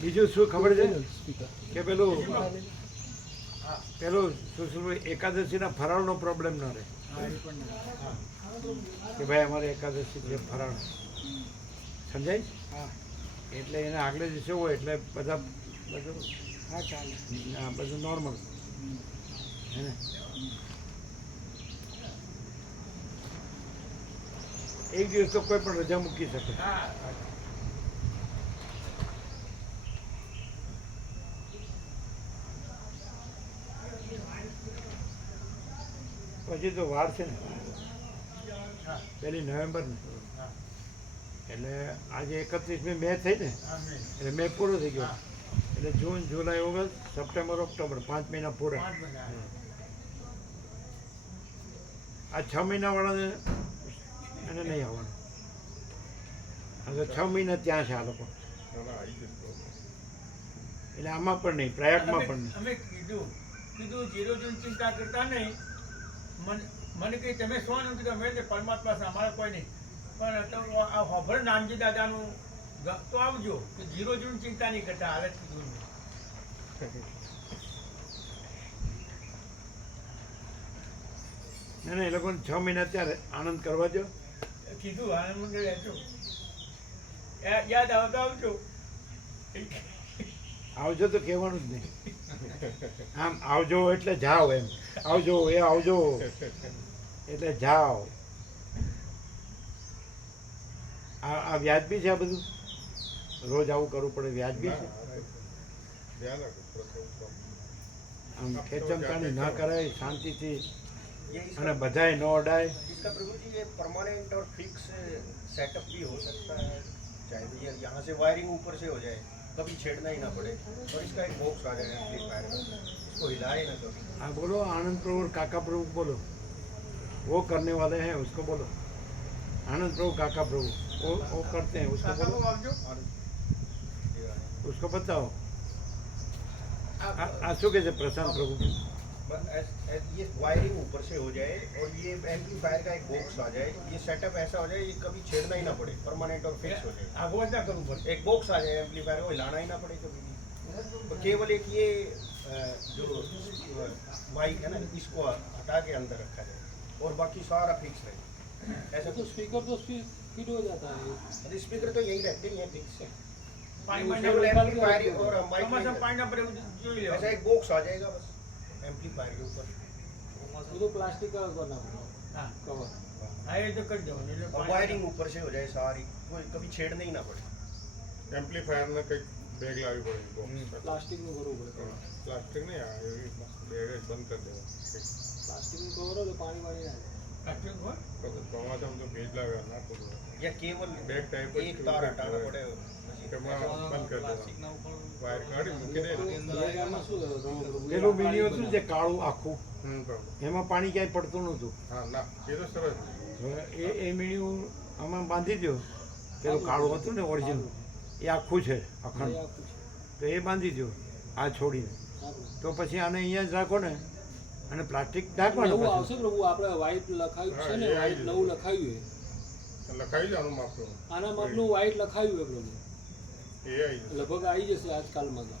બીજું શું ખબર છે કે પેલું શું એકાદશીના ફરાળનો પ્રોબ્લેમ ના રહે કે ભાઈ અમારે એકાદશી છે ફરાળ સમજાય હા એટલે એના આગલે દિવસે હોય એટલે બધું હા ચાલે હા બધું નોર્મલ હે ને એક દિવસ તો કોઈ પણ રજા મૂકી શકે પછી તો વાર છે ને 1 નવેમ્બર ને એટલે આજે 31મી મે થઈ ને એટલે મે પૂરો થઈ ગયો એટલે જૂન જુલાઈ ઓગસ્ટ સપ્ટેમ્બર ઓક્ટોબર 5 મહિના પૂરા આ 6 મહિનાવાળાને એને નહીં આવવાનું હવે 6 મહિના ત્યાં છે આ લોકો એટલે આમાં પણ નહીં પ્રયાગમાં પણ નહીં અમે કીધું 0 જૂન ચિંતા કરતા નહીં મને કહી તમે શું નથી કે અમે પરમાત્મા છે અમારે કોઈ નહીં પણ તો આ હોભળ નાનજી દાદાનું તો આવજો કે 0 જૂન ચિંતા નહીં કરતા હાલત કીધું એને એ લોકોને 6 મહિના ત્યારે આનંદ કરવા દો. કીધું આનંદ મંદિર રહેજો, યાદ આવતો આવજો. આવજો તો કહેવાનું જ નહીં. આમ આવજો એટલે જાઓ, એમ આવજો એ આવજો એટલે જાઓ. આ વ્યાજબી છે? આ બધું રોજ આવું કરવું પડે વ્યાજબી છે? ધ્યાન રાખો. આમ ખેંચમતાણી ના કરાય, શાંતિથી, અને બધાય ન અડાય. इसका प्रभु जी ये परमानेंट और फिक्स सेटअप भी हो सकता है, चाहे तो ये यहाँ से वायरिंग ऊपर से हो जाए, कभी छेड़ना ही ना पड़े, और इसका एक बॉक्स आ जाए एम्पलीफायर का, इसको हिलाए ना कभी. हाँ बोलो, आनंद प्रभु और काका प्रभु बोलो, वो करने वाले हैं उसको बोलो. आनंद प्रभु काका प्रभु वो करते हैं, उसको बोलो, આવજો. उसको बताओ. શું કે છે પ્રશાંત પ્રભુ? ये वायरिंग ऊपर से हो जाए और ये एम्पलीफायर का एक बॉक्स आ जाए, ये सेटअप ऐसा हो जाए ये कभी छेड़ना ही ना पड़े, परमानेंट और फिक्स हो जाए. આગળ ના કરવું પડે. एक बॉक्स आ जाए एम्पलीफायर को हिलाना ही ना पड़े कभी भी. तो केवल एक ये जो माइक है ना, इसको हटा के अंदर रखा जाए और बाकी सारा फिक्स रहे. ऐसा तो स्पीकर तो फिट हो जाता है. अरे स्पीकर तो यही रहते हैं फिक्स है. પાણી केवल एम्पलीफायर और माइक ચોમાસા પાણીના પર જોઈ ऐसा લેવા. एक बॉक्स आ जाएगा बस एम्पलीफायर के ऊपर. वो तो प्लास्टिक का करना पड़ेगा હા कवर. હા, એ તો કરી દેવાનું. એટલે और પાણી- वायरिंग ऊपर से हो जाए सारी, कोई कभी छेड़ने ही ना पड़े. એમ્પ્લીફાયરને કંઈક બેગ લાવવી પડે બોક્સ. प्लास्टिक में करो पड़ेगा. પ્લાસ્ટિક નહીં, આ એવી બેગ જ બંધ કરી દેવા. प्लास्टिक में कवर हो तो पानी वानी ना. કાઢજો હોય. ચોમાસામાં તો ભેજ લાગે ના પડે. या केवल बैक टाइप एक तार हटाना पड़े. એમાં બંધ કરી દેવા. વાયર કાઢી મૂકી દે. એમાં શું કરવાનું? પેલું મીડિયું હતું ને જે કાળું આખું, બરાબર. એમાં પાણી ક્યાંય પડતું નહોતું. હા ના, એ તો સરસ. હવે એ મીડિયું આમાં બાંધી દો. પેલું કાળું હતું ને ઓરિજિનલ, એ આખું છે અખંડ, તો એ બાંધી દો આ છોડીને. તો પછી આને અહીંયા જ રાખો ને, અને પ્લાસ્ટિક ઢાંકવાનું નવું પાછું. આવશે પ્રભુ, આપણે વ્હાઈટ લખાયું છે ને, હા, એ વ્હાઈટ આવી નવું લખાયું લખાવી જવાનું માપનું. છે આના માપનું વ્હાઈટ લખાયું છે પ્રભુ. એ આવી જશે. લગભગ આવી જશે આજકાલમાં તો.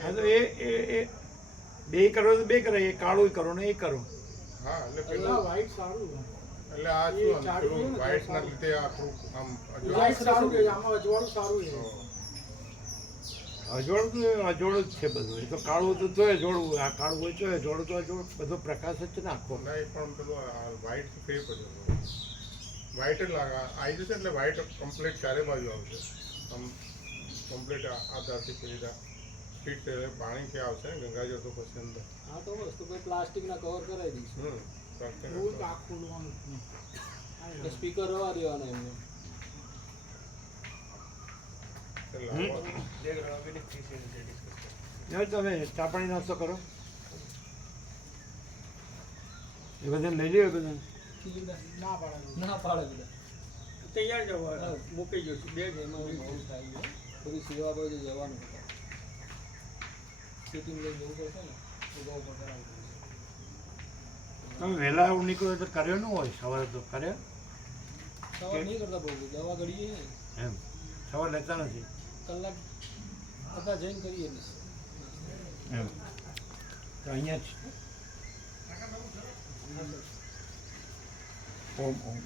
હા તો એ બે કરો તો બે કરે, એ કાળું કરો ને એ કરો. હા એટલે ના, પેલું વ્હાઈટ સારું છે. એટલે આ એ શું જાડું પેલું છે ને, વ્હાઇટના લીધે આ થોડુંક આમ વ્હાઈટ સારું છે, આમાં અજવાળું સારું છે. અજોડું તો અજોડું જ છે બધું. એ તો કાળું હતું તોય અજોડવું, આ કાળું હોય તોય અજોડું, તો અજોડું બધો પ્રકાશ જ છે ને આખો. નહીં પણ પેલું વ્હાઇટ ફેર પડ્યો. વ્હાઇટ જ લાગે આવી જશે એટલે વ્હાઇટ કમ્પ્લીટ ચારે બાજુ આવશે. આમ કમ્પ્લીટ આ દાંતી પેલી ફીટ પાણી ક્યાં આવશે ને ગંગાજળ તો પછી અંદર. હા તો બસ, તો પછી પ્લાસ્ટિકના કવર કરાવી દઈશું. સ્પીકર રવા દેવાના એમને. देख रहे हो अभी नहीं किसी से डिस्कस कर. હવે તમે ચા પાણી નાસ્તો કરો, એ બધાને લઈ લ્યો. એ બધાને ના પાડે. ના પાડે બધા. તૈયાર જવા મૂકી જશું બે જ. એમાં બહુ થાય છે. બધી સેવા બાજુ જવાનું. સિટિંગ લઈને જવું પડશે ને, ઉભા ઉભા કરાવવું પડશે. તમે વહેલા આવું નીકળો તો કર્યો ન હોય, સવારે તો કર્યો સવાર નહીં કરતા બહુ, દવા ગળીએ ને એમ, સવાર લેતા નથી કલાક બધા જઈને કરીએ ને. એમ. તો અહીંયા જ ઓમ ઓમ